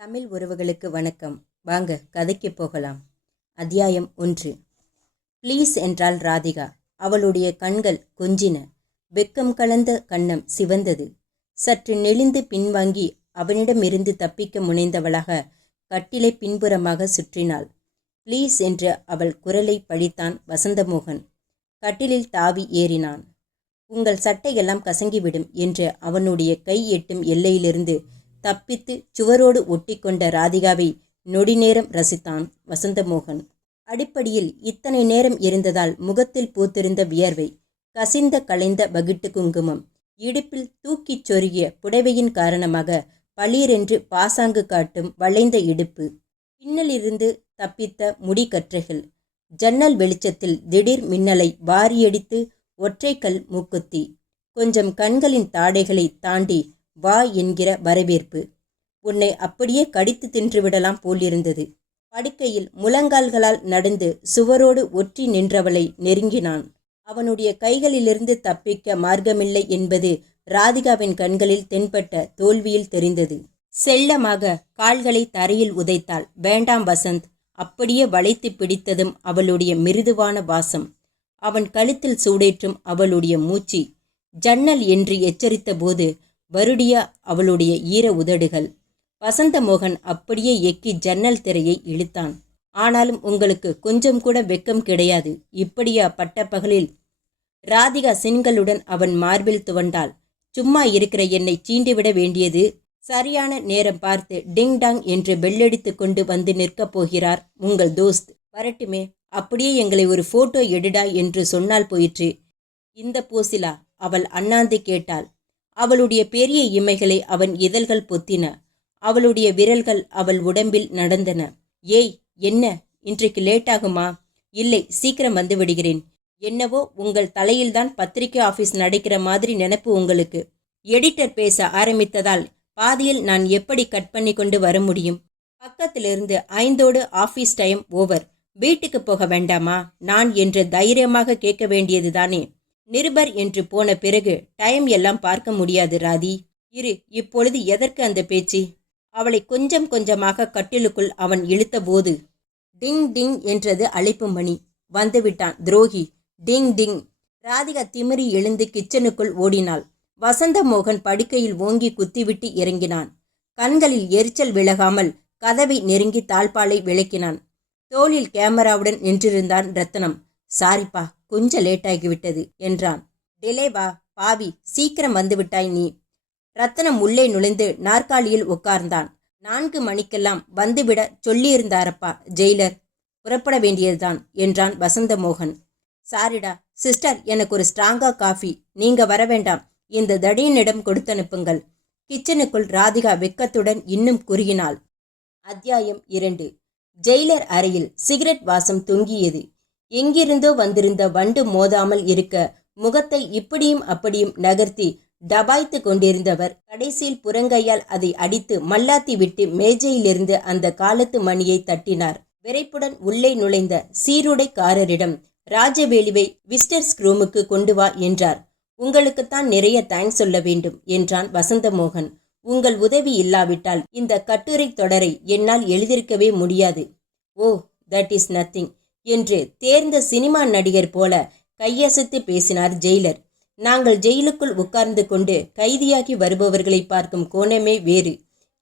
தமிழ் உறவுகளுக்கு வணக்கம். வாங்க கதைக்கு போகலாம். அத்தியாயம் 1. ப்ளீஸ் என்றாள் ராதிகா. அவளுடைய கண்கள் கொஞ்சின. வெக்கம் கலந்த கன்னம் சிவந்தது. சற்று நெளிந்து பின்வாங்கி அவனிடமிருந்து தப்பிக்க முனைந்தவளாக கட்டிலை பின்புறமாக சுற்றினாள். ப்ளீஸ் என்று அவள் குரலை பழித்தான் வசந்தமோகன். கட்டிலில் தாவி ஏறினான். உங்கள் சட்டையெல்லாம் கசங்கிவிடும் என்று அவனுடைய கை எட்டும் எல்லையிலிருந்து தப்பித்து சுவரோடு ஒட்டிக்கொண்ட ராதிகாவை நொடிநேரம் ரசித்தான் வசந்தமோகன். அடிப்படியில் இத்தனை நேரம் இருந்ததால் முகத்தில் பூத்திருந்த வியர்வை, கசிந்த கலைந்த வகிட்டு குங்குமம், இடுப்பில் தூக்கிச் சொருகிய புடவையின் காரணமாக பளீரென்று பாசாங்கு காட்டும் வளைந்த இடுப்பு, பின்னலிருந்து தப்பித்த முடிக்கற்றைகள், ஜன்னல் வெளிச்சத்தில் திடீர் மின்னலை வாரியடித்து ஒற்றைக்கல் மூக்குத்தி, கொஞ்சம் கண்களின் தாடைகளை தாண்டி வா என்கிற வரவேற்பு. உன்னை அப்படியே கடித்து தின்றுவிடலாம் போலிருந்தது. படுக்கையில் முழங்கால்களால் நடந்து சுவரோடு ஒற்றி நின்றவளை நெருங்கினான். அவனுடைய கைகளிலிருந்து தப்பிக்க மார்க்கமில்லை என்பது ராதிகாவின் கண்களில் தென்பட்ட தோல்வியில் தெரிந்தது. செல்லமாக கால்களை தரையில் உதைத்தாள். வேண்டாம் வசந்த். அப்படியே வளைத்து பிடித்ததும் அவளுடைய மிருதுவான வாசம், அவன் கழுத்தில் சூடேற்றும் அவளுடைய மூச்சு, ஜன்னல் என்று எச்சரித்த போது வருடிய அவளுடைய ஈர உதடுகள். வசந்தமோகன் அப்படியே எக்கி ஜன்னல் திரையை இழுத்தான். ஆனாலும் உங்களுக்கு கொஞ்சம் கூட வெக்கம் கிடையாது. இப்படியா பட்ட பகலில்? ராதிகா சின்களுடன் அவன் மார்பில் துவண்டாள். சும்மா இருக்கிற என்னை சீண்டிவிட வேண்டியது. சரியான நேரம் பார்த்து டிங் டாங் என்று பெல்லடித்து கொண்டு வந்து நிற்கப் போகிறார் உங்கள் தோஸ்த். வரட்டுமே, அப்படியே எங்களை ஒரு போட்டோ எடுடா என்று சொன்னால் போயிற்று. இந்த போசிலா? அவள் அண்ணாந்து கேட்டாள். அவளுடைய பெரிய இமைகளை அவன் இதழ்கள் பொத்தின. அவளுடைய விரல்கள் அவள் உடம்பில் நடந்தன. ஏய், என்ன இன்றைக்கு லேட்டாகுமா? இல்லை, சீக்கிரம் வந்து விடுகிறேன். என்னவோ உங்கள் தலையில்தான் பத்திரிகை ஆபீஸ் நடக்கிற மாதிரி நினைப்பு உங்களுக்கு. எடிட்டர் பேச ஆரம்பித்ததால் பாதியில் நான் எப்படி கட் பண்ணி கொண்டு வர முடியும்? பக்கத்திலிருந்து 5 ஆபீஸ் டைம் ஓவர். வீட்டுக்கு போக வேண்டாமா நான் என்று தைரியமாக கேட்க வேண்டியதுதானே? நிருபர் என்று போன பிறகு டைம் எல்லாம் பார்க்க முடியாது ராதி. இரு, இப்பொழுது எதற்கு அந்த பேச்சு? அவளை கொஞ்சம் கொஞ்சமாக கட்டிலுக்குள் அவன் இழுத்த போது டிங் டிங் என்றது அழைப்பு மணி. வந்துவிட்டான் துரோகி. டிங் டிங். ராதிகா திமிரி எழுந்து கிச்சனுக்குள் ஓடினாள். வசந்தமோகன் படுக்கையில் ஓங்கி குத்திவிட்டு இறங்கினான். கண்களில் எரிச்சல் விலகாமல் கதவை நெருங்கி தாழ்பாலை விளக்கினான். தோளில் கேமராவுடன் நின்றிருந்தான் ரத்தனம். சாரிப்பா, கொஞ்சம் லேட்டாகிவிட்டது என்றான். டிலேவா பாவி, சீக்கிரம் வந்துவிட்டாய் நீ. ரத்தனம் உள்ளே நுழைந்து நாற்காலியில் உட்கார்ந்தான். 4 மணிக்கெல்லாம் வந்துவிட சொல்லியிருந்தாரப்பா ஜெயிலர். புறப்பட வேண்டியதுதான் என்றான் வசந்தமோகன். சாரிடா சிஸ்டர், எனக்கு ஒரு ஸ்ட்ராங்கா காஃபி. நீங்க வர வேண்டாம், இந்த தடியனிடம் கொடுத்தனுப்புங்கள். கிச்சனுக்குள் ராதிகா வெக்கத்துடன் இன்னும் குறுகினாள். அத்தியாயம் 2. ஜெயிலர் அறையில் சிகரெட் வாசம் தொங்கியது. எங்கிருந்தோ வந்திருந்த வண்டு மோதாமல் இருக்க முகத்தை இப்படியும் அப்படியும் நகர்த்தி டபாய்த்து கொண்டிருந்தவர் கடைசியில் புறங்கையால் அதை அடித்து மல்லாத்தி விட்டு மேஜையிலிருந்து அந்த காலத்து மணியை தட்டினார். விரைப்புடன் உள்ளே நுழைந்த சீருடைக்காரரிடம் ராஜவேலுவை விஸ்டர்ஸ் ரூமுக்கு கொண்டு வா என்றார். உங்களுக்குத்தான் நிறைய தேங்க்ஸ் சொல்ல வேண்டும் என்றான் வசந்தமோகன். உங்கள் உதவி இல்லாவிட்டால் இந்த கட்டுரை தொடரை என்னால் எழுதியிருக்கவே முடியாது. ஓ, தட் இஸ் நத்திங் என்று தேர்ந்த சினிமா நடிகர் போல கையசைத்து பேசினார் ஜெயிலர். நாங்கள் ஜெயிலுக்குள் உட்கார்ந்து கொண்டு கைதியாகி வருபவர்களை பார்க்கும் கோணமே வேறு.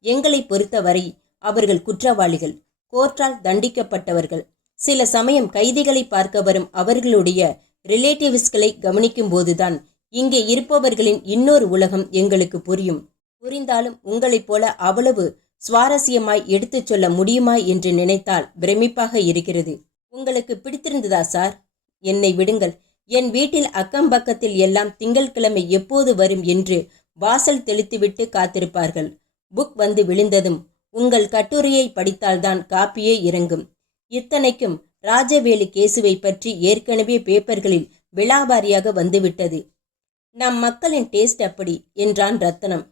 எங்களை பொறுத்தவரை அவர்கள் குற்றவாளிகள், கோர்ட்டால் தண்டிக்கப்பட்டவர்கள். சில சமயம் கைதிகளை பார்க்க வரும் அவர்களுடைய ரிலேட்டிவ்ஸ்களை கவனிக்கும் போதுதான் இங்கே இருப்பவர்களின் இன்னொரு உலகம் எங்களுக்கு புரியும். புரிந்தாலும் உங்களைப் போல அவ்வளவு சுவாரஸ்யமாய் எடுத்துச் சொல்ல முடியுமா என்று நினைத்தால் பிரமிப்பாக இருக்கிறது. உங்களுக்கு பிடித்திருந்ததா சார்? என்னை விடுங்கள். என் வீட்டில் அக்கம் பக்கத்தில் எல்லாம் திங்கட்கிழமை எப்போது வரும் என்று வாசல் தெளித்துவிட்டு காத்திருப்பார்கள். புக் வந்து விழுந்ததும் உங்கள் கட்டுரையை படித்தால்தான் காப்பியே இறங்கும். இத்தனைக்கும் ராஜவேலு கேசுவை பற்றி ஏற்கனவே பேப்பர்களில் விலாவாரியாக வந்துவிட்டது. நம் மக்களின் டேஸ்ட் அப்படி என்றான் ரத்தனம்.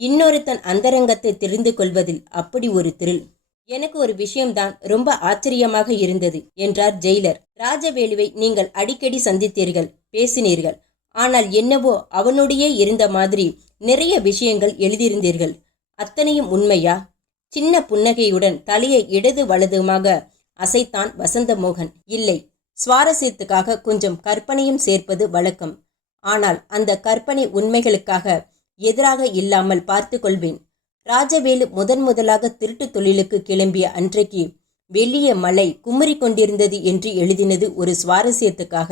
இன்னொருத்தன் அந்தரங்கத்தை தெரிந்து கொள்வதில் அப்படி ஒரு த்ரில். எனக்கு ஒரு விஷயம்தான் ரொம்ப ஆச்சரியமாக இருந்தது என்றார் ஜெயிலர். ராஜவேலுவை நீங்கள் அடிக்கடி சந்தித்தீர்கள், பேசினீர்கள். ஆனால் என்னவோ அவனுடைய இருந்த மாதிரி நிறைய விஷயங்கள் எழுதியிருந்தீர்கள். அத்தனையும் உண்மையா? சின்ன புன்னகையுடன் தலையை இடது வலதுமாக அசைத்தான் வசந்தமோகன். இல்லை, சுவாரஸ்யத்துக்காக கொஞ்சம் கற்பனையும் சேர்ப்பது வழக்கம். ஆனால் அந்த கற்பனை உண்மைகளுக்காக எதிராக இல்லாமல் பார்த்து கொள்வேன். ராஜவேலு முதலாக திருட்டு தொழிலுக்கு கிளம்பிய அன்றைக்கு வெளிய மழை குமுறி கொண்டிருந்தது என்று எழுதினது ஒரு சுவாரஸ்யத்துக்காக.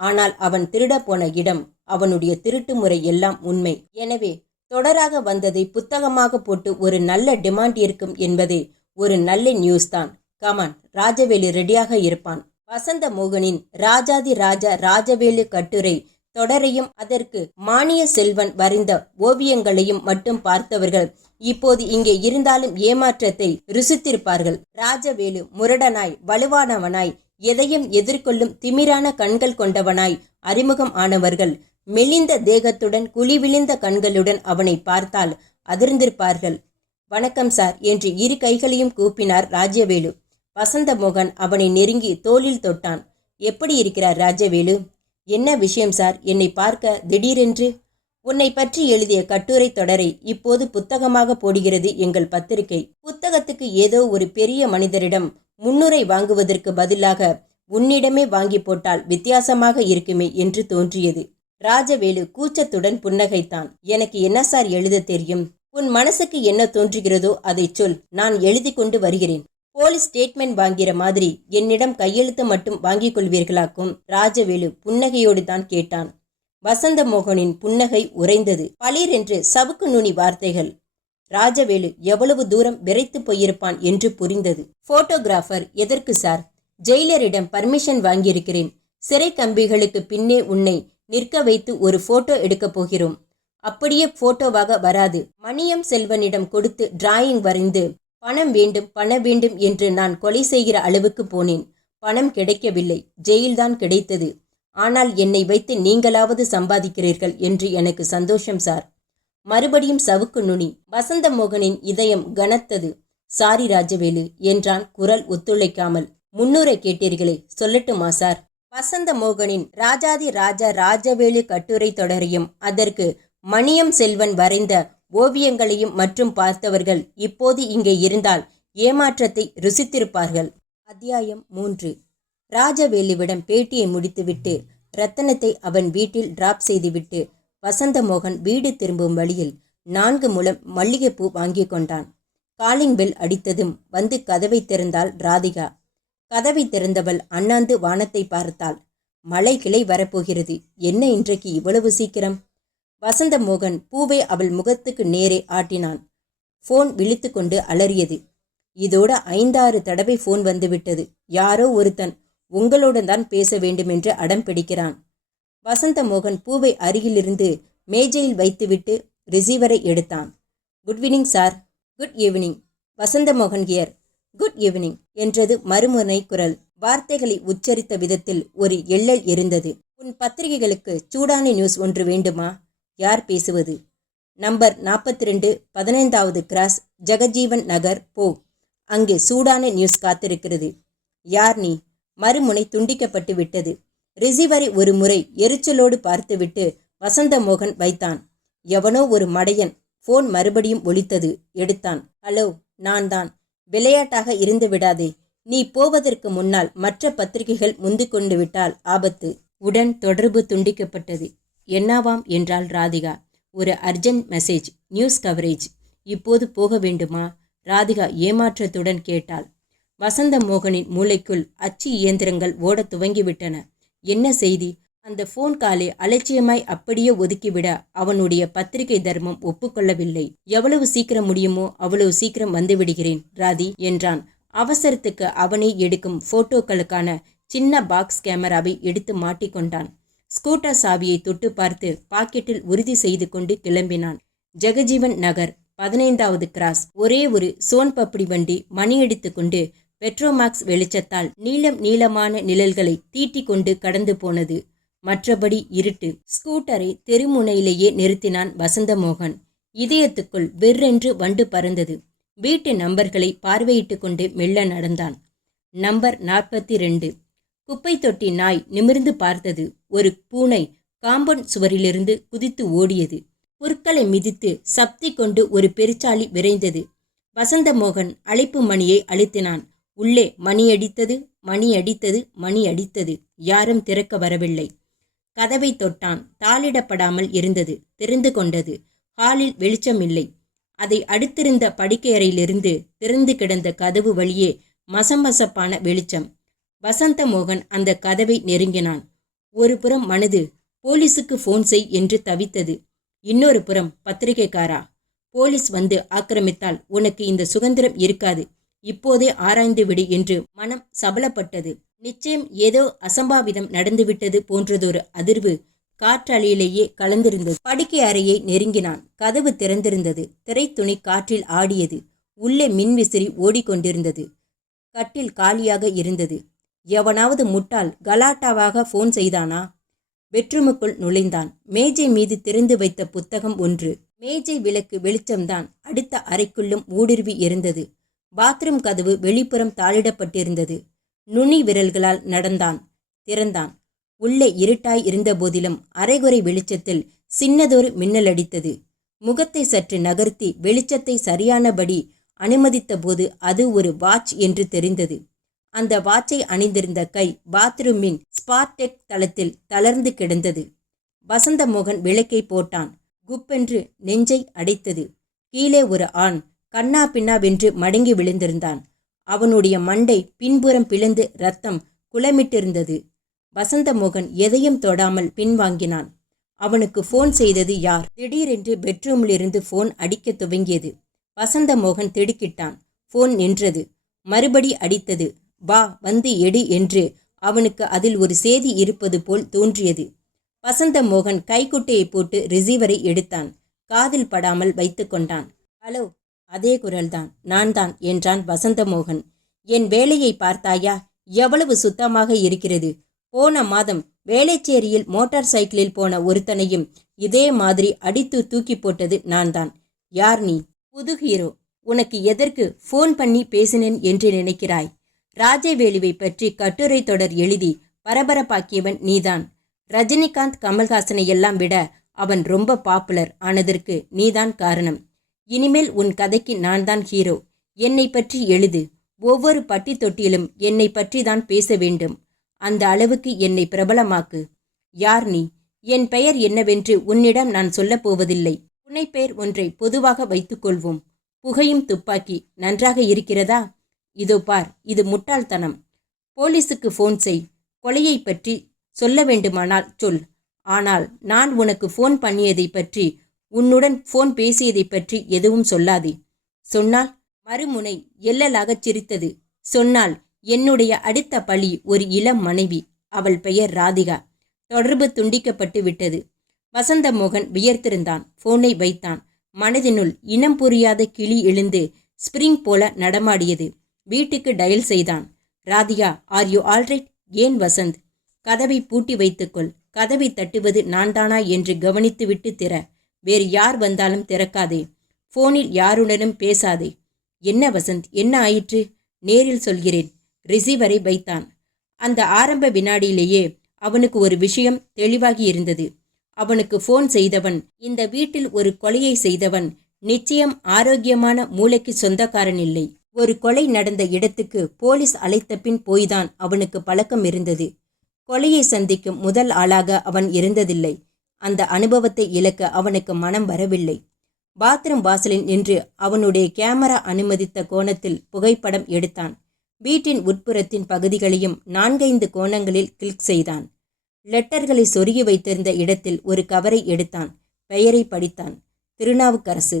ஆனால் அவன் திருட போன இடம், அவனுடைய திருட்டு முறை எல்லாம் உண்மை. எனவே தொடராக வந்ததை புத்தகமாக போட்டு ஒரு நல்ல டிமாண்ட் இருக்கும் என்பதே ஒரு நல்ல நியூஸ் தான். கமான், ராஜவேலு ரெடியாக இருப்பான். வசந்தமோகனின் ராஜாதி ராஜா ராஜவேலு கட்டுரை தொடரையும் அதற்கு மானிய செல்வன் வரைந்த ஓவியங்களையும் மட்டும் பார்த்தவர்கள் இப்போது இங்கே இருந்தாலும் ஏமாற்றத்தை ருசித்திருப்பார்கள். ராஜவேலு முரடனாய், வலுவானவனாய், எதையும் எதிர்கொள்ளும் திமிரான கண்கள் கொண்டவனாய் அறிமுகம் ஆனவர்கள் மெலிந்த தேகத்துடன் குழிவிழிந்த கண்களுடன் அவனை பார்த்தால் அதிர்ந்திருப்பார்கள். வணக்கம் சார் என்று இரு கைகளையும் கூப்பினார் ராஜவேலு. வசந்தமோகன் அவனை நெருங்கி தோளில் தொட்டான். எப்படி இருக்கிறார் ராஜவேலு? என்ன விஷயம் சார், என்னை பார்க்க திடீரென்று? உன்னை பற்றி எழுதிய கட்டுரை தொடரை இப்போது புத்தகமாக போடுகிறது எங்கள் பத்திரிகை. புத்தகத்துக்கு ஏதோ ஒரு பெரிய மனிதரிடம் முன்னுரை வாங்குவதற்கு பதிலாக உன்னிடமே வாங்கி போட்டால் வித்தியாசமாக இருக்குமே என்று தோன்றியது. ராஜவேலு கூச்சத்துடன் புன்னகைத்தான். எனக்கு என்ன சார் எழுத தெரியும்? உன் மனசுக்கு என்ன தோன்றுகிறதோ அதை சொல், நான் எழுதி கொண்டு வருகிறேன். போலீஸ் ஸ்டேட்மெண்ட் வாங்கிற மாதிரி என்னிடம் கையெழுத்து மட்டும் வாங்கிக் கொள்வீர்களாக்கும்? ராஜவேலு புன்னகையோடு தான் கேட்டான். வசந்தமோகனின் புன்னகை உறைந்தது. பளீர் என்று சவுக்கு நுனி வார்த்தைகள். ராஜவேலு எவ்வளவு தூரம் விரைத்து போயிருப்பான் என்று புரிந்தது. போட்டோகிராஃபர் எதற்கு சார்? ஜெயிலரிடம் பர்மிஷன் வாங்கியிருக்கிறேன். சிறை கம்பிகளுக்கு பின்னே உன்னை நிற்க வைத்து ஒரு போட்டோ எடுக்கப் போகிறோம். அப்படியே போட்டோவாக வராது. மணியம் செல்வனிடம் கொடுத்து டிராயிங் வரைந்து பணம் வேண்டும் என்று நான் கொலை செய்கிற அளவுக்கு போனேன். பணம் கிடைக்கவில்லை, ஜெயில்தான் கிடைத்தது. ஆனால் என்னை வைத்து நீங்களாவது சம்பாதிக்கிறீர்கள் என்று எனக்கு சந்தோஷம் சார். மறுபடியும் சவுக்கு நுனி. வசந்தமோகனின் இதயம் கனத்தது. சாரி ராஜவேலு என்றான் குரல் ஒத்துழைக்காமல். முன்னுரை கேட்டீர்களே, சொல்லட்டுமா சார்? வசந்தமோகனின் ராஜாதி ராஜா ராஜவேலு கட்டுரை தொடரையும் அதற்கு மணியம் செல்வன் வரைந்த ஓவியங்களையும் மற்றும் பார்த்தவர்கள் இப்போது இங்கே இருந்தால் ஏமாற்றத்தை ருசித்திருப்பார்கள். அத்தியாயம் 3. ராஜவேலுவிடம் பேட்டியை முடித்துவிட்டு ரத்தனத்தை அவன் வீட்டில் டிராப் செய்துவிட்டு வசந்தமோகன் வீடு திரும்பும் வழியில் 4 முழம் மல்லிகைப்பூ வாங்கி கொண்டான். காலிங் பெல் அடித்ததும் வந்து கதவை திறந்தாள் ராதிகா. கதவை திறந்தவள் அண்ணாந்து வானத்தை பார்த்தாள். மழை கிளை வரப்போகிறது. என்ன இன்றைக்கு இவ்வளவு சீக்கிரம்? வசந்தமோகன் பூவை அவள் முகத்துக்கு நேரே ஆட்டினான். போன் விழித்து கொண்டு அலறியது. இதோட 5-6 தடவை போன் வந்துவிட்டது. யாரோ ஒருத்தன் உங்களுடன் தான் பேச வேண்டுமென்று அடம் பிடிக்கிறான். வசந்தமோகன் பூவை அருகிலிருந்து மேஜையில் வைத்துவிட்டு ரிசீவரை எடுத்தான். Good evening sir. Good evening. Vasanthamohan here. Good evening என்றது மறுமுனை குரல். வார்த்தைகளை உச்சரித்த விதத்தில் ஒரு எள்ளல் இருந்தது. உன் பத்திரிகைகளுக்கு சூடான நியூஸ் ஒன்று வேண்டுமா? யார் பேசுவது? நம்பர் 42 15வது கிராஸ் ஜெகஜீவன் நகர் போ. அங்கே சூடான நியூஸ் காத்திருக்கிறது. யார் நீ? மறுமுனை துண்டிக்கப்பட்டு விட்டது. ரிசீவரை ஒரு முறை எரிச்சலோடு பார்த்துவிட்டு வசந்தமோகன் வைத்தான். எவனோ ஒரு மடையன். போன் மறுபடியும் ஒலித்தது. எடுத்தான். ஹலோ, நான் தான். விளையாட்டாக இருந்து விடாதே. நீ போவதற்கு முன்னால் மற்ற பத்திரிகைகள் முந்திக் கொண்டு விட்டால் ஆபத்து. உடன் தொடர்பு துண்டிக்கப்பட்டது. என்னவாம் என்றாள் ராதிகா. ஒரு அர்ஜென்ட் மெசேஜ், நியூஸ் கவரேஜ். இப்போது போக வேண்டுமா? ராதிகா ஏமாற்றத்துடன் கேட்டாள். வசந்தமோகனின் மூளைக்குள் அச்சு இயந்திரங்கள் ஓட துவங்கிவிட்டன. என்ன செய்தி? அந்த போன் காலை அலட்சியமாய் அப்படியே ஒதுக்கிவிட அவனுடைய பத்திரிகை தர்மம் ஒப்புக்கொள்ளவில்லை. எவ்வளவு சீக்கிரம் முடியுமோ அவ்வளவு சீக்கிரம் வந்துவிடுகிறேன் ராதி என்றான். அவசரத்துக்கு அவனை எடுக்கும் போட்டோக்களுக்கான சின்ன பாக்ஸ் கேமராவை எடுத்து மாட்டிக்கொண்டான். ஸ்கூட்டர் சாவியை தொட்டு பார்த்து பாக்கெட்டில் உறுதி செய்து கொண்டு கிளம்பினான். ஜெகஜீவன் நகர் 15வது கிராஸ். ஒரே ஒரு சோன் பப்படி வண்டி மணியடித்து கொண்டு பெட்ரோமாக்ஸ் வெளிச்சத்தால் நீளமான நிழல்களை தீட்டி கொண்டு கடந்து போனது. மற்றபடி இருட்டு. ஸ்கூட்டரை தெருமுனையிலேயே நிறுத்தினான் வசந்தமோகன். இதயத்துக்குள் வெற்றென்று வண்டு பறந்தது. வீட்டு நம்பர்களை பார்வையிட்டு கொண்டு மெல்ல நடந்தான். நம்பர் 42. குப்பை தொட்டி நாய் நிமிர்ந்து பார்த்தது. ஒரு பூனை காம்பவுண்ட் சுவரிலிருந்து குதித்து ஓடியது. புற்களை மிதித்து சப்தி கொண்டு ஒரு பெருச்சாளி விரைந்தது. வசந்தமோகன் அழைப்பு மணியை அழுத்தினான். உள்ளே மணி அடித்தது, மணி அடித்தது, மணி அடித்தது. யாரும் திறக்க வரவில்லை. கதவை தொட்டான். தாளிடப்படாமல் இருந்தது. திறந்து கொண்டது. ஹாலில் வெளிச்சமில்லை. அதை அடுத்திருந்த படுக்கையறையிலிருந்து திறந்து கிடந்த கதவு வழியே மசமசப்பான வெளிச்சம். வசந்தமோகன் அந்த கதவை நெருங்கினான். ஒரு புறம் மனது போலீஸுக்கு ஃபோன் செய் என்று தவித்தது. இன்னொரு புறம் பத்திரிகைக்காரா, போலீஸ் வந்து ஆக்கிரமித்தால் உனக்கு இந்த சுதந்திரம் இருக்காது, இப்போதே ஆராய்ந்து விடு என்று மனம் சபலப்பட்டது. நிச்சயம் ஏதோ அசம்பாவிதம் நடந்துவிட்டது போன்றதொரு அதிர்வு காற்றலையிலேயே கலந்திருந்தது. படுக்கை அறையை நெருங்கினான். கதவு திறந்திருந்தது. திரைத்துணி காற்றில் ஆடியது. உள்ளே மின்விசிறி ஓடிக்கொண்டிருந்தது. கட்டில் காலியாக இருந்தது. எவனாவது முட்டாள் கலாட்டாவாக ஃபோன் செய்தானா? பெட்ரூமுக்குள் நுழைந்தான். மேஜை மீது திறந்து வைத்த புத்தகம் ஒன்று. மேஜை விளக்கு வெளிச்சம்தான் அடுத்த அறைக்குள்ளும் ஊடுருவி இருந்தது. பாத்ரூம் கதவு வெளிப்புறம் தாளிடப்பட்டிருந்தது. நுனி விரல்களால் நடந்தான். திறந்தான். உள்ளே இருட்டாய் இருந்த போதிலும் அரைகுறை வெளிச்சத்தில் சின்னதொரு மின்னல் அடித்தது. முகத்தை சற்று நகர்த்தி வெளிச்சத்தை சரியானபடி அனுமதித்த போது அது ஒரு வாட்ச் என்று தெரிந்தது. அந்த வாட்சை அணிந்திருந்த கை பாத்ரூமின் ஸ்பார்டெக் தளத்தில் தளர்ந்து கிடந்தது. வசந்தமோகன் விளக்கை போட்டான். குப்பென்று நெஞ்சை அடைத்தது. கீழே ஒரு ஆண் கண்ணா பின்னாவென்று மடங்கி விழுந்திருந்தான். அவனுடைய மண்டை பின்புறம் பிளந்து ரத்தம் குளமிட்டிருந்தது. வசந்தமோகன் எதையும் தொடாமல் பின்வாங்கினான். அவனுக்கு ஃபோன் செய்தது யார்? திடீரென்று பெட்ரூமிலிருந்து ஃபோன் அடிக்க துவங்கியது. வசந்தமோகன் திடுக்கிட்டான். ஃபோன் நின்றது. மறுபடி அடித்தது. வா, வந்து எடு என்று அவனுக்கு அதில் ஒரு செய்தி இருப்பது போல் தோன்றியது. வசந்தமோகன் கைக்குட்டையை போட்டு ரிசீவரை எடுத்தான். காதில் படாமல் வைத்து கொண்டான். ஹலோ. அதே குரல்தான். நான் தான் என்றான் வசந்தமோகன். என் வேலையை பார்த்தாயா? எவ்வளவு சுத்தமாக இருக்கிறது. போன மாதம் வேளச்சேரியில் மோட்டார் சைக்கிளில் போன ஒருத்தனையும் இதே மாதிரி அடித்து தூக்கி போட்டது நான் தான். யார் நீ? புது ஹீரோ. உனக்கு எதற்கு ஃபோன் பண்ணி பேசினேன் என்று நினைக்கிறாய்? ராஜவேலுவை பற்றி கட்டுரை தொடர் எழுதி பரபரப்பாக்கியவன் நீதான். ரஜினிகாந்த் கமல்ஹாசனை எல்லாம் விட அவன் ரொம்ப பாப்புலர் ஆனதற்கு நீதான் காரணம். இனிமேல் உன் கதைக்கு நான் தான் ஹீரோ. என்னை பற்றி எழுது. ஒவ்வொரு பட்டி தொட்டியிலும் என்னை பற்றி தான் பேச வேண்டும். அந்த அளவுக்கு என்னை பிரபலமாக்கு. யார் நீ? என் பெயர் என்னவென்று உன்னிடம் நான் சொல்லப் போவதில்லை. புனைப்பெயர் ஒன்றை பொதுவாக வைத்துக்கொள்வோம். புகையும் துப்பாக்கி. நன்றாக இருக்கிறதா? இதோ பார், இது முட்டாள்தனம். போலீஸுக்கு ஃபோன் செய். கொலையை பற்றி சொல்ல வேண்டுமானால் சொல். ஆனால் நான் உனக்கு ஃபோன் பண்ணியதை பற்றி, உன்னுடன் ஃபோன் பேசியதை பற்றி எதுவும் சொல்லாதே. சொன்னால்? மறுமுனை எல்லலாகச் சிரித்தது. சொன்னால் என்னுடைய அடுத்த பழி ஒரு இளம் மனைவி. அவள் பெயர் ராதிகா. தொடர்பு துண்டிக்கப்பட்டு விட்டது. வசந்தமோகன் வியர்த்திருந்தான். ஃபோனை வைத்தான். மனதினுள் இனம் புரியாத கிளி எழுந்து ஸ்பிரிங் போல நடமாடியது. வீட்டுக்கு டயல் செய்தான். Radhika, are you alright? ஏன் வசந்த்? கதவை பூட்டி வைத்துக்கொள். கதவை தட்டுவது நான் தானா என்று கவனித்துவிட்டு திற. வேறு யார் வந்தாலும் திறக்காதே. ஃபோனில் யாருடனும் பேசாதே. என்ன வசந்த், என்ன ஆயிற்று? நேரில் சொல்கிறேன். ரிசீவரை வைத்தான். அந்த ஆரம்ப வினாடியிலேயே அவனுக்கு ஒரு விஷயம் தெளிவாகி இருந்தது. அவனுக்கு ஃபோன் செய்தவன், இந்த வீட்டில் ஒரு கொலையை செய்தவன் நிச்சயம் ஆரோக்கியமான மூளைக்கு சொந்தக்காரன் இல்லை. ஒரு கொலை நடந்த இடத்துக்கு போலீஸ் அழைத்த பின் போய்தான் அவனுக்கு பழக்கம் இருந்தது. கொலையை சந்திக்கும் முதல் ஆளாக அவன் இருந்ததில்லை. அந்த அனுபவத்தை இழக்க அவனுக்கு மனம் வரவில்லை. பாத்ரூம் வாசலில் நின்று அவனுடைய கேமரா அனுமதித்த கோணத்தில் புகைப்படம் எடுத்தான். வீட்டின் உட்புறத்தின் பகுதிகளையும் 4-5 கோணங்களில் கிளிக் செய்தான். லெட்டர்களை சொருகி வைத்திருந்த இடத்தில் ஒரு கவரை எடுத்தான். பெயரை படித்தான். திருநாவுக்கரசு.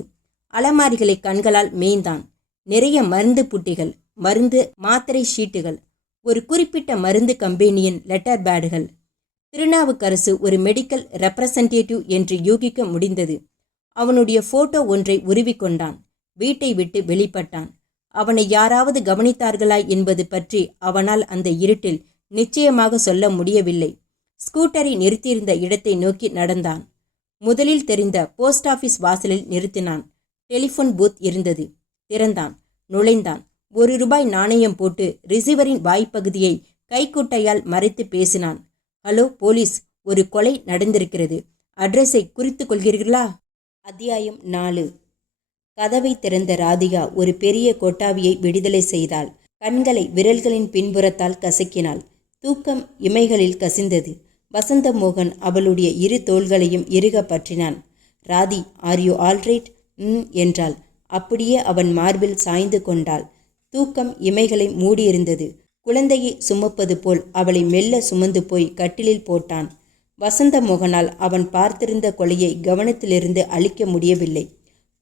அலமாரிகளை கண்களால் மேய்ந்தான். நிறைய மருந்து புட்டிகள், மருந்து மாத்திரை ஷீட்டுகள், ஒரு குறிப்பிட்ட மருந்து கம்பெனியின் லெட்டர் பேடுகள். திருநாவுக்கரசு ஒரு மெடிக்கல் ரெப்ரசன்டேட்டிவ் என்று யூகிக்க முடிந்தது. அவனுடைய போட்டோ ஒன்றை உருவிக்கொண்டான். வீட்டை விட்டு வெளிப்பட்டான். அவனை யாராவது கவனித்தார்களா என்பது பற்றி அவனால் அந்த இருட்டில் நிச்சயமாக சொல்ல முடியவில்லை. ஸ்கூட்டரை நிறுத்தியிருந்த இடத்தை நோக்கி நடந்தான். முதலில் தெரிந்த போஸ்ட் ஆபீஸ் வாசலில் நிறுத்தினான். டெலிஃபோன் பூத் இருந்தது. திறந்தான். நுழைந்தான். ₹1 நாணயம் போட்டு ரிசீவரின் வாய்ப்பகுதியை கைக்குட்டையால் மறைத்து பேசினான். ஹலோ போலீஸ், ஒரு கொலை நடந்திருக்கிறது. அட்ரஸை குறித்து கொள்கிறீர்களா? அத்தியாயம் 4. கதவை திறந்த ராதிகா ஒரு பெரிய கொட்டாவியை விடுதலை செய்தாள். கண்களை விரல்களின் பின்புறத்தால் கசக்கினாள். தூக்கம் இமைகளில் கசிந்தது. வசந்தமோகன் அவளுடைய இரு தோள்களையும் இறுக பற்றினான். Rathi, are you alright? என்றாள். அப்படியே அவன் மார்பில் சாய்ந்து கொண்டாள். தூக்கம் இமைகளை மூடியிருந்தது. குழந்தையை சுமப்பது போல் அவளை மெல்ல சுமந்து போய் கட்டிலில் போட்டான். வசந்தமோகனால் அவன் பார்த்திருந்த கொலையை கவனத்திலிருந்து அழிக்க முடியவில்லை.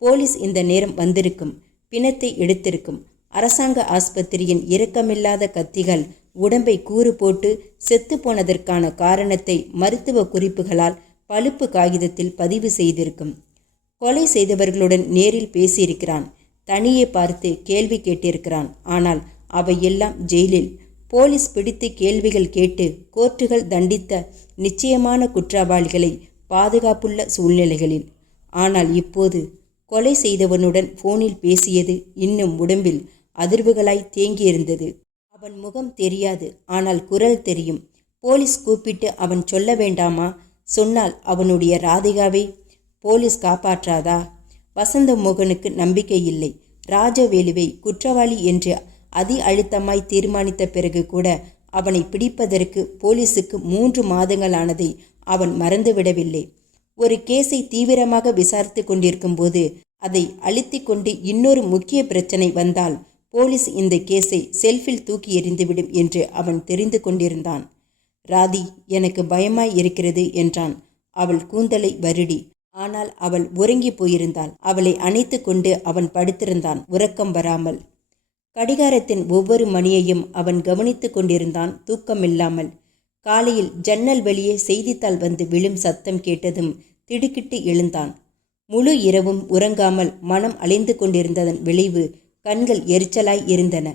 போலீஸ் இந்த நேரம் வந்திருக்கும், பிணத்தை எடுத்திருக்கும். அரசாங்க ஆஸ்பத்திரியின் இரக்கமில்லாத கத்திகள் உடம்பை கூறு போட்டு செத்து போனதற்கான காரணத்தை மருத்துவ குறிப்புகளால் பழுப்பு காகிதத்தில் பதிவு செய்திருக்கும். கொலை செய்தவர்களுடன் நேரில் பேசியிருக்கிறான். தனியே பார்த்து கேள்வி கேட்டிருக்கிறான். ஆனால் அவையெல்லாம் ஜெயிலில் போலீஸ் பிடித்து கேள்விகள் கேட்டு கோர்ட்டுகள் தண்டித்த நிச்சயமான குற்றவாளிகளை பாதுகாப்புள்ள சூழ்நிலைகளில். ஆனால் இப்போது கொலை செய்தவனுடன் போனில் பேசியது இன்னும் உடம்பில் அதிர்வுகளாய் தேங்கியிருந்தது. அவன் முகம் தெரியாது, ஆனால் குரல் தெரியும். போலீஸ் கூப்பிட்டு அவன் சொல்ல வேண்டாமா? சொன்னால் அவனுடைய ராதிகாவை போலீஸ் காப்பாற்றாதா? வசந்தமோகனுக்கு நம்பிக்கை இல்லை. ராஜவேலுவை குற்றவாளி என்று அதி அழுத்தமாய் தீர்மானித்த பிறகு கூட அவனை பிடிப்பதற்கு போலீஸுக்கு 3 மாதங்களானதை அவன் மறந்துவிடவில்லை. ஒரு கேஸை தீவிரமாக விசாரித்து கொண்டிருக்கும் போது அதை அழுத்தி கொண்டு இன்னொரு முக்கிய பிரச்சனை வந்தால் போலீஸ் இந்த கேஸை செல்ஃபில் தூக்கி எறிந்துவிடும் என்று அவன் தெரிந்து கொண்டிருந்தான். ராதி, எனக்கு பயமாய் இருக்கிறது என்றான். அவள் கூந்தலை வருடி. ஆனால் அவள் உறங்கி போயிருந்தாள். அவளை அணைத்து கொண்டு அவன் படுத்திருந்தான், உறக்கம் வராமல். கடிகாரத்தின் ஒவ்வொரு மணியையும் அவன் கவனித்து கொண்டிருந்தான், தூக்கமில்லாமல். காலையில் ஜன்னல் வெளியே செய்தித்தாள் வந்து விழும் சத்தம் கேட்டதும் திடுக்கிட்டு எழுந்தான். முழு இரவும் உறங்காமல் மனம் அலைந்து கொண்டிருந்ததன் விளைவு கண்கள் எரிச்சலாய் இருந்தன.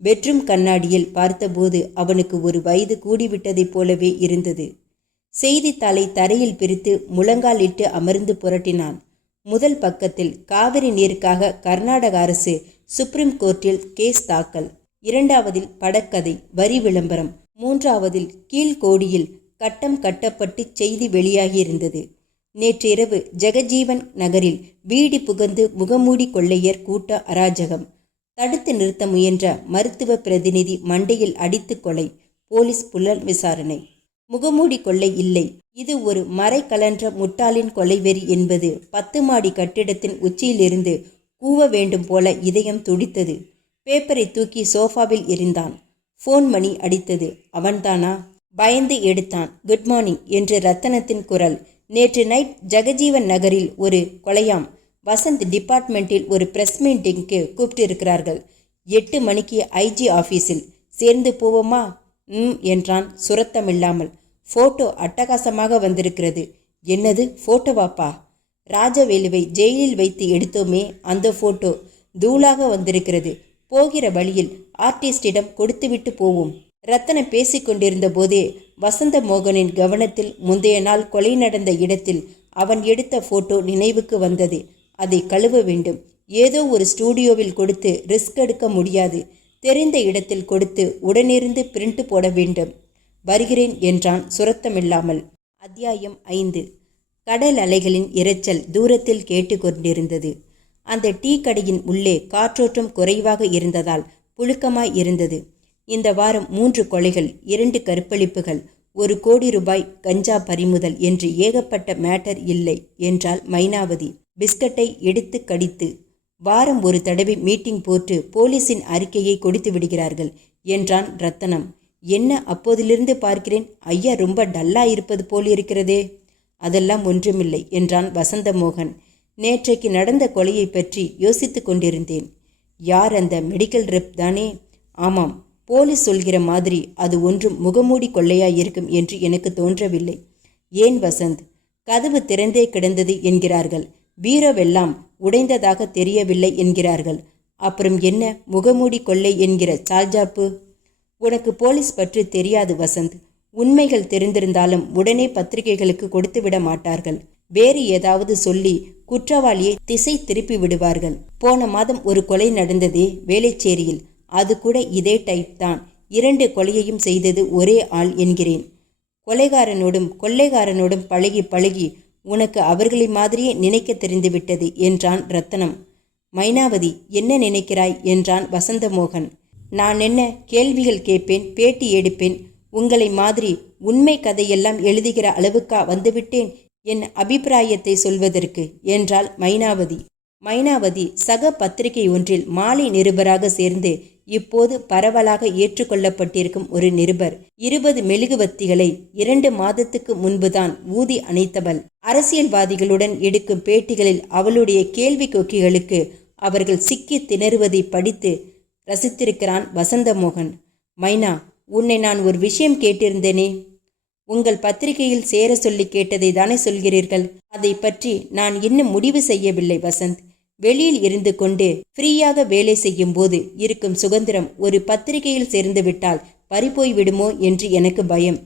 பெட்ரூம் கண்ணாடியில் பார்த்தபோது அவனுக்கு ஒரு வயது கூடிவிட்டதைப் போலவே இருந்தது. செய்தித்தாளை தரையில் பிரித்து முழங்காலிட்டு அமர்ந்து புரட்டினான். முதல் பக்கத்தில் காவிரி நீருக்காக கர்நாடக அரசு சுப்ரீம் கோர்ட்டில் கேஸ் தாக்கல். 2வதில் படக்கதை, வரி விளம்பரம். 3வதில் கீழ்கோடியில் கட்டம் கட்டப்பட்டு செய்தி வெளியாகியிருந்தது. நேற்றிரவு ஜெகஜீவன் நகரில் வீடு புகுந்து முகமூடி கொள்ளையர் கூட்ட அராஜகம். தடுத்து நிறுத்த முயன்ற மருத்துவ பிரதிநிதி மண்டையில் அடித்து கொலை. போலீஸ் புலன் விசாரணை. முகமூடி கொள்ளை இல்லை, இது ஒரு மறை கலன்ற முட்டாளின் கொலைவெறி என்பது 10 மாடி கட்டிடத்தின் உச்சியிலிருந்து கூவ வேண்டும் போல இதயம் துடித்தது. பேப்பரை தூக்கி சோஃபாவில் எறிந்தான். ஃபோன் மணி அடித்தது. அவன்தானா? பயந்து எடுத்தான். குட் மார்னிங் என்று ரத்தனத்தின் குரல். நேற்று நைட் ஜெகஜீவன் நகரில் ஒரு கொலையாம். வசந்த் டிபார்ட்மெண்ட்டில் ஒரு பிரஸ் மீட்டிங்க்கு கூப்பிட்டிருக்கிறார்கள். 8 மணிக்கு ஐஜி ஆஃபீஸில். சேர்ந்து போவோமா? என்றான் சுரத்தமில்லாமல். ஃபோட்டோ அட்டகாசமாக வந்திருக்கிறது. என்னது ஃபோட்டோவாப்பா? ராஜவேலுவை ஜெயிலில் வைத்து எடுத்தோமே, அந்த ஃபோட்டோ தூளாக வந்திருக்கிறது. போகிற வழியில் ஆர்டிஸ்டிடம் கொடுத்துவிட்டு போவோம். ரத்தனம் பேசிக்கொண்டிருந்த போதே வசந்தமோகனின் கவனத்தில் முந்தைய நாள் கொலை நடந்த இடத்தில் அவன் எடுத்த போட்டோ நினைவுக்கு வந்தது. அதை கழுவ வேண்டும். ஏதோ ஒரு ஸ்டூடியோவில் கொடுத்து ரிஸ்க் எடுக்க முடியாது. தெரிந்த இடத்தில் கொடுத்து உடனிருந்து பிரிண்ட் போட வேண்டும். வருகிறேன் என்றான் சுரத்தமில்லாமல். அத்தியாயம் 5. கடல் அலைகளின் இரைச்சல் தூரத்தில் கேட்டுக்கொண்டிருந்தது. அந்த டீ கடையின் உள்ளே காற்றோட்டம் குறைவாக இருந்ததால் புழுக்கமாய் இருந்தது. இந்த வாரம் 3 கொலைகள், 2 கற்பழிப்புகள், 1 கோடி ரூபாய் கஞ்சா பறிமுதல் என்று ஏகப்பட்ட மேட்டர் இல்லை என்றாள் மைனாவதி பிஸ்கட்டை எடுத்து கடித்து. வாரம் ஒரு தடவை மீட்டிங் போட்டு போலீஸின் அறிக்கையை கொடுத்து விடுகிறார்கள் என்றான் ரத்தனம். என்ன அப்போதிலிருந்து பார்க்கிறேன், ஐயா ரொம்ப டல்லா இருப்பது போல் இருக்கிறதே. அதெல்லாம் ஒன்றுமில்லை என்றான் வசந்தமோகன். நேற்றைக்கு நடந்த கொலையை பற்றி யோசித்து கொண்டிருந்தேன். யார் அந்த மெடிக்கல் ரெப் தானே? ஆமாம். போலீஸ் சொல்கிற மாதிரி அது ஒன்றும் முகமூடி கொள்ளையாயிருக்கும் என்று எனக்கு தோன்றவில்லை. ஏன் வசந்த்? கதவு திறந்தே கிடந்தது என்கிறார்கள். பீரோவெல்லாம் உடைந்ததாக தெரியவில்லை என்கிறார்கள். அப்புறம் என்ன முகமூடி கொள்ளை என்கிற சால்ஜாப்பு? உனக்கு போலீஸ் பற்றி தெரியாது வசந்த். உண்மைகள் தெரிந்திருந்தாலும் உடனே பத்திரிகைகளுக்கு கொடுத்து விட மாட்டார்கள். வேறு ஏதாவது சொல்லி குற்றவாளியை திசை திருப்பி விடுவார்கள். போன மாதம் ஒரு கொலை நடந்ததே வேலைச்சேரியில், அது கூட இதே டைப் தான். 2 கொலையையும் செய்தது ஒரே ஆள் என்கிறேன். கொலைகாரனோடும் கொள்ளைகாரனோடும் பழகி பழகி உனக்கு அவர்களை மாதிரியே நினைக்க தெரிந்துவிட்டது என்றான் ரத்தனம். மைனாவதி, என்ன நினைக்கிறாய் என்றான் வசந்தமோகன். நான் என்ன கேள்விகள் கேட்பேன், பேட்டி எடுப்பேன்? உங்களை மாதிரி உண்மை கதையெல்லாம் எழுதுகிற அளவுக்கா வந்துவிட்டேன் என் அபிப்பிராயத்தை சொல்வதற்கு என்றாள் மைனாவதி. மைனாவதி சக பத்திரிகை ஒன்றில் மாலை நிருபராக சேர்ந்து இப்போது பரவலாக ஏற்றுக்கொள்ளப்பட்டிருக்கும் ஒரு நிருபர். 20 மெழுகுவத்திகளை 2 மாதத்துக்கு முன்புதான் ஊதி அணைத்தவள். அரசியல்வாதிகளுடன் எடுக்கும் பேட்டிகளில் அவளுடைய கேள்வி கொக்கிகளுக்கு அவர்கள் சிக்கி திணறுவதை படித்து ரசித்திருக்கிறான் வசந்தமோகன். மைனா, உன்னை நான் ஒரு விஷயம் கேட்டிருந்தேனே. உங்கள் பத்திரிகையில் சேர சொல்லி கேட்டதை தானே சொல்கிறீர்கள்? அதை பற்றி நான் இன்னும் முடிவு செய்யவில்லை வசந்த். வெளியில் இருந்து கொண்டு ஃப்ரீயாக வேலை செய்யும் போது இருக்கும் சுதந்திரம் ஒரு பத்திரிகையில் சேர்ந்து விட்டால் பறிபோய் விடுமோ என்று எனக்கு பயம்.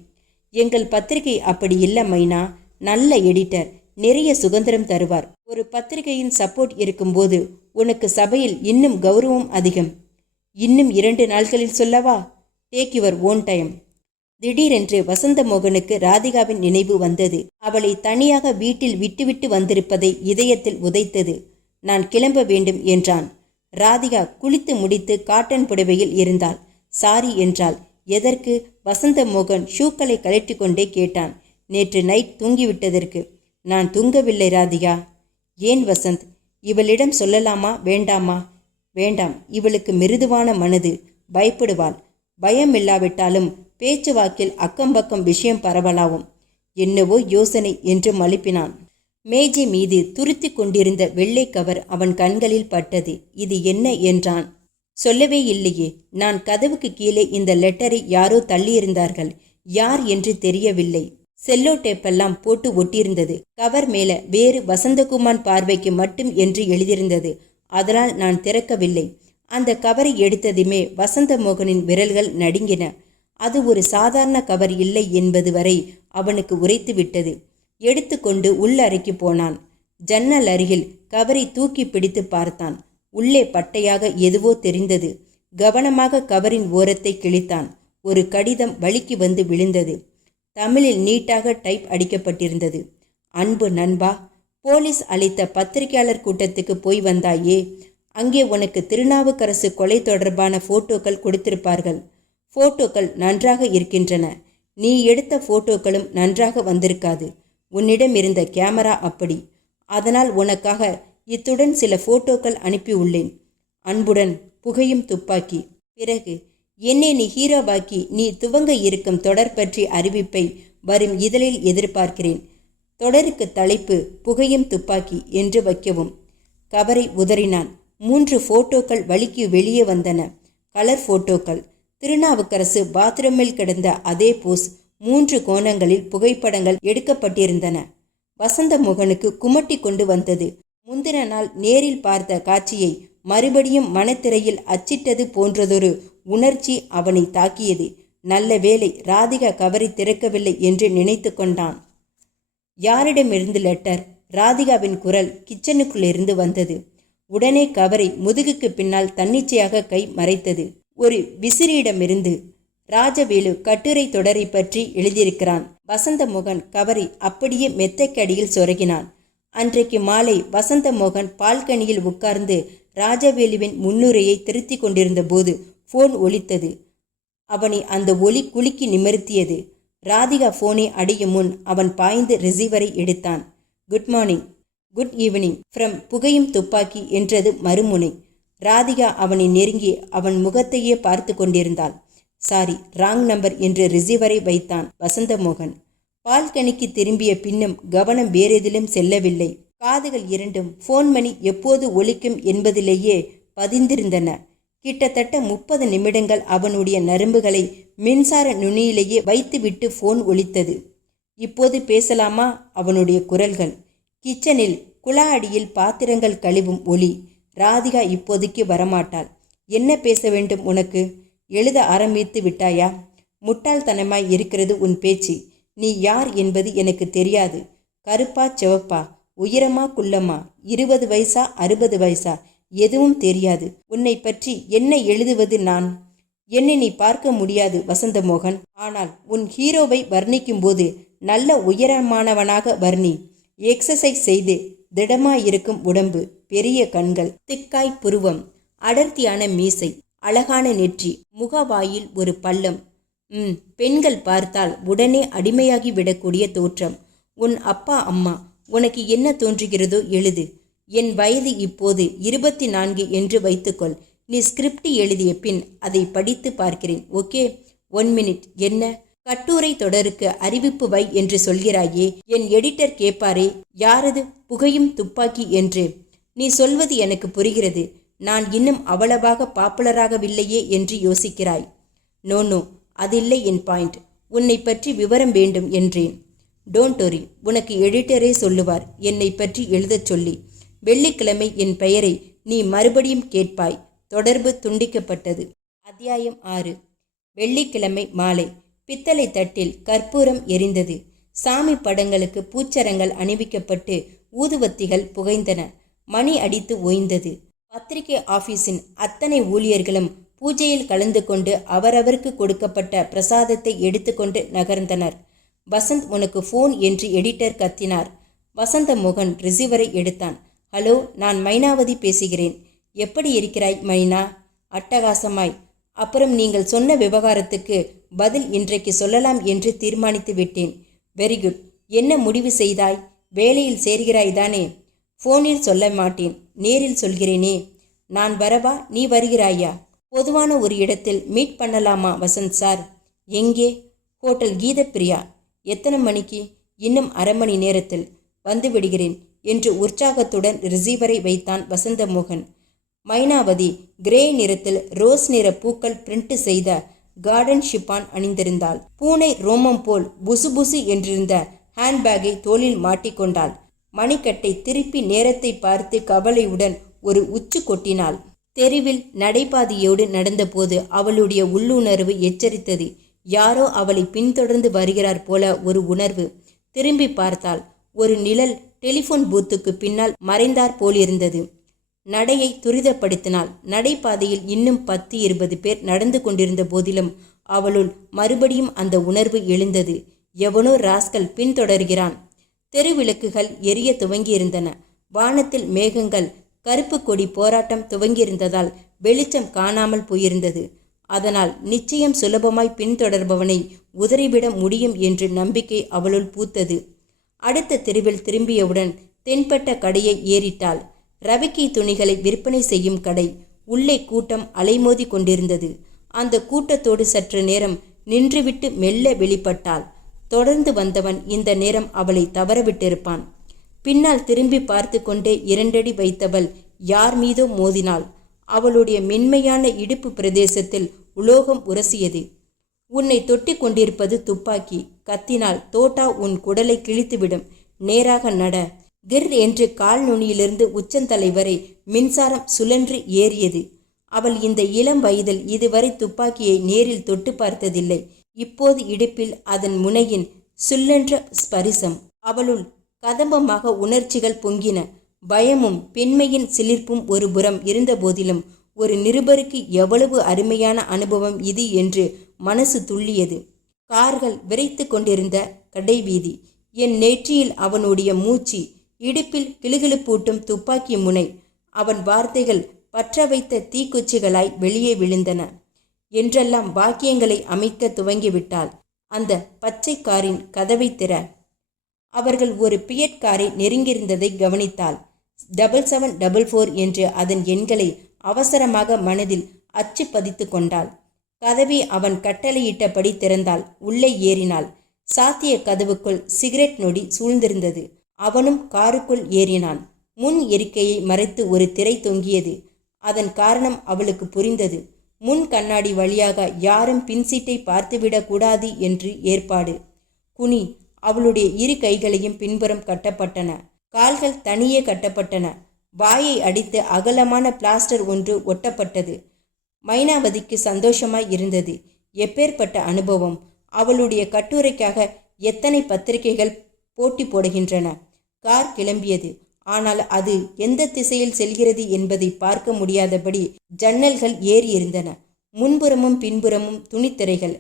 எங்கள் பத்திரிகை அப்படி இல்லை மைனா. நல்ல எடிட்டர், நிறைய சுதந்திரம் தருவார். ஒரு பத்திரிகையின் சப்போர்ட் இருக்கும்போது உனக்கு சபையில் இன்னும் கௌரவம் அதிகம். இன்னும் 2 நாட்களில் சொல்லவா? Take your own time. திடீரென்று வசந்தமோகனுக்கு ராதிகாவின் நினைவு வந்தது. அவளை தனியாக வீட்டில் விட்டுவிட்டு வந்திருப்பதை இதயத்தில் உதைத்தது. நான் கிளம்ப வேண்டும் என்றான். ராதிகா குளித்து முடித்து காட்டன் புடவையில் இருந்தாள். சாரி என்றாள். எதற்கு? வசந்தமோகன் ஷூக்களை கழட்டி கொண்டே கேட்டான். நேற்று நைட் தூங்கிவிட்டதற்கு. நான் தூங்கவில்லை ராதிகா. ஏன் வசந்த்? இவளிடம் சொல்லலாமா வேண்டாமா? வேண்டாம். இவளுக்கு மிருதுவான மனது, பயப்படுவாள். பயம் இல்லாவிட்டாலும் பேச்சுவாக்கில் அக்கம்பக்கம் விஷயம் பரவலாகும். என்னவோ யோசனை என்று மழுப்பினான். மேஜை மீது துருத்தி கொண்டிருந்த வெள்ளை கவர் அவன் கண்களில் பட்டது. இது என்ன என்றான். சொல்லவே இல்லையே. நான் கதவுக்கு கீழே இந்த லெட்டரை யாரோ தள்ளியிருந்தார்கள். யார் என்று தெரியவில்லை. செல்லோ டேப்பெல்லாம் போட்டு ஒட்டியிருந்தது. கவர் மேல வேறு வசந்தகுமார் பார்வைக்கு மட்டும் என்று எழுதியிருந்தது. அதனால் நான் திறக்கவில்லை. அந்த கவரை எடுத்ததுமே வசந்தமோகனின் விரல்கள் நடுங்கின. அது ஒரு சாதாரண கவர் இல்லை என்பது வரை அவனுக்கு உரைத்து விட்டது. எடுத்துக்கொண்டு உள்ளறைக்கு போனான். ஜன்னல் அருகில் கவரை தூக்கி பிடித்து பார்த்தான். உள்ளே பட்டையாக எதுவோ தெரிந்தது. கவனமாக கவரின் ஓரத்தை கிழித்தான். ஒரு கடிதம் வழுக்கி வந்து விழுந்தது. தமிழில் நீட்டாக டைப் அடிக்கப்பட்டிருந்தது. அன்பு நண்பா, போலீஸ் அளித்த பத்திரிகையாளர் கூட்டத்துக்கு போய் வந்தாயே. அங்கே உனக்கு திருநாவுக்கரசு கொலை தொடர்பான போட்டோக்கள் கொடுத்திருப்பார்கள். போட்டோக்கள் நன்றாக இருக்கின்றன. நீ எடுத்த போட்டோக்களும் நன்றாக வந்திருக்காது. உன்னிடம் இருந்த கேமரா அப்படி. அதனால் உனக்காக இத்துடன் சில போட்டோக்கள் அனுப்பியுள்ளேன். அன்புடன், புகையும் துப்பாக்கி. பிறகு என்னை நீ ஹீரோவாக்கி நீ துவங்க இருக்கும் தொடர் பற்றி அறிவிப்பை வரும் இதழில் எதிர்பார்க்கிறேன். தொடருக்கு தலைப்பு புகையும் துப்பாக்கி என்று வைக்கவும். கவரை உதறினான். 3 போட்டோக்கள் வழுக்கி வெளியே வந்தன. கலர் போட்டோக்கள். திருநாவுக்கரசு பாத்ரூமில் கிடந்த அதே போஸ். 3 கோணங்களில் புகைப்படங்கள் எடுக்கப்பட்டிருந்தன. வசந்தமோகனுக்கு குமட்டி கொண்டு வந்தது. முந்தின நாள் நேரில் பார்த்த காட்சியை மறுபடியும் மனத்திரையில் அச்சிட்டது போன்றதொரு உணர்ச்சி அவனை தாக்கியது. நல்ல வேளை ராதிகா கவரை திறக்கவில்லை என்று நினைத்து கொண்டான். யாரிடமிருந்து லெட்டர்? ராதிகாவின் குரல் கிச்சனுக்குள்ளிருந்து வந்தது. உடனே கவரை முதுகுக்கு பின்னால் தன்னிச்சையாக கை மறைத்தது. ஒரு விசிறியிடமிருந்து. ராஜவேலு கட்டுரை தொடரை பற்றி எழுதியிருக்கிறான். வசந்தமோகன் கவரை அப்படியே மெத்தைக்கடியில் சொருகினான். அன்றைக்கு மாலை வசந்தமோகன் பால்கனியில் உட்கார்ந்து ராஜவேலுவின் முன்னுரையை திருத்தி கொண்டிருந்த போது போன் ஒலித்தது. அவனை அந்த ஒலி குலுக்கி நிமிர்த்தியது. ராதிகா போனை அடியும் முன் அவன் பாய்ந்து ரிசீவரை எடுத்தான். Good morning. Good evening from புகையும் துப்பாக்கி என்றது மறுமுனை. ராதிகா அவனை நெருங்கி அவன் முகத்தையே பார்த்து கொண்டிருந்தாள். சாரி, ராங் நம்பர் என்று ரிசீவரை வைத்தான் வசந்தமோகன். பால்கனிக்கு திரும்பிய பின்னும் கவனம் வேறெதிலும் செல்லவில்லை. காதுகள் இரண்டும் போன் மணி எப்போது ஒலிக்கும் என்பதிலேயே பதிந்திருந்தன. கிட்டத்தட்ட 30 நிமிடங்கள் அவனுடைய நரம்புகளை மின்சார நுனியிலேயே வைத்துவிட்டு போன் ஒலித்தது. இப்போது பேசலாமா? அவனுடைய குரல்கள். கிச்சனில் குழா அடியில் பாத்திரங்கள் கழுவும் ஒலி. ராதிகா இப்போதைக்கு வரமாட்டாள். என்ன பேச வேண்டும் உனக்கு? எழுத ஆரம்பித்து விட்டாயா? முட்டாள்தனமாய் இருக்கிறது உன் பேச்சு. நீ யார் என்பது எனக்கு தெரியாது. கருப்பா சிவப்பா, உயரமா குள்ளமா, 20 வயசா 60 வயசா, எதுவும் தெரியாது. உன்னை பற்றி என்ன எழுதுவது நான்? என்னை நீ பார்க்க முடியாது வசந்தமோகன். ஆனால் உன் ஹீரோவை வர்ணிக்கும் போது நல்ல உயரமானவனாக வர்ணி. எக்ஸசைஸ் செய்து திடமாயிருக்கும் உடம்பு, பெரிய கண்கள், திக்காய் புருவம், அடர்த்தியான மீசை, அழகான நெற்றி, முகவாயில் ஒரு பள்ளம். பெண்கள் பார்த்தால் உடனே அடிமையாகி விடக்கூடிய தோற்றம். உன் அப்பா அம்மா, உனக்கு என்ன தோன்றுகிறதோ எழுது. என் வயது இப்போது 24 என்று வைத்துக்கொள். நீ ஸ்கிரிப்ட் எழுதிய பின் அதை படித்து பார்க்கிறேன். ஓகே? 1 மினிட். என்ன? கட்டுரை தொடருக்கு அறிவிப்பு வை என்று சொல்கிறாயே, என் எடிட்டர் கேட்பாரே, யாரது புகையும் துப்பாக்கி என்று. நீ சொல்வது எனக்கு புரிகிறது. நான் இன்னும் அவ்வளவாக பாப்புலராகவில்லையே என்று யோசிக்கிறாய். நோ, அதில்லை என் பாயிண்ட். உன்னை பற்றி விவரம் வேண்டும் என்றேன். டோன்ட் வரி, உனக்கு எடிட்டரே சொல்லுவார் என்னை பற்றி எழுதச் சொல்லி. வெள்ளிக்கிழமை என் பெயரை நீ மறுபடியும் கேட்பாய். தொடர்பு துண்டிக்கப்பட்டது. அத்தியாயம் 6. வெள்ளிக்கிழமை மாலை. பித்தளை தட்டில் கற்பூரம் எரிந்தது. சாமி படங்களுக்கு பூச்சரங்கள் அணிவிக்கப்பட்டு ஊதுவத்திகள் புகைந்தன. மணி அடித்து ஓய்ந்தது. பத்திரிகை ஆபீஸின் அத்தனை ஊழியர்களும் பூஜையில் கலந்து கொண்டு அவரவருக்கு கொடுக்கப்பட்ட பிரசாதத்தை எடுத்துக்கொண்டு நகர்ந்தனர். வசந்த், உனக்கு ஃபோன் என்று எடிட்டர் கத்தினார். வசந்த மோகன் ரிசீவரை எடுத்தான். ஹலோ, நான் மைனாவதி பேசுகிறேன். எப்படி இருக்கிறாய் மைனா? அட்டகாசமாய். அப்புறம் நீங்கள் சொன்ன விவகாரத்துக்கு பதில் இன்றைக்கு சொல்லலாம் என்று தீர்மானித்து விட்டேன். Very good. என்ன முடிவு செய்தாய்? வேலையில் சேர்கிறாய் தானே? ஃபோனில் சொல்ல மாட்டேன், நேரில் சொல்கிறேனே. நான் வரவா, நீ வருகிறாயா? பொதுவான ஒரு இடத்தில் மீட் பண்ணலாமா வசந்த் சார்? எங்கே? ஹோட்டல் கீதப்பிரியா. எத்தனை மணிக்கு? இன்னும் அரை மணி நேரத்தில் வந்து விடுகிறேன் என்று உற்சாகத்துடன் ரிசீவரை வைத்தான் வசந்த மோகன். மைனாவதி கிரே நிறத்தில் ரோஸ் நிற பூக்கள் பிரிண்ட் செய்த கார்டன் ஷிப்பான் அணிந்திருந்தாள். பூனை ரோமம் போல் புசு புசு என்றிருந்த ஹேண்ட்பேக்கை தோளில் மாட்டிக்கொண்டாள். மணிக்கட்டை திருப்பி நேரத்தை பார்த்து கவலையுடன் ஒரு உச்சு கொட்டினாள். தெருவில் நடைபாதையோடு நடந்தபோது அவளுடைய உள்ளுணர்வு எச்சரித்தது. யாரோ அவளை பின்தொடர்ந்து வருகிறார் போல ஒரு உணர்வு. திரும்பி பார்த்தாள். ஒரு நிழல் டெலிஃபோன் பூத்துக்கு பின்னால் மறைந்தார் போலிருந்தது. நடையை துரிதப்படுத்தினாள். நடைபாதையில் இன்னும் 10-20 பேர் நடந்து கொண்டிருந்த போதிலும் அவளுள் மறுபடியும் அந்த உணர்வு எழுந்தது. எவனோ ராஸ்கல் பின்தொடர்கிறான். தெருவிளக்குகள் எரிய துவங்கியிருந்தன. வானத்தில் மேகங்கள் கருப்பு கொடி போராட்டம் துவங்கியிருந்ததால் வெளிச்சம் காணாமல் போயிருந்தது. அதனால் நிச்சயம் சுலபமாய் பின்தொடர்பவனை உதறிவிட முடியும் என்று நம்பிக்கை அவளுள் பூத்தது. அடுத்த தெருவில் திரும்பியவுடன் தென்பட்ட கடையை ஏறிட்டாள். ரவிக்கி துணிகளை விற்பனை செய்யும் கடை. உள்ளே கூட்டம் அலைமோதி கொண்டிருந்தது. அந்த கூட்டத்தோடு சற்று நேரம் நின்றுவிட்டு மெல்ல வெளிப்பட்டாள். தொடர்ந்து வந்தவன் இந்த நேரம் அவளை தவறவிட்டிருப்பான். பின்னால் திரும்பி பார்த்து கொண்டே 2 அடி வைத்தவள் யார் மீதோ மோதினாள். அவளுடைய மென்மையான இடுப்பு பிரதேசத்தில் உலோகம் உரசியது. உன்னை தொட்டி கொண்டிருப்பது துப்பாக்கி. கத்தினால் தோட்டா உன் குடலை கிழித்துவிடும். நேராக நட. கிர் என்று கால் நுனியிலிருந்து உச்சந்தலை வரை மின்சாரம் சுழன்று ஏறியது. அவள் இந்த இளம் வயதில் இதுவரை துப்பாக்கியை நேரில் தொட்டு பார்த்ததில்லை. இப்போது இடுப்பில் அதன் முனையின் சுள்ளென்ற ஸ்பரிசம். அவளுள் கதம்பமாக உணர்ச்சிகள் பொங்கின. பயமும் பெண்மையின் சிலிர்ப்பும் ஒரு புறம் இருந்த போதிலும் ஒரு நிருபருக்கு எவ்வளவு அருமையான அனுபவம் இது என்று மனசு துள்ளியது. கார்கள் விரைத்து கொண்டிருந்த கடைவீதி. என் நெற்றியில் அவனுடைய மூச்சு, இடுப்பில் கிளுகிளுப்பூட்டும் துப்பாக்கி முனை. அவன் வார்த்தைகள் பற்ற வைத்த தீக்குச்சிகளாய் வெளியே விழுந்தன. என்றெல்லாம் பாக்கியங்களை அமைக்க துவங்கிவிட்டாள். அந்த பச்சை காரின் கதவை திற. அவர்கள் ஒரு பியட் காரை நெருங்கியிருந்ததை கவனித்தாள். 7744 என்று அதன் எண்களை அவசரமாக மனதில் அச்சு பதித்து கொண்டாள். கதவை அவன் கட்டளையிட்டபடி திறந்தாள். உள்ளே ஏறினாள். சாத்திய கதவுக்குள் சிகரெட் நொடி சூழ்ந்திருந்தது. அவனும் காருக்குள் ஏறினான். முன் இருக்கையை மறைத்து ஒரு திரை தொங்கியது. அதன் காரணம் அவளுக்கு புரிந்தது. முன் கண்ணாடி வழியாக யாரும் பின்சீட்டை பார்த்துவிடக் கூடாது என்று ஏற்பாடு. குனி. அவளுடைய 2 கைகளையும் பின்புறம் கட்டப்பட்டன. கால்கள் தனியே கட்டப்பட்டன. வாயை அடித்து அகலமான பிளாஸ்டர் ஒன்று ஒட்டப்பட்டது. மைனாவதிக்கு சந்தோஷமாய் இருந்தது. எப்பேற்பட்ட அனுபவம்! அவளுடைய கட்டுரைக்காக எத்தனை பத்திரிகைகள் போட்டி போடுகின்றன. கார் கிளம்பியது. ஆனால் அது எந்த திசையில் செல்கிறது என்பதை பார்க்க முடியாதபடி ஜன்னல்கள் ஏறியிருந்தன. முன்புறமும் பின்புறமும் துணித்திரைகள்.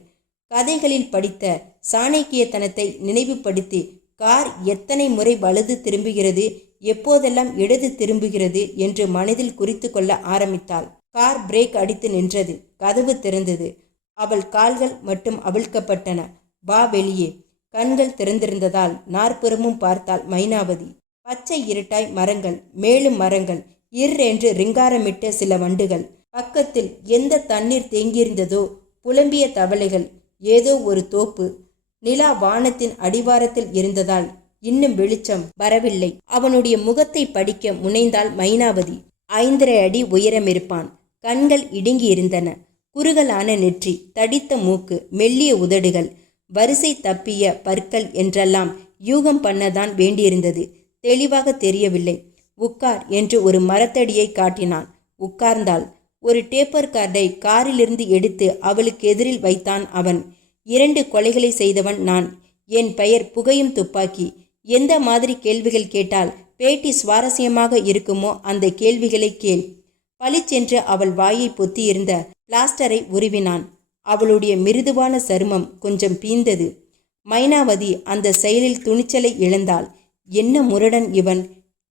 கதைகளில் படித்த சாணக்கியத்தனத்தை நினைவுபடுத்தி கார் எத்தனை முறை வலது திரும்புகிறது எப்போதெல்லாம் இடது திரும்புகிறது என்று மனதில் குறித்து கொள்ள ஆரம்பித்தாள். கார் பிரேக் அடித்து நின்றது. கதவு திறந்தது. அவள் கால்கள் மட்டும் அவிழ்க்கப்பட்டன. வா வெளியே. கண்கள் திறந்திருந்ததால் நாற்புறமும் பார்த்தாள் மைனாவதி. பச்சை இருட்டாய் மரங்கள், மேலும் மரங்கள், என்று ரிங்காரமிட்ட சில வண்டுகள். பக்கத்தில் எந்த தண்ணீர் தேங்கியிருந்ததோ புலம்பிய தவளைகள். ஏதோ ஒரு தோப்பு. நிலா வானத்தின் அடிவாரத்தில் இருந்ததால் இன்னும் வெளிச்சம் வரவில்லை. அவனுடைய முகத்தை படிக்க முனைந்தாள் மைனாவதி. 5.5 அடி உயரமிருப்பான். கண்கள் இடுங்கி இருந்தன. குறுகலான நெற்றி, தடித்த மூக்கு, மெல்லிய உதடுகள், வரிசை தப்பிய பற்கள் என்றெல்லாம் யூகம் பண்ணதான் வேண்டியிருந்தது. தெளிவாக தெரியவில்லை. உட்கார் என்று ஒரு மரத்தடியை காட்டினான். உட்கார்ந்தாள். ஒரு டேப்பர் கார்டை காரிலிருந்து எடுத்து அவளுக்கு எதிரில் வைத்தான் அவன். 2 கொலைகளை செய்தவன் நான். என் பெயர் புகையும் துப்பாக்கி. எந்த மாதிரி கேள்விகள் கேட்டால் பேட்டி சுவாரஸ்யமாக இருக்குமோ அந்த கேள்விகளை கேள். பளிச்சென்று அவள் வாயை பொத்தியிருந்த பிளாஸ்டரை உருவினான். அவளுடைய மிருதுவான சருமம் கொஞ்சம் பீந்தது. மைனாவதி அந்த செயலில் துணிச்சலை இழந்தாள். என்ன முரடன் இவன்!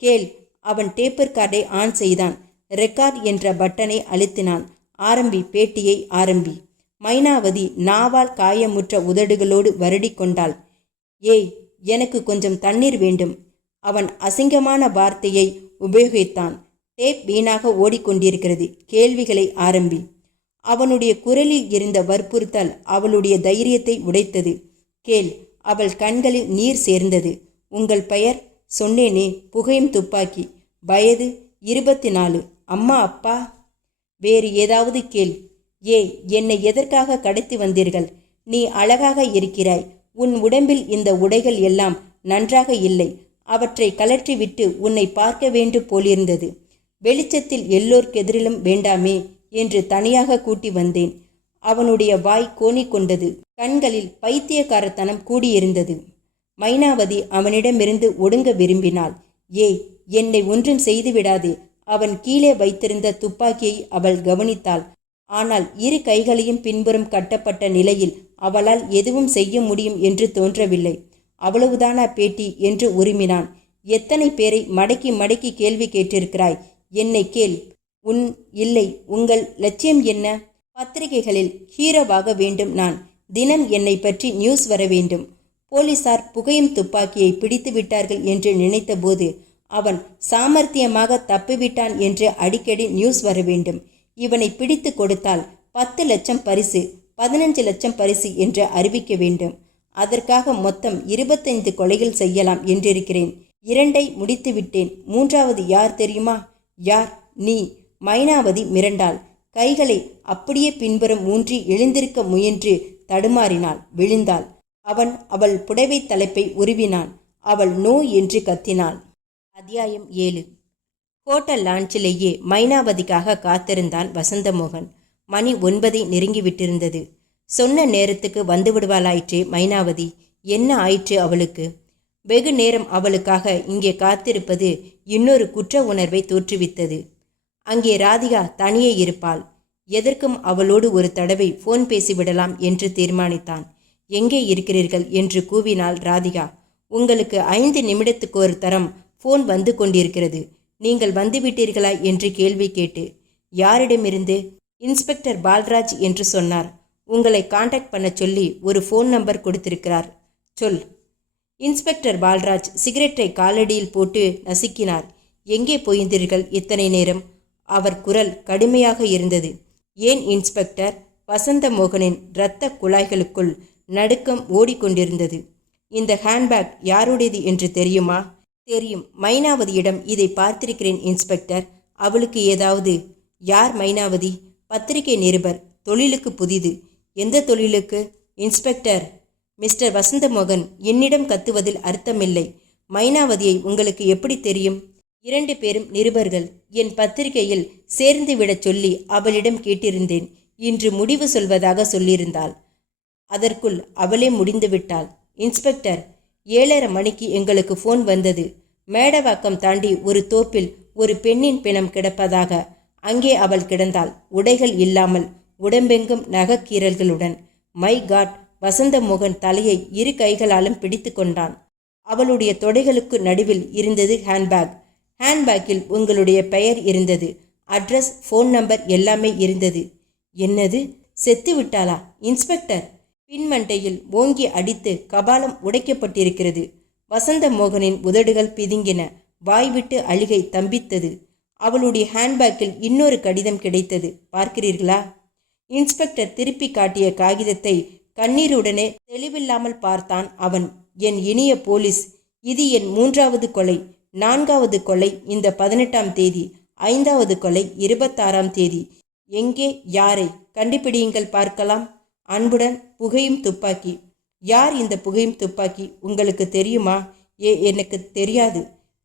கேள். அவன் டேப்பர் கார்டை ஆன் செய்தான். ரெக்கார்ட் என்ற பட்டனை அழுத்தினான். ஆரம்பி, பேட்டியை ஆரம்பி. மைனாவதி நாவால் காயமுற்ற உதடுகளோடு வருடி கொண்டாள். ஏய், எனக்கு கொஞ்சம் தண்ணீர் வேண்டும். அவன் அசிங்கமான வார்த்தையை உபயோகித்தான். டேப் வீணாக ஓடிக்கொண்டிருக்கிறது. கேள்விகளை ஆரம்பி. அவனுடைய குரலில் இருந்த வற்புறுத்தல் அவளுடைய தைரியத்தை உடைத்தது. கேள். அவள் கண்களில் நீர் சேர்ந்தது. உங்கள் பெயர்? சொன்னேனே, புகையும் துப்பாக்கி. வயது 24. அம்மா அப்பா? வேறு ஏதாவது கேள். என்னை எதற்காக கடத்தி வந்தீர்கள்? நீ அழகாக இருக்கிறாய். உன் உடம்பில் இந்த உடைகள் எல்லாம் நன்றாக இல்லை. அவற்றை கலற்றிவிட்டு உன்னை பார்க்க வேண்டும் போலிருந்தது. வெளிச்சத்தில் எல்லோர்க்கெதிரிலும் வேண்டாமே என்று தனியாக கூட்டி வந்தேன். அவனுடைய வாய் கோணிக்கொண்டது. கண்களில் பைத்தியக்காரத்தனம் கூடியிருந்தது. மைனாவதி அவனிடமிருந்து ஒடுங்க விரும்பினாள். என்னை ஒன்றும் செய்துவிடாது. அவன் கீழே வைத்திருந்த துப்பாக்கியை அவள் கவனித்தாள். ஆனால் 2 கைகளையும் பின்புறம் கட்டப்பட்ட நிலையில் அவளால் எதுவும் செய்ய முடியும் என்று தோன்றவில்லை. அவ்வளவுதானா பேட்டி என்று உருமினான். எத்தனை பேரை மடக்கி மடக்கி கேள்வி கேட்டிருக்கிறாய்? என்னை கேள். இல்லை, உங்கள் லட்சியம் என்ன? பத்திரிகைகளில் ஹீரோவாக வேண்டும் நான். தினம் என்னை பற்றி நியூஸ் வர வேண்டும். போலீசார் புகையும் துப்பாக்கியை பிடித்து விட்டார்கள் என்று நினைத்தபோது அவன் சாமர்த்தியமாக தப்பிவிட்டான் என்று அடிக்கடி நியூஸ் வர வேண்டும். இவனை பிடித்து கொடுத்தால் 10 லட்சம் பரிசு, 15 லட்சம் பரிசு என்று அறிவிக்க வேண்டும். அதற்காக மொத்தம் 25 கொலைகள் செய்யலாம் என்றிருக்கிறேன். 2ஐ முடித்து விட்டேன். 3வது யார் தெரியுமா? யார்? நீ. மைனாவதி மிரண்டாள். கைகளை அப்படியே பின்புறம் ஊன்றி எழுந்திருக்க முயன்று தடுமாறினாள். விழுந்தாள். அவன் அவள் புடவை தலைப்பை உருவினான். அவள் நோ என்று கத்தினாள். அத்தியாயம் 7. ஹோட்டல் லான்ச்சிலேயே மைனாவதிக்காக காத்திருந்தான் வசந்தமோகன். மணி 9 நெருங்கிவிட்டிருந்தது. சொன்ன நேரத்துக்கு வந்து விடுவாளாயிற்றே மைனாவதி. என்ன ஆயிற்று அவளுக்கு? வெகு நேரம் அவளுக்காக இங்கே காத்திருப்பது இன்னொரு குற்ற உணர்வை தோற்றுவித்தது. அங்கே ராதிகா தனியே இருப்பாள். எதற்கும் அவளோடு ஒரு தடவை ஃபோன் பேசிவிடலாம் என்று தீர்மானித்தான். எங்கே இருக்கிறீர்கள் என்று கூவினாள் ராதிகா. உங்களுக்கு 5 நிமிடத்துக்கு ஒரு தரம் ஃபோன் வந்து கொண்டிருக்கிறது. நீங்கள் வந்துவிட்டீர்களா என்று கேள்வி கேட்டு. யாரிடமிருந்து? இன்ஸ்பெக்டர் பால்ராஜ் என்று சொன்னார். உங்களை காண்டாக்ட் பண்ண சொல்லி ஒரு ஃபோன் நம்பர் கொடுத்திருக்கிறார். சொல். இன்ஸ்பெக்டர் பால்ராஜ் சிகரெட்டை காலடியில் போட்டு நசுக்கினார். எங்கே போயிருந்தீர்கள் இத்தனை நேரம்? அவர் குரல் கடுமையாக இருந்தது. ஏன் இன்ஸ்பெக்டர்? வசந்தமோகனின் இரத்த குழாய்களுக்குள் நடுக்கம் ஓடிக்கொண்டிருந்தது. இந்த ஹேண்ட்பேக் யாருடையது என்று தெரியுமா? தெரியும். மைனாவதியிடம் இதை பார்த்திருக்கிறேன் இன்ஸ்பெக்டர். அவளுக்கு ஏதாவது? யார் மைனாவதி? பத்திரிகை நிருபர். தொழிலுக்கு புதிது. எந்த தொழிலுக்கு? இன்ஸ்பெக்டர், மிஸ்டர் வசந்தமோகன் என்னிடம் கத்துவதில் அர்த்தமில்லை. மைனாவதியை உங்களுக்கு எப்படி தெரியும்? 2 பேரும் நிருபர்கள். என் பத்திரிகையில் சேர்ந்து விடச் சொல்லி அவளிடம் கேட்டிருந்தேன். இன்று முடிவு சொல்வதாக சொல்லியிருந்தாள். அதற்குள் அவளே முடிந்து விட்டாள். இன்ஸ்பெக்டர், 7:30 மணிக்கு எங்களுக்கு ஃபோன் வந்தது. மேடவாக்கம் தாண்டி ஒரு தோப்பில் ஒரு பெண்ணின் பிணம் கிடப்பதாக. அங்கே அவள் கிடந்தாள். உடைகள் இல்லாமல், உடம்பெங்கும் நகக்கீரல்களுடன். My God! வசந்தமோகன் தலையை 2 கைகளாலும் பிடித்து கொண்டான். அவளுடைய தொடைகளுக்கு நடுவில் இருந்தது ஹேண்ட்பேக். ஹேண்ட்பேக்கில் உங்களுடைய பெயர் இருந்தது, அட்ரஸ், ஃபோன் நம்பர் எல்லாமே இருந்தது. என்னது, செத்து விட்டாளா இன்ஸ்பெக்டர்? பின்மண்டையில் ஓங்கி அடித்து கபாலம் உடைக்கப்பட்டிருக்கிறது. வசந்த மோகனின் உதடுகள் பிதுங்கின. வாய்விட்டு அழுகை தம்பித்தது. அவளுடைய ஹேண்ட்பேக்கில் இன்னொரு கடிதம் கிடைத்தது. பார்க்கிறீர்களா? இன்ஸ்பெக்டர் திருப்பி காட்டிய காகிதத்தை கண்ணீருடனே தெளிவில்லாமல் பார்த்தான் அவன். என் இனிய போலீஸ், இது என் 3வது கொலை. 4வது கொலை இந்த 18ஆம் தேதி. 5வது கொலை 26ஆம் தேதி. எங்கே, யாரை கண்டுபிடியுங்கள் பார்க்கலாம். அன்புடன், புகையும் துப்பாக்கி. யார் இந்த புகையும் துப்பாக்கி? உங்களுக்கு தெரியுமா? எனக்கு தெரியாது.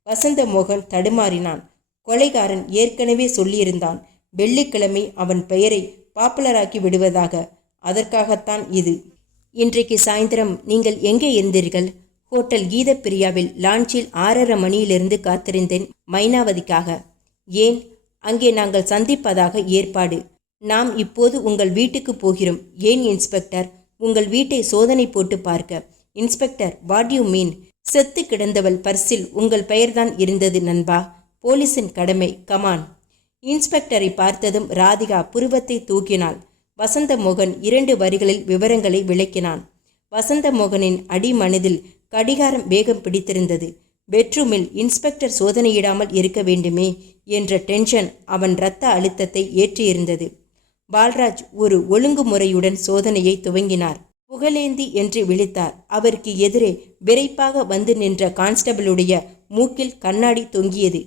வசந்த மோகன் தடுமாறினான். கொலைகாரன் ஏற்கனவே சொல்லியிருந்தான், வெள்ளிக்கிழமை அவன் பெயரை பாப்புலராக்கி விடுவதாக. அதற்காகத்தான் இது. இன்றைக்கு சாயந்தரம் நீங்கள் எங்கே இருந்தீர்கள்? ஹோட்டல் கீதப்பிரியாவில் லான்ச்சில் 6:30 மணியிலிருந்து காத்திருந்தேன் மைனாவதிக்காக. ஏன்? அங்கே நாங்கள் சந்திப்பதாக ஏற்பாடு. நாம் இப்போது உங்கள் வீட்டுக்கு போகிறோம். ஏன் இன்ஸ்பெக்டர்? உங்கள் வீட்டை சோதனை போட்டு பார்க்க. Inspector, what you mean? செத்து கிடந்தவள் பர்சில் உங்கள் பெயர்தான் இருந்தது நண்பா. போலீஸின் கடமை. கமான். இன்ஸ்பெக்டரை பார்த்ததும் ராதிகா புருவத்தை தூக்கினாள். வசந்த மோகன் 2 வரிகளில் விவரங்களை விளக்கினான். வசந்த மோகனின் அடிமனதில் கடிகாரம் வேகம் பிடித்திருந்தது. பெட்ரூமில் இன்ஸ்பெக்டர் சோதனையிடாமல் இருக்க வேண்டுமே என்ற டென்ஷன் அவன் இரத்த அழுத்தத்தை ஏற்றியிருந்தது. பால்ராஜ் ஒரு ஒழுங்குமுறையுடன் சோதனையை துவங்கினார். புகழேந்தி என்று விழித்தார். அவருக்கு எதிரே விரைப்பாக வந்து நின்ற கான்ஸ்டபிளுடைய மூக்கில் கண்ணாடி தொங்கியது.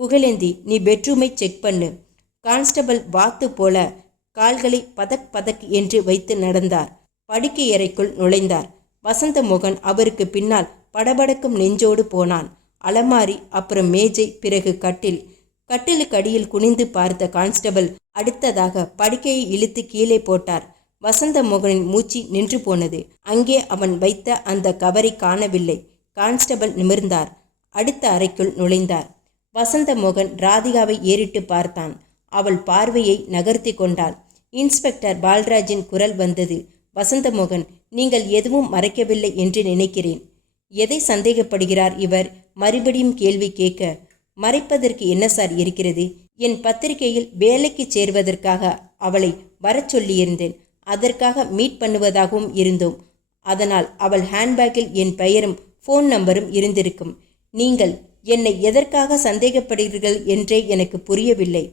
புகழேந்தி, நீ பெட்ரூமை செக் பண்ணு. கான்ஸ்டபிள் வாத்து போல கால்களை பதக் பதக் என்று வைத்து நடந்தார். படுக்கை அறைக்குள் நுழைந்தார். வசந்த மோகன் அவருக்கு பின்னால் படபடக்கும் நெஞ்சோடு போனான். அலமாரி, அப்புறம் மேஜை, பிறகு கட்டில். கட்டிலுக்கு அடியில் குனிந்து பார்த்த கான்ஸ்டபிள் அடுத்ததாக படுக்கையை இழுத்து கீழே போட்டார். வசந்த மோகனின் மூச்சு நின்று போனது. அங்கே அவன் வைத்த அந்த கவரை காணவில்லை. கான்ஸ்டபிள் நிமிர்ந்தார். அடுத்த அறைக்குள் நுழைந்தார். வசந்த மோகன் ராதிகாவை ஏறிட்டு பார்த்தான். அவள் பார்வையை நகர்த்தி கொண்டாள். இன்ஸ்பெக்டர் பால்ராஜின் குரல் வந்தது. வசந்த மோகன், நீங்கள் எதுவும் மறைக்கவில்லை என்று நினைக்கிறேன். எதை சந்தேகப்படுகிறார் இவர்? மறுபடியும் கேள்வி கேட்க. மறைப்பதற்கு என்ன சார் இருக்கிறது? என் பத்திரிகையில் வேலைக்கு சேர்வதற்காக அவளை வரச் சொல்லியிருந்தேன். அதற்காக மீட் பண்ணுவதாகவும் இருந்தோம். அதனால் அவள் ஹேண்ட்பேக்கில் என் பெயரும் ஃபோன் நம்பரும் இருந்திருக்கும். நீங்கள் என்னை எதற்காக சந்தேகப்படுகிறீர்கள் என்றே எனக்கு புரியவில்லை.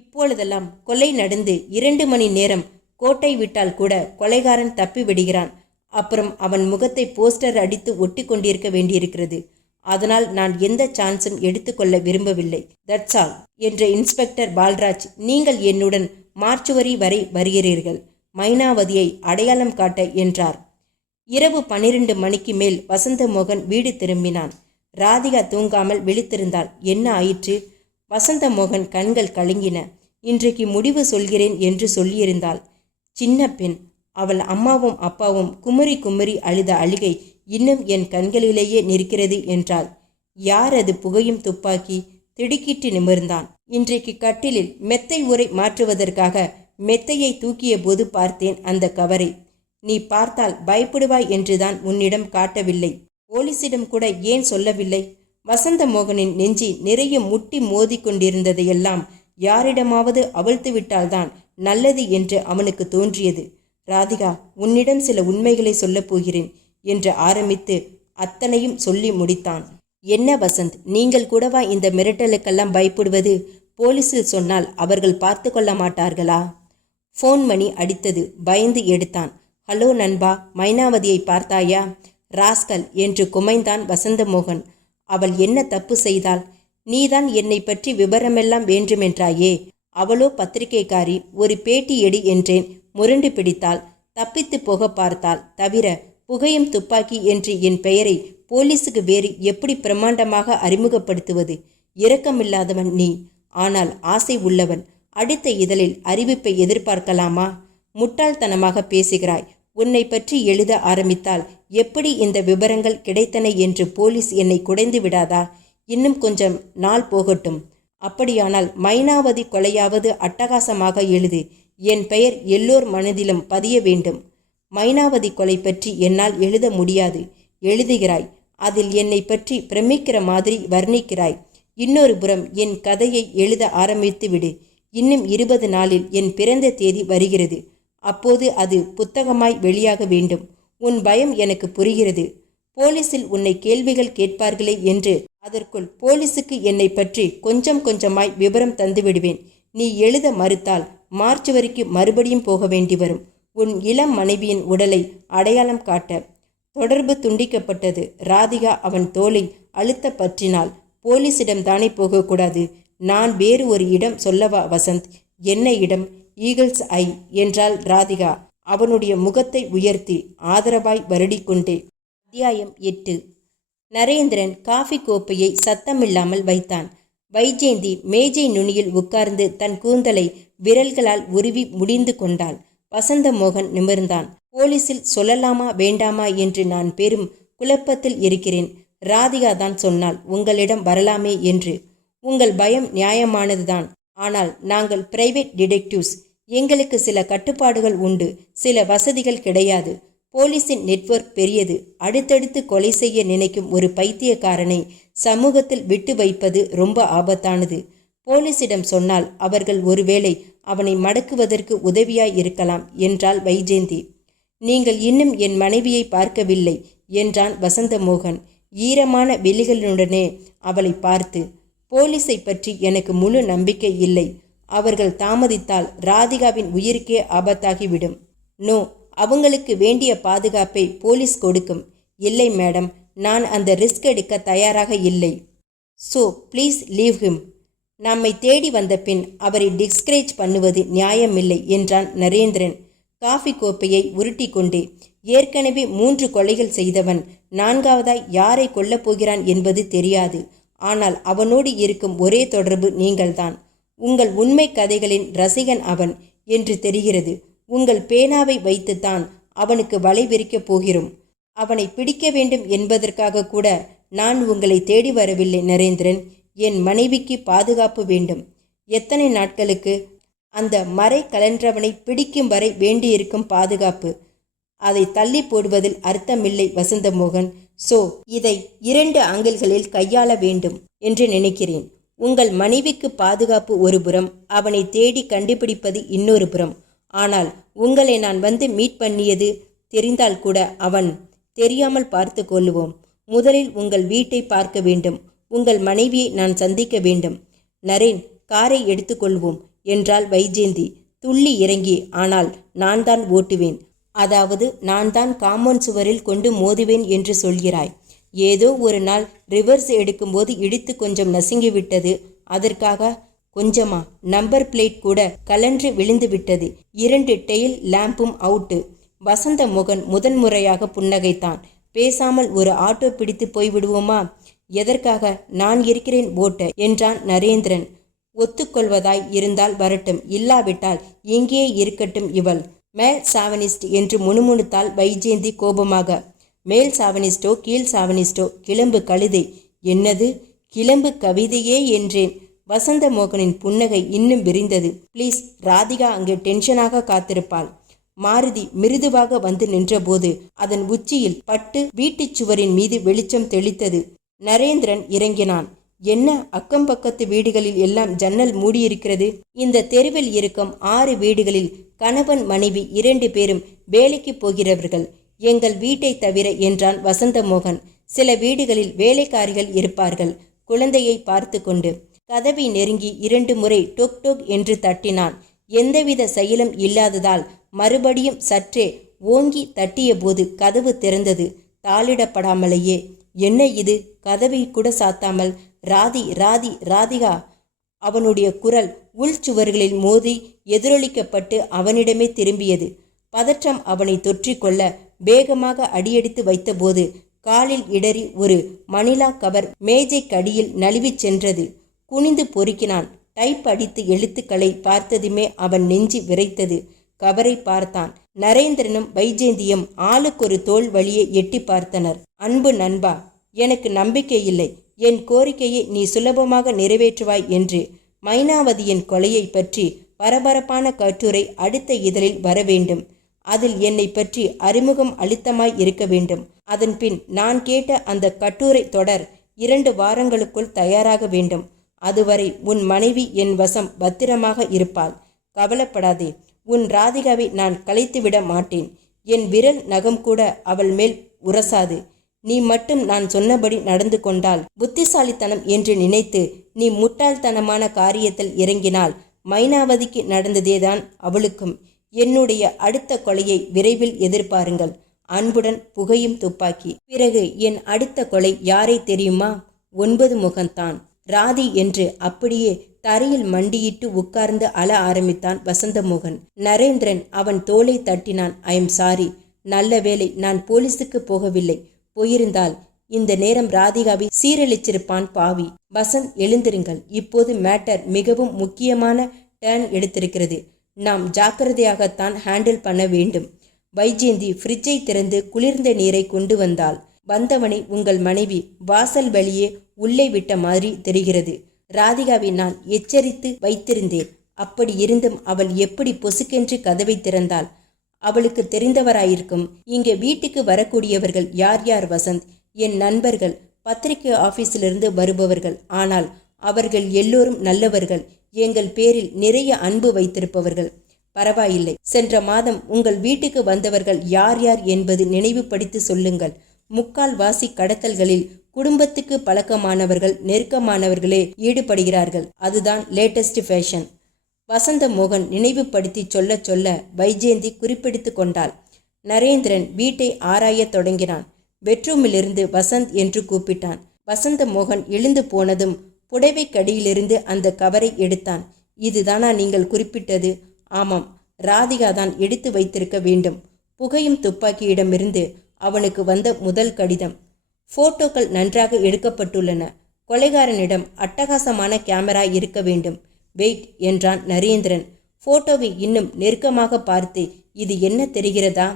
இப்பொழுதெல்லாம் கொலை நடந்து 2 மணி நேரம் கோட்டை விட்டால் கூட கொலைகாரன் தப்பி விடுகிறான். அப்புறம் அவன் முகத்தை போஸ்டர் அடித்து ஒட்டி கொண்டிருக்க வேண்டியிருக்கிறது. அதனால் நான் எந்த சான்ஸும் எடுத்துக்கொள்ள விரும்பவில்லை. தட்ஸ் ஆல் என்ற இன்ஸ்பெக்டர் பால்ராஜ், நீங்கள் என்னுடன் மார்ச்சுவரி வரை வருகிறீர்கள், மைனாவதியை அடையாளம் காட்ட என்றார். இரவு 12 மணிக்கு மேல் வசந்த மோகன் வீடு திரும்பினான். ராதிகா தூங்காமல் விழித்திருந்தாள். என்ன ஆயிற்று? வசந்த மோகன் கண்கள் கலங்கின. இன்றைக்கு முடிவு சொல்கிறேன் என்று சொல்லியிருந்தாள். சின்ன பெண். அவள் அம்மாவும் அப்பாவும் குமுறி குமுறி அழுத அழுகை இன்னும் என் கண்களிலேயே நிற்கிறது என்றாள். யார் அது புகையும் துப்பாக்கி? திடுக்கிட்டு நிமிர்ந்தான். இன்றைக்கு கட்டிலில் மெத்தை உரை மாற்றுவதற்காக மெத்தையை தூக்கிய போது பார்த்தேன் அந்த கவரை. நீ பார்த்தால் பயப்படுவாய் என்றுதான் உன்னிடம் காட்டவில்லை. போலீசிடம் கூட ஏன் சொல்லவில்லை? வசந்த மோகனின் நெஞ்சி நிறைய முட்டி மோதி கொண்டிருந்ததையெல்லாம் யாரிடமாவது அவிழ்த்து விட்டால்தான் நல்லது என்று அவனுக்கு தோன்றியது. ராதிகா, உன்னிடம் சில உண்மைகளை சொல்லப் போகிறேன் என்று ஆரம்பித்து அத்தனையும் சொல்லி முடித்தான். என்ன வசந்த், நீங்கள் கூடவா இந்த மிரட்டலுக்கெல்லாம் பயப்படுவது? போலீஸில் சொன்னால் அவர்கள் பார்த்து கொள்ள மாட்டார்களா? ஃபோன் மணி அடித்தது. பயந்து எடுத்தான். ஹலோ நண்பா, மைனாவதியை பார்த்தாயா? ராஸ்கல் என்று குமைந்தான் வசந்த மோகன். அவள் என்ன தப்பு செய்தாள்? நீதான் என்னை பற்றி விவரமெல்லாம் வேண்டுமென்றாயே. அவளோ பத்திரிகைக்காரி. ஒரு பேட்டி எடு என்றேன். முரண்டு பிடித்தாள். தப்பித்து போக பார்த்தாள். தவிர புகையும் துப்பாக்கி என்று என் பெயரை போலீஸுக்கு வேறு எப்படி பிரமாண்டமாக அறிமுகப்படுத்துவது? இரக்கமில்லாதவன் நீ. ஆனால் ஆசை உள்ளவன். அடுத்த இதழில் அறிவிப்பை எதிர்பார்க்கலாமா? முட்டாள்தனமாக பேசுகிறாய். உன்னை பற்றி எழுத ஆரம்பித்தால் எப்படி இந்த விவரங்கள் கிடைத்தன என்று போலீஸ் என்னை குடைந்து விடாதா? இன்னும் கொஞ்சம் நாள் போகட்டும். அப்படியானால் மைனாவதி கொலையாவது அட்டகாசமாக எழுது. என் பெயர் எல்லோர் மனதிலும் பதிய வேண்டும். மைனாவதி கொலை பற்றி என்னால் எழுத முடியாது. எழுதுகிறாய். அதில் என்னை பற்றி பிரமிக்கிற மாதிரி வர்ணிக்கிறாய். இன்னொரு புறம் என் கதையை எழுத ஆரம்பித்து விடு. இன்னும் 20 நாளில் என் பிறந்த தேதி வருகிறது. அப்போது அது புத்தகமாய் வெளியாக வேண்டும். உன் பயம் எனக்கு புரிகிறது. போலீஸில் உன்னை கேள்விகள் கேட்பார்களே என்று. அதற்குள் போலீஸுக்கு என்னை பற்றி கொஞ்சம் கொஞ்சமாய் விவரம் தந்துவிடுவேன். நீ எழுத மறுத்தால் மார்ச் வரைக்கும் மறுபடியும் போக வேண்டி வரும். உன் இளம் மனைவியின் உடலை அடையாளம் காட்ட. தொடர்பு துண்டிக்கப்பட்டது. ராதிகா அவன் தோலை அழுத்த பற்றினாள். போலீஸிடம்தானே போகக்கூடாது. நான் வேறு ஒரு இடம் சொல்லவா வசந்த்? என்ன இடம்? ஈகிள்ஸ் ஐ என்றாள் ராதிகா அவனுடைய முகத்தை உயர்த்தி ஆதரவாய் வருடிக்கொண்டே. அத்தியாயம் 8. நரேந்திரன் காஃபி கோப்பையை சத்தமில்லாமல் வைத்தான். வைஜெயந்தி மேஜை நுனியில் உட்கார்ந்து தன் கூந்தலை விரல்களால் உருவி முடிந்து கொண்டாள். வசந்தமோகன் நிமிர்ந்தான். போலீஸில் சொல்லலாமா வேண்டாமா என்று நான் பெரும் குழப்பத்தில் இருக்கிறேன். ராதிகா தான் சொன்னாள் உங்களிடம் வரலாமே என்று. உங்கள் பயம் நியாயமானதுதான். ஆனால் நாங்கள் பிரைவேட் டிடெக்டிவ்ஸ். எங்களுக்கு சில கட்டுப்பாடுகள் உண்டு. சில வசதிகள் கிடையாது. போலீஸின் நெட்வொர்க் பெரியது. அடுத்தடுத்து கொலை செய்ய நினைக்கும் ஒரு பைத்தியக்காரனை சமூகத்தில் விட்டு வைப்பது ரொம்ப ஆபத்தானது. போலீஸிடம் சொன்னால் அவர்கள் ஒருவேளை அவனை மடக்குவதற்கு உதவியாய் இருக்கலாம் என்றாள் வைஜெயந்தி. நீங்கள் இன்னும் என் மனைவியை பார்க்கவில்லை என்றான் வசந்தமோகன் ஈரமான விழிகளுடனே அவளை பார்த்து. போலீஸை பற்றி எனக்கு முழு நம்பிக்கை இல்லை. அவர்கள் தாமதித்தால் ராதிகாவின் உயிருக்கே ஆபத்தாகிவிடும். நோ, அவங்களுக்கு வேண்டிய பாதுகாப்பை போலீஸ் கொடுக்கும். இல்லை மேடம், நான் அந்த ரிஸ்க் எடுக்க தயாராக இல்லை. So please leave him. நம்மை தேடி வந்த பின் அவரை டிஸ்கரேஜ் பண்ணுவது நியாயமில்லை என்றான் நரேந்திரன் காஃபி கோப்பையை உருட்டி கொண்டே. ஏற்கனவே 3 கொலைகள் செய்தவன் 4வதாய் யாரை கொல்லப் போகிறான் என்பது தெரியாது. ஆனால் அவனோடு இருக்கும் ஒரே தொடர்பு நீங்கள்தான். உங்கள் உண்மை கதைகளின் ரசிகன் அவன் என்று தெரிகிறது. உங்கள் பேனாவை வைத்துத்தான் அவனுக்கு வலை விரிக்கப் போகிறோம். அவனை பிடிக்க வேண்டும் என்பதற்காக கூட நான் உங்களை தேடி வரவில்லை நரேந்திரன். என் மனைவிக்கு பாதுகாப்பு வேண்டும். எத்தனை நாட்களுக்கு? அந்த மறை கலன்றவனை பிடிக்கும் வரை வேண்டியிருக்கும் பாதுகாப்பு. அதை தள்ளி போடுவதில் அர்த்தமில்லை வசந்தமோகன். சோ இதை 2 ஆங்கிள்களில் கையாள வேண்டும் என்று நினைக்கிறேன். உங்கள் மனைவிக்கு பாதுகாப்பு ஒரு புறம், அவனை தேடி கண்டுபிடிப்பது இன்னொரு புறம். ஆனால் உங்களை நான் வந்து மீட் பண்ணியது தெரிந்தால் கூட அவன் தெரியாமல் பார்த்து கொள்ளுவோம். முதலில் உங்கள் வீட்டை பார்க்க வேண்டும். உங்கள் மனைவியை நான் சந்திக்க வேண்டும். நரேன், காரை எடுத்துக்கொள்வோம் என்றாள் வைஜெயந்தி துள்ளி இறங்கி. ஆனால் நான் தான் ஓட்டுவேன். அதாவது நான் தான் காம்பவுண்ட் சுவரில் கொண்டு மோதுவேன் என்று சொல்கிறாய். ஏதோ ஒரு நாள் ரிவர்ஸ் எடுக்கும்போது இடித்து கொஞ்சம் நசுங்கிவிட்டது. அதற்காக கொஞ்சமா? நம்பர் பிளேட் கூட கலன்று விழுந்து விட்டது. 2 டெயில் லேம்பும் அவுட்டு. வசந்தமோகன் முதன்முறையாக புன்னகைத்தான். பேசாமல் ஒரு ஆட்டோ பிடித்து போய்விடுவோமா? எதற்காக? நான் இருக்கிறேன் ஓட்ட என்றான் நரேந்திரன். ஒத்துக்கொள்வதாய் இருந்தால் வரட்டும், இல்லாவிட்டால் இங்கேயே இருக்கட்டும் இவள். மேல் சாவனிஸ்ட் என்று முணுமுணுத்தாள் வைஜெயந்தி கோபமாக. மேல் சாவனிஸ்டோ கீழ் சாவனிஸ்டோ, கிளம்பு கழுதை. என்னது? கிளம்பு கவிதையே என்றேன். வசந்தமோகனின் புன்னகை இன்னும் விரிந்தது. ப்ளீஸ், ராதிகா அங்கே டென்ஷனாக காத்திருப்பாள். மாருதி மிருதுவாக வந்து நின்றபோது அதன் உச்சியில் பட்டு வீட்டுச் சுவரின் மீது வெளிச்சம் தெளித்தது. நரேந்திரன் இறங்கினான். என்ன, அக்கம் பக்கத்து வீடுகளில் எல்லாம் ஜன்னல் மூடியிருக்கிறது? இந்த தெருவில் இருக்கும் 6 வீடுகளில் கணவன் மனைவி 2 பேரும் வேலைக்கு போகிறவர்கள், எங்கள் வீட்டை தவிர என்றான் வசந்தமோகன். சில வீடுகளில் வேலைக்காரிகள் இருப்பார்கள். குழந்தையை பார்த்து கொண்டு கதவை நெருங்கி 2 முறை டொக் டொக் என்று தட்டினான். எந்தவித செயலும் இல்லாததால் மறுபடியும் சற்றே ஓங்கி தட்டிய போது கதவு திறந்தது. தாளிடப்படாமலேயே. என்ன இது? கதவை கூட சாத்தாமல் ராதிகா. அவனுடைய குரல் உள்சுவர்களில் மோதி எதிரொலிக்கப்பட்டு அவனிடமே திரும்பியது. பதற்றம் அவனை தொற்றிக்கொள்ள வேகமாக அடியெடுத்து வைத்தபோது காலில் இடறி ஒரு மணிலா கவர் மேஜைக்கடியில் நழுவிச் சென்றது. குனிந்து பொறுக்கினான். டைப் அடித்து எழுத்துக்களை பார்த்ததுமே அவன் நெஞ்சு விரைத்தது. கவரை பார்த்தான். நரேந்திரனும் வைஜெயந்தியும் ஆளுக்கொரு தோள் வழியே எட்டி பார்த்தனர். அன்பு நண்பா, எனக்கு நம்பிக்கை இல்லை. என் கோரிக்கையை நீ சுலபமாக நிறைவேற்றுவாய் என்று. மைனாவதியின் கொலையை பற்றி பரபரப்பான கட்டுரை அடுத்த இதழில் வரவேண்டும். அதில் என்னை பற்றி அறிமுகம் அளித்தமாய் இருக்க வேண்டும். அதன்பின் நான் கேட்ட அந்த கட்டுரை தொடர் 2 வாரங்களுக்குள் தயாராக வேண்டும். அதுவரை உன் மனைவி என் வசம் பத்திரமாக இருப்பாள். கவலைப்படாதே. உன் ராதிகாவை நான் கலைத்துவிட மாட்டேன். என் விரல் நகம் கூட அவள் மேல் உரசாது. நீ மட்டும் நான் சொன்னபடி நடந்து கொண்டால், புத்திசாலித்தனம் என்று நினைத்து நீ முட்டாள்தனமான காரியத்தில் இறங்கினால், மைனாவதிக்கு நடந்ததேதான் அவளுக்கும். என்னுடைய அடுத்த கொலையை விரைவில் எதிர்பாருங்கள். அன்புடன் புகையும் துப்பாக்கி. பிறகு என் அடுத்த கொலை யாரை தெரியுமா? 9 முகம்தான். ராதி என்று அப்படியே தரையில் மண்டியிட்டு உட்கார்ந்து அழ ஆரம்பித்தான் வசந்தமோகன். நரேந்திரன் அவன் தோளை தட்டினான். I am sorry. நல்ல வேளை நான் போலீஸுக்கு போகவில்லை. போயிருந்தால் இந்த நேரம் ராதிகாவை சீரழிச்சிருப்பான் பாவி. வசந்த், எழுந்திருங்கள். இப்போது மேட்டர் மிகவும் முக்கியமான டேர்ன் எடுத்திருக்கிறது. நாம் ஜாக்கிரதையாகத்தான் ஹேண்டில் பண்ண வேண்டும். வைஜெயந்தி ஃப்ரிட்ஜை திறந்து குளிர்ந்த நீரை கொண்டு வந்தாள். வந்தவனை உங்கள் மனைவி வாசல் வழியே உள்ளே விட்ட மாதிரி தெரிகிறது. ராதிகாவை நான் எச்சரித்து வைத்திருந்தேன். அப்படி இருந்தும் அவள் எப்படி பொசுக்கென்று கதவை திறந்தாள்? அவளுக்கு தெரிந்தவராயிருக்கும். இங்கே வீட்டுக்கு வரக்கூடியவர்கள் யார் யார் வசந்த்? என் நண்பர்கள், பத்திரிகை ஆபீஸிலிருந்து வருபவர்கள். ஆனால் அவர்கள் எல்லோரும் நல்லவர்கள். எங்கள் பேரில் நிறைய அன்பு வைத்திருப்பவர்கள். பரவாயில்லை. சென்ற மாதம் உங்கள் வீட்டுக்கு வந்தவர்கள் யார் யார் என்பது நினைவுபடுத்தி சொல்லுங்கள். 3/4 கடத்தல்களில் குடும்பத்துக்கு பழக்கமானவர்கள், நெருக்கமானவர்களே ஈடுபடுகிறார்கள். அதுதான் லேட்டஸ்ட் ஃபேஷன். வசந்தமோகன் நினைவுபடுத்தி சொல்ல சொல்ல வைஜெயந்தி குறிப்பிடித்து கொண்டாள். நரேந்திரன் வீட்டை ஆராயத் தொடங்கினான். பெட்ரூமிலிருந்து வசந்த் என்று கூப்பிட்டான். வசந்தமோகன் எழுந்து போனதும் புடவை கடியிலிருந்து அந்த கவரை எடுத்தான். இதுதானா நீங்கள் குறிப்பிட்டது? ஆமாம், ராதிகா தான் எடுத்து வைத்திருக்க வேண்டும். புகையும் துப்பாக்கியிடமிருந்து அவனுக்கு வந்த முதல் கடிதம். போட்டோக்கள் நன்றாக எடுக்கப்பட்டுள்ளன. கொலைகாரனிடம் அட்டகாசமான கேமரா இருக்க வேண்டும். வெயிட் என்றான் நரேந்திரன். போட்டோவை இன்னும் நெருக்கமாக பார்த்து, இது என்ன தெரிகிறதா?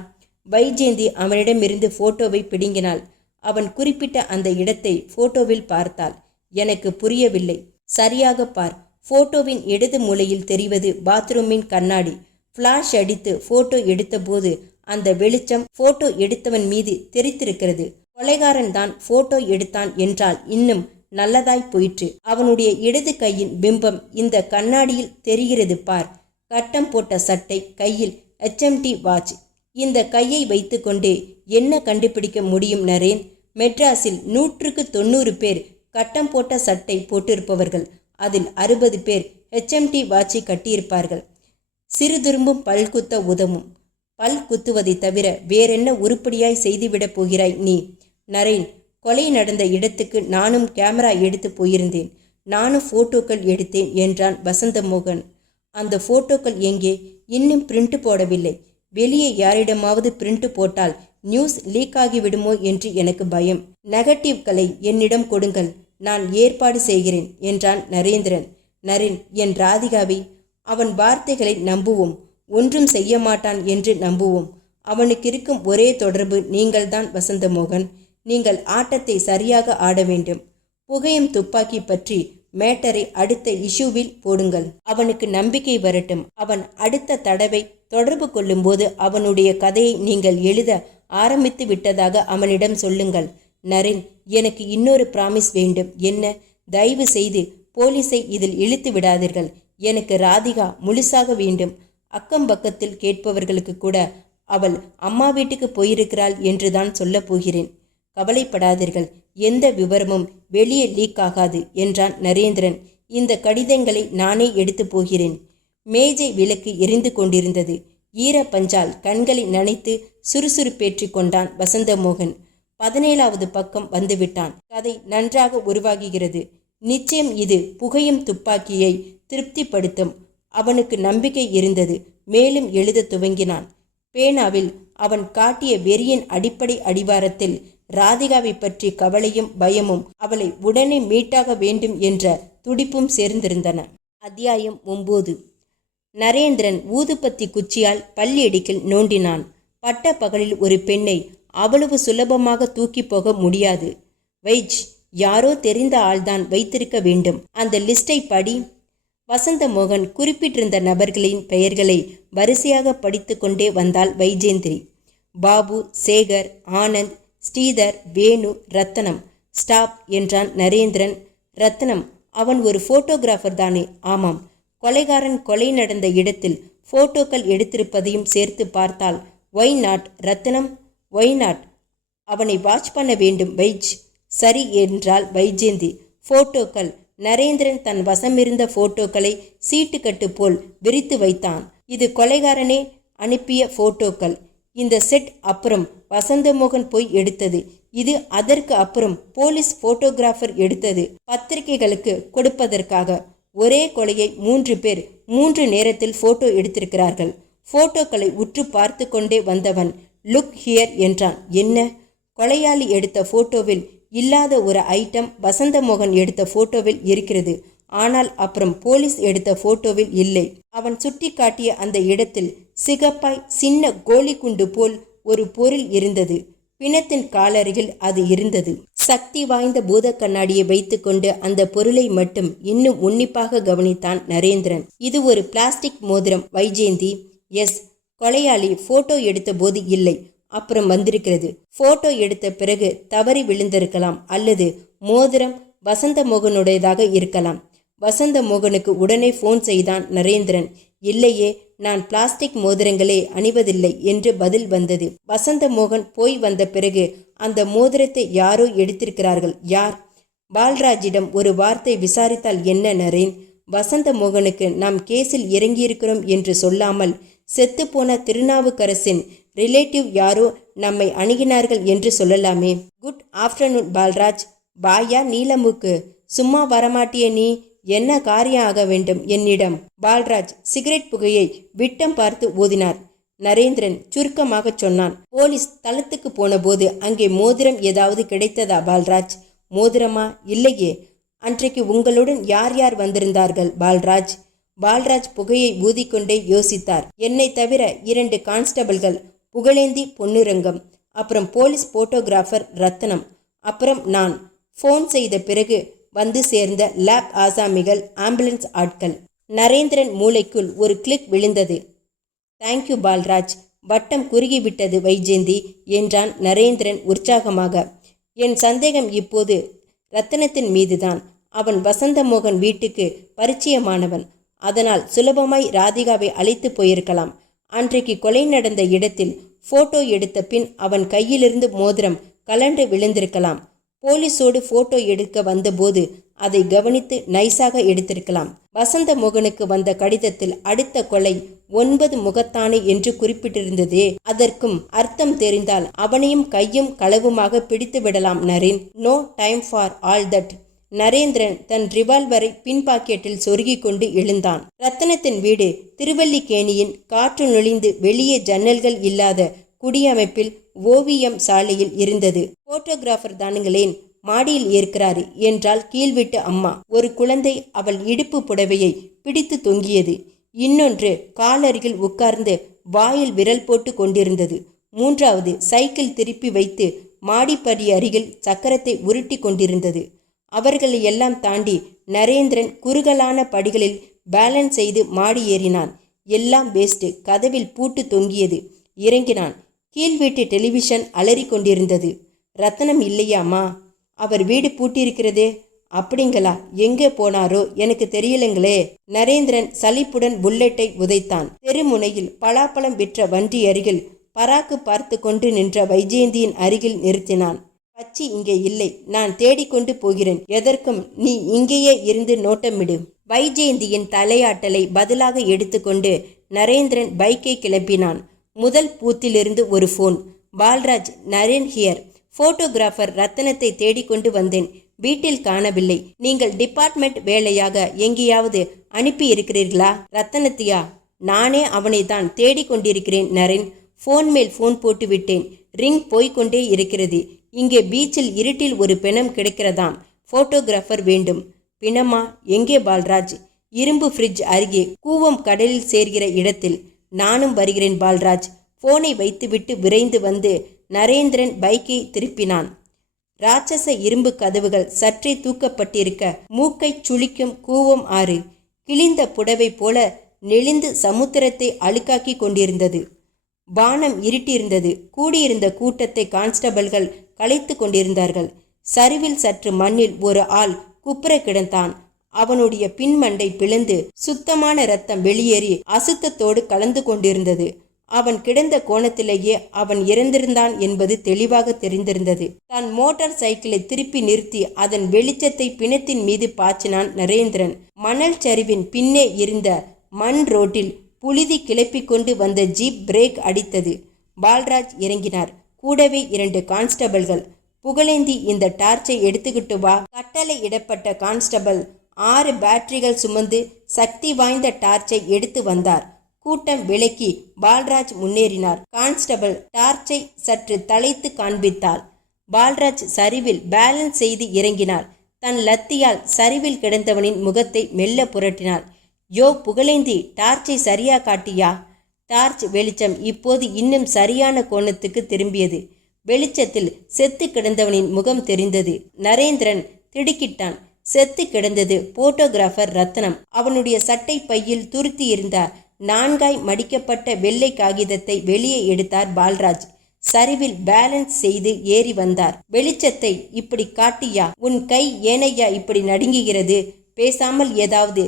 வைஜெயந்தி அவனிடமிருந்து போட்டோவை பிடுங்கினாள். அவன் குறிப்பிட்ட அந்த இடத்தை போட்டோவில் பார்த்தாள். எனக்கு புரியவில்லை. சரியாக பார். போட்டோவின் இடது மூலையில் தெரிவது பாத்ரூமின் கண்ணாடி. ஃப்ளாஷ் அடித்து போட்டோ எடுத்தபோது அந்த வெளிச்சம் போட்டோ எடுத்தவன் மீது தெரித்திருக்கிறது. கொலைகாரன் தான் போட்டோ எடுத்தான் என்றால் இன்னும் நல்லதாய் போயிற்று. அவனுடைய இடது கையின் பிம்பம் இந்த கண்ணாடியில் தெரிகிறது பார். கட்டம் போட்ட சட்டை, கையில் HMT வாட்ச். இந்த கையை வைத்துக்கொண்டு என்ன கண்டுபிடிக்க முடியும் நரேன்? மெட்ராஸில் 190 பேர் கட்டம் போட்ட சட்டை போட்டிருப்பவர்கள். அதில் 60 பேர் HMT வாட்சை கட்டியிருப்பார்கள். சிறு துரும்பும் பல் குத்த உதவும். பல் குத்துவதை தவிர வேறென்ன உருப்படியாய் செய்துவிடப் போகிறாய் நீ? நரேன், கொலை நடந்த இடத்துக்கு நானும் கேமரா எடுத்து போயிருந்தேன். நானும் போட்டோக்கள் எடுத்தேன் என்றான் வசந்தமோகன். அந்த போட்டோக்கள் எங்கே? இன்னும் பிரிண்ட் போடவில்லை. வெளியே யாரிடமாவது பிரிண்ட் போட்டால் நியூஸ் லீக் ஆகிவிடுமோ என்று எனக்கு பயம். நெகட்டிவ்களை என்னிடம் கொடுங்கள், நான் ஏற்பாடு செய்கிறேன் என்றான் நரேந்திரன். நரேன், என் ராதிகாவை? அவன் வார்த்தைகளை நம்புவோம். ஒன்றும் செய்ய மாட்டான் என்று நம்புவோம். அவனுக்கு இருக்கும் ஒரே தொடர்பு நீங்கள்தான் வசந்தமோகன். நீங்கள் ஆட்டத்தை சரியாக ஆட வேண்டும். புகையும் துப்பாக்கி பற்றி மேட்டரை அடுத்த இஷ்யூவில் போடுங்கள். அவனுக்கு நம்பிக்கை வரட்டும். அவன் அடுத்த தடவை தொடர்பு கொள்ளும்போது அவனுடைய கதையை நீங்கள் எழுத ஆரம்பித்து விட்டதாக அவனிடம் சொல்லுங்கள். நரேன், எனக்கு இன்னொரு பிராமிஸ் வேண்டும். என்ன? தயவு செய்து போலீஸை இதில் இழுத்து விடாதீர்கள். எனக்கு ராதிகா முழுசாக வேண்டும். அக்கம் பக்கத்தில் கேட்பவர்களுக்கு கூட அவள் அம்மா வீட்டுக்கு போயிருக்கிறாள் என்றுதான் சொல்ல போகிறேன். கவலைப்படாதீர்கள், எந்த விவரமும் வெளியே லீக் ஆகாது என்றான் நரேந்திரன். இந்த கடிதங்களை நானே எடுத்து போகிறேன். மேஜை விளக்கு எரிந்து கொண்டிருந்தது. ஈர பஞ்சால் கண்களை நனைத்து சுறுசுறுப்பேற்றி கொண்டான் வசந்தமோகன். 17வது பக்கம் வந்துவிட்டான். கதை நன்றாக உருவாகுகிறது. நிச்சயம் இது புகையும் துப்பாக்கியை திருப்திப்படுத்தும். அவனுக்கு நம்பிக்கை இருந்தது. மேலும் எழுத துவங்கினான். பேனாவில் அவன் காட்டிய வெறியின் அடிப்படை அடிவாரத்தில் ராதிகாவை பற்றி கவலையும் பயமும் அவளை உடனே மீட்டாக வேண்டும் என்ற துடிப்பும் சேர்ந்திருந்தன. அத்தியாயம் 9. நரேந்திரன் ஊதுபத்தி குச்சியால் பல்லியடிக்கில் நோண்டினான். பட்ட பகலில் ஒரு பெண்ணை அவ்வளவு சுலபமாக தூக்கி போக முடியாது. வைஜ், யாரோ தெரிந்த ஆள்தான் வைத்திருக்க வேண்டும். அந்த லிஸ்டை படி. வசந்தமோகன் குறிப்பிட்டிருந்த நபர்களின் பெயர்களை வரிசையாக படித்து கொண்டே வந்தாள் வைஜெயந்தி. பாபு, சேகர், ஆனந்த், ஸ்ரீதர், வேணு, ரத்தனம். ஸ்டாப் என்றான் நரேந்திரன். ரத்னம், அவன் ஒரு போட்டோகிராஃபர் தானே? ஆமாம். கொலைகாரன் கொலை நடந்த இடத்தில் போட்டோக்கள் எடுத்திருப்பதையும் சேர்த்து பார்த்தால் why not Ratnam, why not? அவனை வாட்ச் பண்ண வேண்டும் வைஜ். சரி என்றாள் வைஜெயந்தி. போட்டோக்கள். நரேந்திரன் தன் வசமிருந்த போட்டோக்களை சீட்டுக்கட்டு போல் விரித்து வைத்தான். இது கொலைகாரனே அனுப்பிய போட்டோக்கள். இந்த செட் அப்புறம் வசந்தமோகன் போய் எடுத்தது. இது அதற்கு அப்புறம் போலீஸ் போட்டோகிராஃபர் எடுத்தது, பத்திரிகைகளுக்கு கொடுப்பதற்காக. ஒரே கொலையை 3 பேர் 3 நேரத்தில் போட்டோ எடுத்திருக்கிறார்கள். போட்டோக்களை உற்று பார்த்து கொண்டே வந்தவன் லுக் ஹியர் என்றான். என்ன? கொலையாளி எடுத்த போட்டோவில் இல்லாத ஒரு ஐட்டம் வசந்தமோகன் எடுத்த போட்டோவில் இருக்கிறது. ஆனால் அப்புறம் போலீஸ் எடுத்த போட்டோவில் இல்லை. அவன் சுட்டி காட்டிய அந்த இடத்தில் சிகப்பாய் சின்ன கோலி குண்டு போல் ஒரு பொருள் இருந்தது. பிணத்தின் காலருகில் அது இருந்தது. சக்தி வாய்ந்த பூத கண்ணாடியை வைத்துக்கொண்டு அந்த பொருளை மட்டும் இன்னும் உன்னிப்பாக கவனித்தான் நரேந்திரன். இது ஒரு பிளாஸ்டிக் மோதிரம் வைஜெயந்தி. எஸ், கொலையாளி போட்டோ எடுத்த போது இல்லை, அப்புறம் வந்திருக்கிறது. போட்டோ எடுத்த பிறகு தவறி விழுந்திருக்கலாம், அல்லது மோதிரம் வசந்தமோகனுடையதாக இருக்கலாம். வசந்தமோகனுக்கு உடனே ஃபோன் செய்தான் நரேந்திரன். இல்லையே, நான் பிளாஸ்டிக் மோதிரங்களே அணிவதில்லை என்று பதில் வந்தது. வசந்தமோகன் போய் வந்த பிறகு அந்த மோதிரத்தை யாரோ எடுத்திருக்கிறார்கள். யார்? பால்ராஜிடம் ஒரு வார்த்தை விசாரித்தால் என்ன நரேன்? வசந்தமோகனுக்கு நாம் கேஸில் இறங்கியிருக்கிறோம் என்று சொல்லாமல் செத்துப்போன திருநாவுக்கரசின் ரிலேட்டிவ் யாரோ நம்மை அணுகினார்கள் என்று சொல்லலாமே. Good afternoon Balraj. பாயா நீலமுக்கு, சும்மா வரமாட்டிய நீ? என்ன காரியம் ஆக வேண்டும் என்னிடம்? பால்ராஜ் சிகரெட் புகையை விட்டம் பார்த்து ஊதினார். நரேந்திரன் சுருக்கமாக சொன்னான். போலீஸ் தளத்துக்கு போன போது அங்கே மோதிரம் ஏதாவது கிடைத்ததா பால்ராஜ்? மோதிரமா? இல்லையே. அன்றைக்கு உங்களுடன் யார் யார் வந்திருந்தார்கள் பால்ராஜ்? பால்ராஜ் புகையை ஊதிக்கொண்டே யோசித்தார். என்னை தவிர 2 கான்ஸ்டபிள்கள், புகழேந்தி, பொன்னுரங்கம், அப்புறம் போலீஸ் போட்டோகிராஃபர் ரத்னம், அப்புறம் நான். ஃபோன் செய்த பிறகு வந்து சேர்ந்த லேப் ஆசாமிகள், ஆம்புலன்ஸ் ஆட்கள். நரேந்திரன் மூளைக்குள் ஒரு கிளிக் விழுந்தது. தேங்க்யூ பால்ராஜ். வட்டம் குறுகிவிட்டது வைஜெயந்தி என்றான் நரேந்திரன் உற்சாகமாக. என் சந்தேகம் இப்போது ரத்தனத்தின் மீதுதான். அவன் வசந்தமோகன் வீட்டுக்கு பரிச்சயமானவன். அதனால் சுலபமாய் ராதிகாவை அழைத்து போயிருக்கலாம். அன்றைக்கு கொலை நடந்த இடத்தில் போட்டோ எடுத்த பின் அவன் கையிலிருந்து மோதிரம் கலண்டு விழுந்திருக்கலாம். போலீஸோடு போட்டோ எடுக்க வந்தபோது அதை கவனித்து நைஸாக எடுத்திருக்கலாம். வசந்தமோகனுக்கு வந்த கடிதத்தில் அடுத்த கொலை 9 முகத்தானை என்று குறிப்பிட்டிருந்ததே, அதற்கும் அர்த்தம் தெரிந்தால் அவனையும் கையும் களவுமாக பிடித்து விடலாம் Naren. No time for all that. Narendran தன் ரிவால்வரை பின் பாக்கெட்டில் சொருகி கொண்டு எழுந்தான். ரத்தனத்தின் வீடு திருவல்லிக்கேணியின் காற்று நுழைந்து வெளியே ஜன்னல்கள் இல்லாத குடியமைப்பில் ஓவியம் சாலையில் இருந்தது. போட்டோகிராஃபர் தானுங்களேன், மாடியில் ஏற்கிறாரு என்றால் கீழ்விட்டு அம்மா. ஒரு குழந்தை அவள் இடுப்பு புடவையை பிடித்து தொங்கியது. இன்னொன்று காலருகில் உட்கார்ந்து வாயில் விரல் போட்டு கொண்டிருந்தது. 3வது சைக்கிள் திருப்பி வைத்து மாடிப்படி அருகில் சக்கரத்தை உருட்டி கொண்டிருந்தது. அவர்களை எல்லாம் தாண்டி நரேந்திரன் குறுகலான படிகளில் பேலன்ஸ் செய்து மாடி ஏறினான். எல்லாம் வேஸ்ட். கதவில் பூட்டு தொங்கியது. இறங்கினான். கீழ் வீட்டு டெலிவிஷன் அலறி கொண்டிருந்தது. ரத்தனம் இல்லையாமா? அவர் வீடு பூட்டியிருக்கிறதே. அப்படிங்களா? எங்கே போனாரோ எனக்கு தெரியலங்களே. நரேந்திரன் சலிப்புடன் புல்லட்டை உதைத்தான். தெருமுனையில் பலாப்பழம் விற்ற வண்டி அருகில் பராக்கு பார்த்து கொண்டு நின்ற வைஜெயந்தியின் அருகில் நிறுத்தினான். பச்சி இங்கே இல்லை, நான் தேடிக்கொண்டு போகிறேன். எதற்கும் நீ இங்கேயே இருந்து நோட்டமிடு. வைஜெயந்தியின் தலையாட்டலை பதிலாக எடுத்துக்கொண்டு நரேந்திரன் பைக்கை கிளப்பினான். முதல் பூத்திலிருந்து ஒரு phone. Balraj, Naren here. Photographer ரத்தனத்தை தேடிக்கொண்டு வந்தேன். வீட்டில் காணவில்லை. நீங்கள் டிபார்ட்மெண்ட் வேலையாக எங்கேயாவது அனுப்பி இருக்கிறீர்களா? ரத்தனத்தையா? நானே அவனை தான் தேடிக்கொண்டிருக்கிறேன் நரேன். ஃபோன் மேல் ஃபோன் போட்டு விட்டேன். ரிங் போய்கொண்டே இருக்கிறது. இங்கே பீச்சில் இருட்டில் ஒரு பிணம் கிடைக்கிறதாம். போட்டோகிராஃபர் வேண்டும். பிணமா? எங்கே பால்ராஜ்? இரும்பு ஃப்ரிட்ஜ் அருகே கூவம் கடலில் சேர்கிற இடத்தில். நானும் வருகிறேன் பால்ராஜ். போனை வைத்துவிட்டு விரைந்து வந்து நரேந்திரன் பைக்கை திருப்பினான். ராட்சச இரும்பு கதவுகள் சற்றே தூக்கப்பட்டிருக்க மூக்கை சுளிக்கும் கூவம் ஆறு. கிழிந்த புடவை போல நெளிந்து சமுத்திரத்தை அழுக்காக்கி கொண்டிருந்தது. வானம் இருட்டியிருந்தது. கூடியிருந்த கூட்டத்தை கான்ஸ்டபிள்கள் கலைத்து கொண்டிருந்தார்கள். சரிவில் சற்று மண்ணில் ஒரு ஆள் குப்புற கிடந்தான். அவனுடைய பின்மண்டை பிளந்து சுத்தமான இரத்தம் வெளியேறி அசுத்தத்தோடு கலந்து கொண்டிருந்தது. அவன் கிடந்த கோணத்திலேயே அவன் இறந்திருந்தான் என்பது தெளிவாக தெரிந்திருந்தது. தன் மோட்டார் சைக்கிளை திருப்பி நிறுத்தி அதன் வெளிச்சத்தை பிணத்தின் மீது பாய்ச்சினான் நரேந்திரன். மணல் சரிவின் பின்னே இருந்த மண் ரோட்டில் புழுதி கிளப்பிக் கொண்டு வந்த ஜீப் பிரேக் அடித்தது. பால்ராஜ் இறங்கினார். கூடவே 2 கான்ஸ்டபிள்கள். புகழேந்தி, இந்த டார்ச்சை எடுத்துக்கிட்டு வா. கட்டளை இடப்பட்ட கான்ஸ்டபிள் 6 பேட்டரிகள் சுமந்து சக்தி வாய்ந்த டார்ச்சை எடுத்து வந்தார். கூட்டம் விலக்கி பால்ராஜ் முன்னேறினார். கான்ஸ்டபிள் டார்ச்சை சற்று தலைத்து காண்பித்தாள். பால்ராஜ் சரிவில் பேலன்ஸ் செய்து இறங்கினார். தன் லத்தியால் சரிவில் கிடந்தவனின் முகத்தை மெல்ல புரட்டினாள். யோ புகழேந்தி, டார்ச்சை சரியா காட்டியா? டார்ச் வெளிச்சம் இப்போது இன்னும் சரியான கோணத்துக்கு திரும்பியது. வெளிச்சத்தில் செத்து கிடந்தவனின் முகம் தெரிந்தது. நரேந்திரன் திடுக்கிட்டான். செத்து கிடந்தது போட்டோகிராஃபர் ரத்னம். அவனுடைய சட்டை பையில் துருத்தி இருந்த 4 மடிக்கப்பட்ட வெள்ளை காகிதத்தை வெளியே எடுத்தார் பால்ராஜ். சரிவில் பேலன்ஸ் செய்து ஏறி வந்தார். வெளிச்சத்தை இப்படி காட்டியா? உன் கை ஏனையா இப்படி நடுங்குகிறது? பேசாமல் ஏதாவது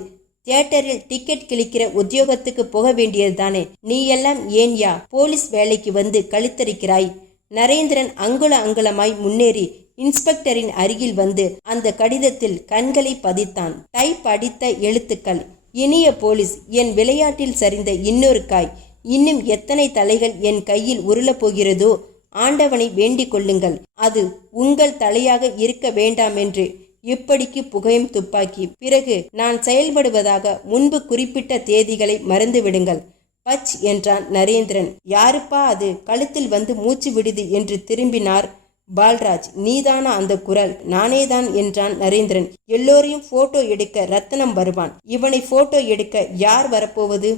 தியேட்டரில் டிக்கெட் கிழிக்கிற உத்தியோகத்துக்கு போக வேண்டியதுதானே? நீ எல்லாம் ஏன்யா போலீஸ் வேலைக்கு வந்து கழுத்தரிக்கிறாய்? நரேந்திரன் அங்குலமாய் முன்னேறி இன்ஸ்பெக்டரின் அருகில் வந்து அந்த கடிதத்தில் கண்களை பதித்தான். டைப் அடித்த எழுத்துக்கள்: இனிய போலீஸ், என் விளையாட்டில் சரிந்த இன்னொரு காய். இன்னும் எத்தனை தலைகள் என் கையில் உருளப் போகிறதோ ஆண்டவனை வேண்டிக் கொள்ளுங்கள். அது உங்கள் தலையாக இருக்க வேண்டாமென்று. இப்படிக்கு புகையும் துப்பாக்கி. பிறகு நான் செயல்படுவதாக முன்பு குறிப்பிட்ட தேதிகளை மறந்துவிடுங்கள். பச் என்றான் நரேந்திரன். யாருப்பா அது? கழுத்தில் வந்து மூச்சு விடுது என்று திரும்பினார் பால்ராஜ். நீதானா அந்த குரல்? நானேதான் என்றான் நரேந்திரன். எல்லோரையும் போட்டோ எடுக்க ரத்னம் வருவான். இவனை போட்டோ எடுக்க யார் வரப்போவது?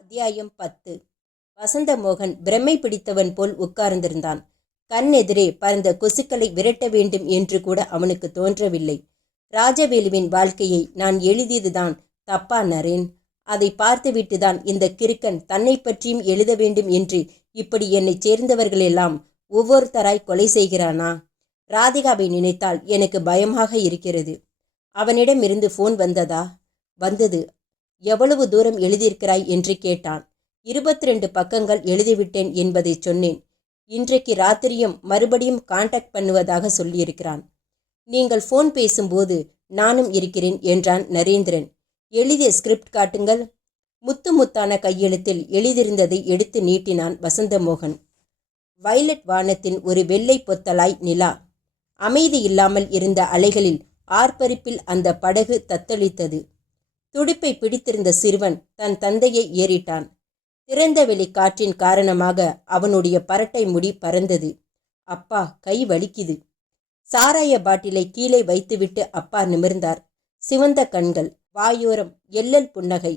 அத்தியாயம் 10. வசந்தமோகன் பிரமை பிடித்தவன் போல் உட்கார்ந்திருந்தான். கண் எதிரே பறந்த கொசுக்களை விரட்ட வேண்டும் என்று கூட அவனுக்கு தோன்றவில்லை. ராஜவேலுவின் வாழ்க்கையை நான் எழுதியதுதான் தப்பா நரேன்? அதை பார்த்துவிட்டுதான் இந்த கிறுக்கன் தன்னை பற்றியும் எழுத வேண்டும் என்று இப்படி என்னை சேர்ந்தவர்களெல்லாம் ஒவ்வொருத்தராய் கொலை செய்கிறானா? ராதிகாவை நினைத்தால் எனக்கு பயமாக இருக்கிறது. அவனிடமிருந்து போன் வந்ததா? வந்தது. எவ்வளவு தூரம் எழுதியிருக்கிறாய் என்று கேட்டான். 22 பக்கங்கள் எழுதிவிட்டேன் என்பதை சொன்னேன். இன்றைக்கு ராத்திரியும் மறுபடியும் கான்டாக்ட் பண்ணுவதாக சொல்லியிருக்கிறான். நீங்கள் ஃபோன் பேசும்போது நானும் இருக்கிறேன் என்றான் நரேந்திரன். எழுதிய ஸ்கிரிப்ட் காட்டுங்கள். முத்து முத்தான கையெழுத்தில் எழுதியிருந்ததை எடுத்து நீட்டினான் வசந்தமோகன். வயலட் வானத்தின் ஒரு வெள்ளை பொத்தலாய் நிலா. அமைதி இல்லாமல் இருந்த அலைகளில் ஆர்ப்பரிப்பில் அந்த படகு தத்தளித்தது. துடிப்பை பிடித்திருந்த சிறுவன் தன் தந்தையை ஏறிட்டான். திறந்தவெளி காற்றின் காரணமாக அவனுடைய பரட்டை முடி பறந்தது. அப்பா, கை வலிக்குது. சாராய பாட்டிலை கீழே வைத்துவிட்டு அப்பா நிமிர்ந்தார். சிவந்த கண்கள், வாயோரம் எள்ளல் புன்னகை.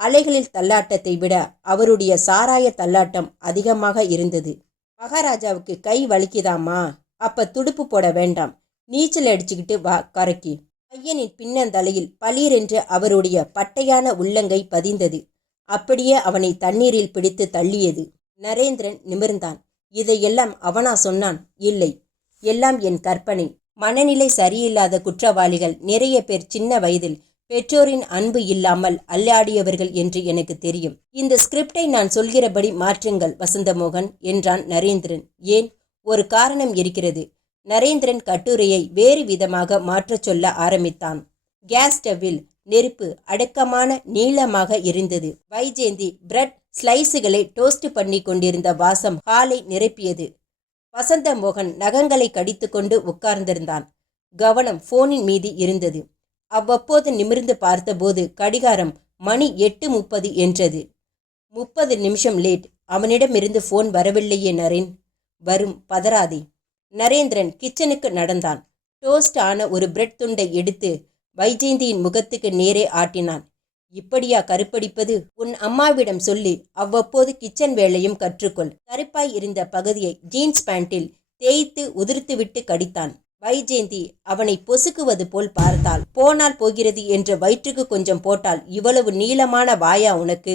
அலைகளில் தள்ளாட்டத்தை விட அவருடைய சாராய தள்ளாட்டம் அதிகமாக இருந்தது. மகாராஜாவுக்கு கை வலிக்குதாமா? அப்ப துடுப்பு போட வேண்டாம், நீச்சல் அடிச்சுக்கிட்டு வா கரைக்கு. பையனின் பின்னந்தலையில் பளீரென்று அவருடைய பட்டையான உள்ளங்கை பதிந்தது. அப்படியே அவனை தண்ணீரில் பிடித்து தள்ளியது. நரேந்திரன் நிமிர்ந்தான். இதையெல்லாம் அவனா சொன்னான்? இல்லை, எல்லாம் என் கற்பனை. மனநிலை சரியில்லாத குற்றவாளிகள் நிறைய பேர் சின்ன வயதில் பெற்றோரின் அன்பு இல்லாமல் அல்லாடியவர்கள் என்று எனக்கு தெரியும். இந்த ஸ்கிரிப்டை நான் சொல்கிறபடி மாற்றுங்கள் வசந்தமோகன் என்றான் நரேந்திரன். ஏன்? ஒரு காரணம் இருக்கிறது. நரேந்திரன் கட்டுரையை வேறு விதமாக மாற்றச் சொல்ல ஆரம்பித்தான். கேஸ் ஸ்டவ்வில் நெருப்பு அடக்கமான நீளமாக இருந்தது. வைஜெயந்தி பிரெட் ஸ்லைஸுகளை டோஸ்ட் பண்ணி கொண்டிருந்த வாசம் ஹாலை நிரப்பியது. வசந்தமோகன் நகங்களை கடித்து கொண்டு உட்கார்ந்திருந்தான். கவனம் போனின் மீது இருந்தது. அவ்வப்போது நிமிர்ந்து பார்த்தபோது கடிகாரம் மணி 8:30 என்றது. 30 நிமிஷம் லேட். அவனிடமிருந்து போன் வரவில்லையே நரேன். வரும், பதறாதே. நரேந்திரன் கிச்சனுக்கு நடந்தான். டோஸ்ட் ஆன ஒரு பிரெட் துண்டை எடுத்து வைஜெயந்தியின் முகத்துக்கு நேரே ஆட்டினான். இப்படியா கருப்படிப்பது? உன் அம்மாவிடம் சொல்லி அவ்வப்போது கிச்சன் வேலையும் கற்றுக்கொள். கருப்பாய் இருந்த பகுதியை ஜீன்ஸ் பேண்டில் தேய்த்து உதிர்த்துவிட்டு கடித்தான். வைஜெயந்தி அவனை பொசுக்குவது போல் பார்த்தாள். போனால் போகிறது என்ற வயிற்றுக்கு கொஞ்சம் போட்டால் இவ்வளவு நீளமான வாயா உனக்கு?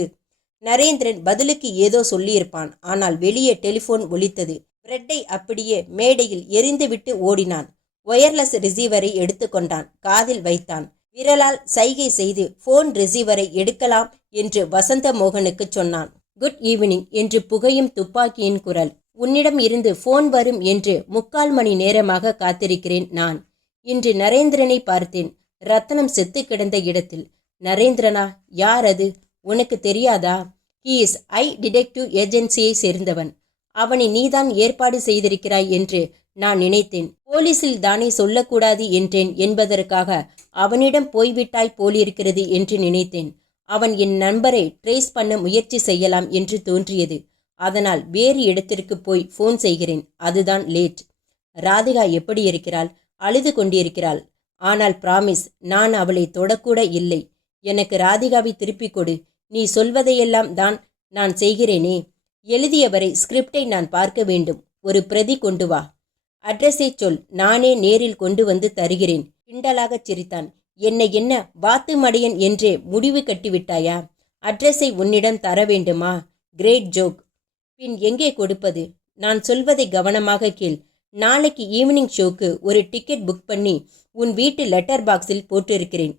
நரேந்திரன் பதிலுக்கு ஏதோ சொல்லியிருப்பான். ஆனால் வெளியே டெலிபோன் ஒலித்தது. பிரெட்டை அப்படியே மேடையில் எரிந்துவிட்டு ஓடினான். ஒயர்லெஸ் ரிசீவரை எடுத்துக்கொண்டான். காதில் வைத்தான். விரலால் சைகை செய்து போன் ரிசீவரை எடுக்கலாம் என்று வசந்த மோகனுக்கு சொன்னான். குட் ஈவினிங் என்று புகையும் துப்பாக்கியின் குரல். உன்னிடம் இருந்து போன் வரும் என்று 3/4 மணி நேரமாக காத்திருக்கிறேன் நான். இன்று நரேந்திரனை பார்த்தேன். ரத்னம் செத்து கிடந்த இடத்தில். நரேந்திரனா? யார் அது? உனக்கு தெரியாதா? ஹி இஸ் ஐ டிடெக்டிவ் ஏஜென்சியை சேர்ந்தவன். அவனை நீதான் ஏற்பாடு செய்திருக்கிறாய் என்று நான் நினைத்தேன். போலீஸில் தானே சொல்லக்கூடாது என்றேன் என்பதற்காக அவனிடம் போய்விட்டாய் போலிருக்கிறது என்று நினைத்தேன். அவன் என் நம்பரை ட்ரேஸ் பண்ண முயற்சி செய்யலாம் என்று தோன்றியது. அதனால் வேறு இடத்திற்கு போய் ஃபோன் செய்கிறேன். அதுதான் லேட். ராதிகா எப்படி இருக்கிறாள்? அழுது கொண்டிருக்கிறாள். ஆனால் பிராமிஸ், நான் அவளை தொடக்கூட இல்லை. எனக்கு ராதிகாவை திருப்பிக் கொடு. நீ சொல்வதையெல்லாம் தான் நான் செய்கிறேனே. எழுதியவரை ஸ்கிரிப்டை நான் பார்க்க வேண்டும். ஒரு பிரதி கொண்டு வா. அட்ரஸை சொல், நானே நேரில் கொண்டு வந்து தருகிறேன். கிண்டலாகச் சிரித்தான். என்ன வாத்து மடையன் என்றே முடிவு கட்டிவிட்டாயா? அட்ரஸை உன்னிடம் தர வேண்டுமா? Great joke. பின் எங்கே கொடுப்பது? நான் சொல்வதை கவனமாக கேள். நாளைக்கு ஈவினிங் ஷோக்கு ஒரு டிக்கெட் புக் பண்ணி உன் வீட்டு லெட்டர் பாக்ஸில் போட்டிருக்கிறேன்.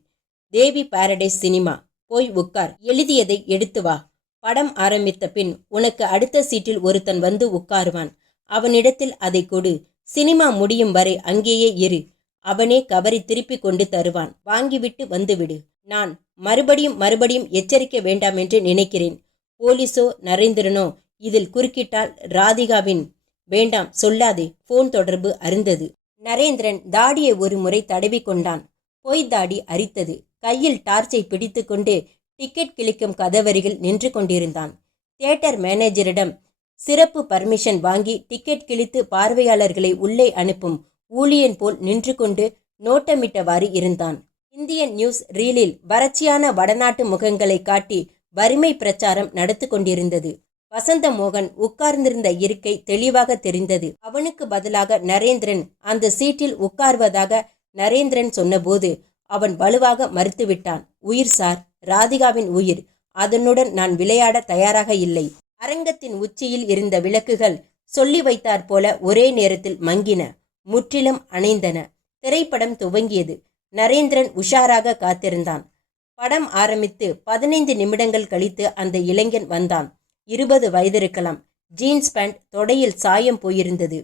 தேவி பாரடைஸ் சினிமா. போய் உட்கார். எழுதியதை எடுத்து வா. படம் ஆரம்பித்த பின் உனக்கு அடுத்த சீட்டில் ஒருத்தன் வந்து உட்காருவான். அவனிடத்தில் அதை கொடு. சினிமா முடியும் வரை அங்கேயே இரு. அவனே கவரை திருப்பி கொண்டு தருவான். வாங்கிவிட்டு வந்துவிடு. நான் மறுபடியும் எச்சரிக்க வேண்டாம் என்று நினைக்கிறேன். போலீஸோ நரேந்திரனோ இதில் குறுக்கிட்டால் ராதிகாவின். வேண்டாம், சொல்லாதே. போன் தொடர்பு அருந்தது. நரேந்திரன் தாடியை ஒரு முறை தடவி கொண்டான். பொய் தாடி அரித்தது. கையில் டார்ச்சை பிடித்து கொண்டு டிக்கெட் கிழிக்கும் கதவருகில் நின்று கொண்டிருந்தான். தியேட்டர் மேனேஜரிடம் சிறப்பு பர்மிஷன் வாங்கி டிக்கெட் கிழித்து பார்வையாளர்களை உள்ளே அனுப்பும் ஊழியன் போல் நின்று கொண்டு நோட்டமிட்டவாறு இருந்தான். இந்தியன் நியூஸ் ரீலில் வறட்சியான வடநாட்டு முகங்களை காட்டி வறுமை பிரச்சாரம் நடத்து கொண்டிருந்தது. வசந்த மோகன் உட்கார்ந்திருந்த இருக்கை தெளிவாக தெரிந்தது. அவனுக்கு பதிலாக நரேந்திரன் அந்த சீட்டில் உட்கார்வதாக நரேந்திரன் சொன்னபோது அவன் வலுவாக மறுத்துவிட்டான். உயிர் சார், ராதிகாவின் உயிர். அதனுடன் நான் விளையாட தயாராக இல்லை. அரங்கத்தின் உச்சியில் இருந்த விளக்குகள் சொல்லி வைத்தாற் போல ஒரே நேரத்தில் மங்கின, முற்றிலும் அணைந்தன. திரைப்படம் துவங்கியது. நரேந்திரன் உஷாராக காத்திருந்தான். படம் ஆரம்பித்து 15 நிமிடங்கள் கழித்து அந்த இளைஞன் வந்தான். 20 வயதிருக்கலாம். ஜீன்ஸ் பேண்ட் தொடையில் சாயம் போயிருந்தது.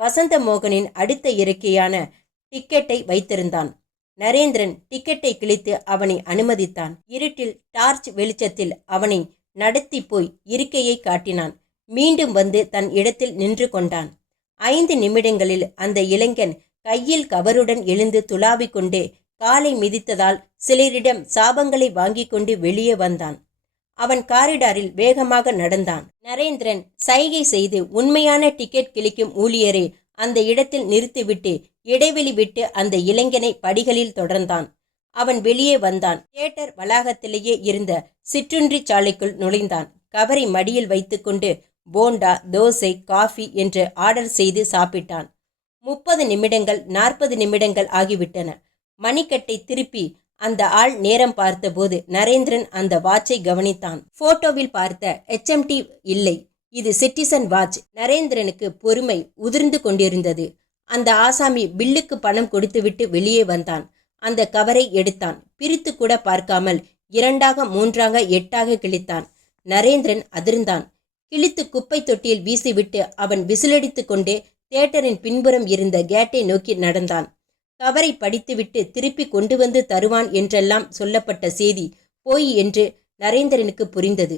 வசந்த மோகனின் அடுத்த இருக்கையான டிக்கெட்டை வைத்திருந்தான். நரேந்திரன் டிக்கெட்டை கிழித்து அவனை அனுமதித்தான். இருட்டில் டார்ச் வெளிச்சத்தில் அவனை நடத்தி போய் இருக்கையை காட்டினான். மீண்டும் வந்து தன் இடத்தில் நின்று கொண்டான். 5 நிமிடங்களில் அந்த இளைஞன் கையில் கவருடன் எழுந்து துளாவிக் கொண்டே காலை மிதித்ததால் சிலரிடம் சாபங்களை வாங்கி கொண்டு வெளியே வந்தான். அவன் காரிடாரில் வேகமாக நடந்தான். நரேந்திரன் சைகை செய்து உண்மையான டிக்கெட் கிழிக்கும் ஊழியரை அந்த இடத்தில் நிறுத்திவிட்டு இடைவெளி விட்டு அந்த இளைஞனை படிகளில் தொடர்ந்தான். அவன் வெளியே வந்தான். தியேட்டர் வளாகத்திலேயே இருந்த சிற்றுண்டி சாலைக்குள் நுழைந்தான். கவரை மடியில் வைத்துக்கொண்டு போண்டா, தோசை, காஃபி என்று ஆர்டர் செய்து சாப்பிட்டான். 30 நிமிடங்கள் 40 நிமிடங்கள் ஆகிவிட்டன. மணிக்கட்டை திருப்பி அந்த ஆள் நேரம் பார்த்தபோது நரேந்திரன் அந்த வாட்சை கவனித்தான். போட்டோவில் பார்த்த HMT இல்லை, இது சிட்டிசன் வாட்ச். நரேந்திரனுக்கு பொறுமை உதிர்ந்து கொண்டிருந்தது. அந்த ஆசாமி பில்லுக்கு பணம் கொடுத்துவிட்டு வெளியே வந்தான். அந்த கவரை எடுத்தான். பிரித்து கூட பார்க்காமல் 2ஆக 3ஆக 8ஆக கிழித்தான். நரேந்திரன் அதிர்ந்தான். கிழித்து குப்பை தொட்டியில் வீசிவிட்டு அவன் விசிலடித்து கொண்டே தியேட்டரின் பின்புறம் இருந்த கேட்டை நோக்கி நடந்தான். கவரை படித்துவிட்டு திருப்பி கொண்டு வந்து தருவான் என்றெல்லாம் சொல்லப்பட்ட செய்தி போய் என்று நரேந்திரனுக்கு புரிந்தது.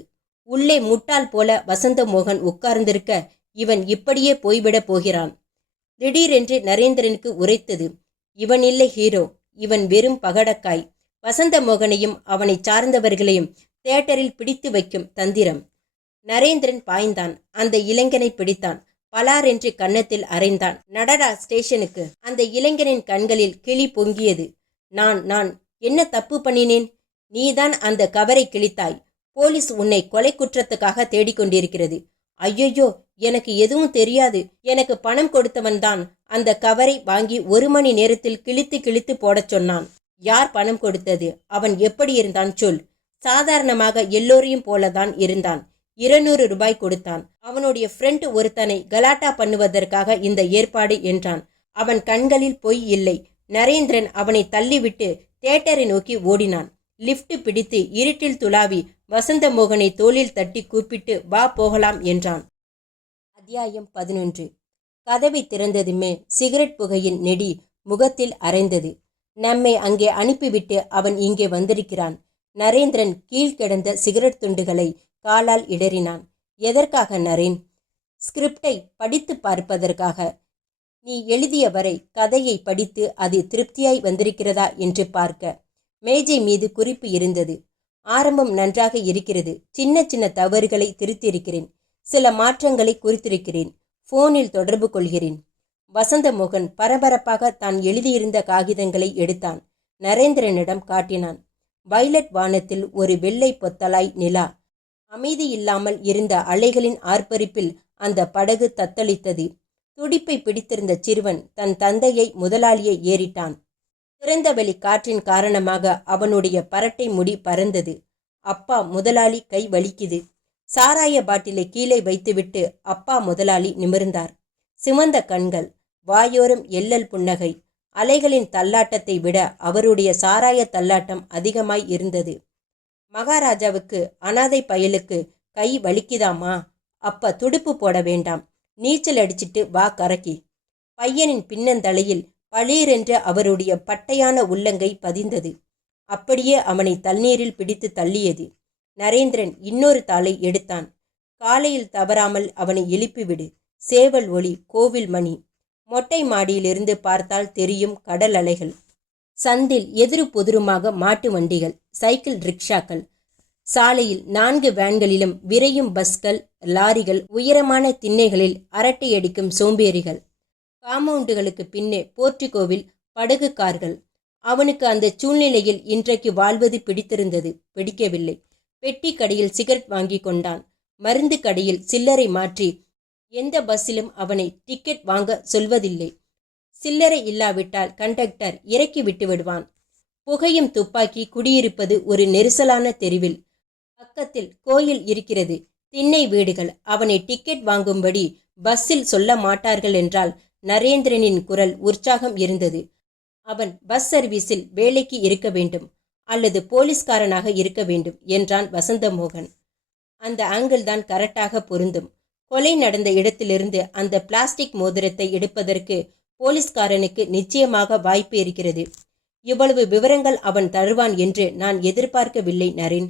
உள்ளே முட்டாள் போல வசந்த மோகன் உட்கார்ந்திருக்க இவன் இப்படியே போய்விடப் போகிறான். திடீரென்று நரேந்திரனுக்கு உரைத்தது. இவன் இல்லை ஹீரோ, இவன் வெறும் பகடக்காய். வசந்த மோகனையும் அவனை சார்ந்தவர்களையும் தியேட்டரில் பிடித்து வைக்கும் தந்திரம். நரேந்திரன் பாய்ந்தான். அந்த இளைஞனை பிடித்தான். பலார் என்று கன்னத்தில் அறைந்தான். நடடா ஸ்டேஷனுக்கு. அந்த இளைஞனின் கண்களில் கிளி பொங்கியது. நான் என்ன தப்பு பண்ணினேன்? நீதான் அந்த கவரை கிழித்தாய். போலீஸ் உன்னை கொலை குற்றத்துக்காக தேடிக்கொண்டிருக்கிறது. ஐயையோ, எனக்கு எதுவும் தெரியாது. எனக்கு பணம் கொடுத்தவன் தான் அந்த கவரை வாங்கி 1 மணி நேரத்தில் கிழித்து கிழித்து போடச் சொன்னான். யார் பணம் கொடுத்தது? அவன் எப்படி இருந்தான் சொல். சாதாரணமாக எல்லோரையும் போலதான் இருந்தான். 200 ரூபாய் கொடுத்தான். அவனுடைய ஃப்ரெண்ட் ஒருத்தனை கலாட்டா பண்ணுவதற்காக இந்த ஏற்பாடு என்றான். அவன் கண்களில் பொய் இல்லை. நரேந்திரன் அவனை தள்ளிவிட்டு தியேட்டரை நோக்கி ஓடினான். லிப்ட் பிடித்து இருட்டில் துளாவி வசந்தமோகனை தோளில் தட்டி கூப்பிட்டு வா போகலாம் என்றான். அத்தியாயம் 11. கதவை திறந்ததுமே சிகரெட் புகையின் நெடி முகத்தில் அரைந்தது. நம்மை அங்கே அனுப்பிவிட்டு அவன் இங்கே வந்திருக்கிறான். நரேந்திரன் கீழ்கிடந்த சிகரெட் துண்டுகளை காலால் இடறினான். எதற்காக நரேன்? ஸ்கிரிப்டை படித்து பார்ப்பதற்காக. நீ எழுதிய வரை கதையை படித்து அது திருப்தியாய் வந்திருக்கிறதா என்று பார்க்க. மேஜை மீது குறிப்பு இருந்தது. ஆரம்பம் நன்றாக இருக்கிறது. சின்ன சின்ன தவறுகளை திருத்தியிருக்கிறேன். சில மாற்றங்களை குறித்திருக்கிறேன். போனில் தொடர்பு கொள்கிறேன். வசந்தமோகன் பரபரப்பாக தான் எழுதியிருந்த காகிதங்களை எடுத்தான். நரேந்திரனிடம் காட்டினான். வயலட் வானத்தில் ஒரு வெள்ளை பொத்தலாய் நிலா. அமைதி இல்லாமல் இருந்த அலைகளின் ஆர்ப்பரிப்பில் அந்த படகு தத்தளித்தது. துடிப்பை பிடித்திருந்த சிறுவன் தன் தந்தையை முதலாளியை ஏறிட்டான். திறந்தவெளி காற்றின் காரணமாக அவனுடைய பரட்டை முடி பறந்தது. அப்பா முதலாளி கை வலிக்குது. சாராய பாட்டிலை கீழே வைத்துவிட்டு அப்பா முதலாளி நிமிர்ந்தார். சிவந்த கண்கள், வாயோரம் எள்ளல் புன்னகை. அலைகளின் தள்ளாட்டத்தை விட அவருடைய சாராய தள்ளாட்டம் அதிகமாய் இருந்தது. மகாராஜாவுக்கு அனாதை பயலுக்கு கை வலிக்குதாமா? அப்ப துடுப்பு போட வேண்டாம், நீச்சல் அடிச்சிட்டு வா கரைக்கி. பையனின் பின்னந்தலையில் பளீரென்று அவருடைய பட்டையான உள்ளங்கை பதிந்தது. அப்படியே அவனை தண்ணீரில் பிடித்து தள்ளியது. நரேந்திரன் இன்னொரு தாளை எடுத்தான். காலையில் தவறாமல் அவனை எழுப்பிவிடு. சேவல் ஒளி, கோவில் மணி. மொட்டை மாடியிலிருந்து பார்த்தால் தெரியும் கடல் அலைகள். சந்தில் எதிரு பொதுருமாக மாட்டு வண்டிகள், சைக்கிள் ரிக்ஷாக்கள். சாலையில் 4 வேன்களிலும் விரையும் பஸ்கள், லாரிகள். உயரமான திண்ணைகளில் அரட்டையடிக்கும் சோம்பேறிகள். காம்பவுண்டுகளுக்கு பின்னே போர்ட்டிகோவில் படகு கார்கள். அவனுக்கு அந்த சூழ்நிலையில் இன்றைக்கு வாழ்வது பிடித்திருந்தது. பிடிக்கவில்லை. பெட்டி கடையில் சிகரெட் வாங்கி கொண்டான். மருந்து கடையில் சில்லறை மாற்றி எந்த பஸ்ஸிலும் அவனை டிக்கெட் வாங்க சொல்வதில்லை. சில்லறை இல்லாவிட்டால் கண்டக்டர் இறக்கி விட்டு விடுவான். புகையும் துப்பாக்கி குடியிருப்பது ஒரு நெரிசலான தெருவில். பக்கத்தில் கோயில் இருக்கிறது. திண்ணை வீடுகள். அவனை டிக்கெட் வாங்கும்படி பஸ்ஸில் சொல்ல மாட்டார்கள் என்றால் நரேந்திரனின் குரல் உற்சாகம் இருந்தது. அவன் பஸ் சர்வீஸில் வேலைக்கு இருக்க வேண்டும் அல்லது போலீஸ்காரனாக இருக்க வேண்டும் என்றான் வசந்தமோகன். அந்த ஆங்கிள் தான் கரெக்டாக பொருந்தும். கொலை நடந்த இடத்திலிருந்து அந்த பிளாஸ்டிக் மோதிரத்தை எடுப்பதற்கு போலீஸ்காரனுக்கு நிச்சயமாக வாய்ப்பு இருக்கிறது. இவ்வளவு விவரங்கள் அவன் தருவான் என்று நான் எதிர்பார்க்கவில்லை நரேன்.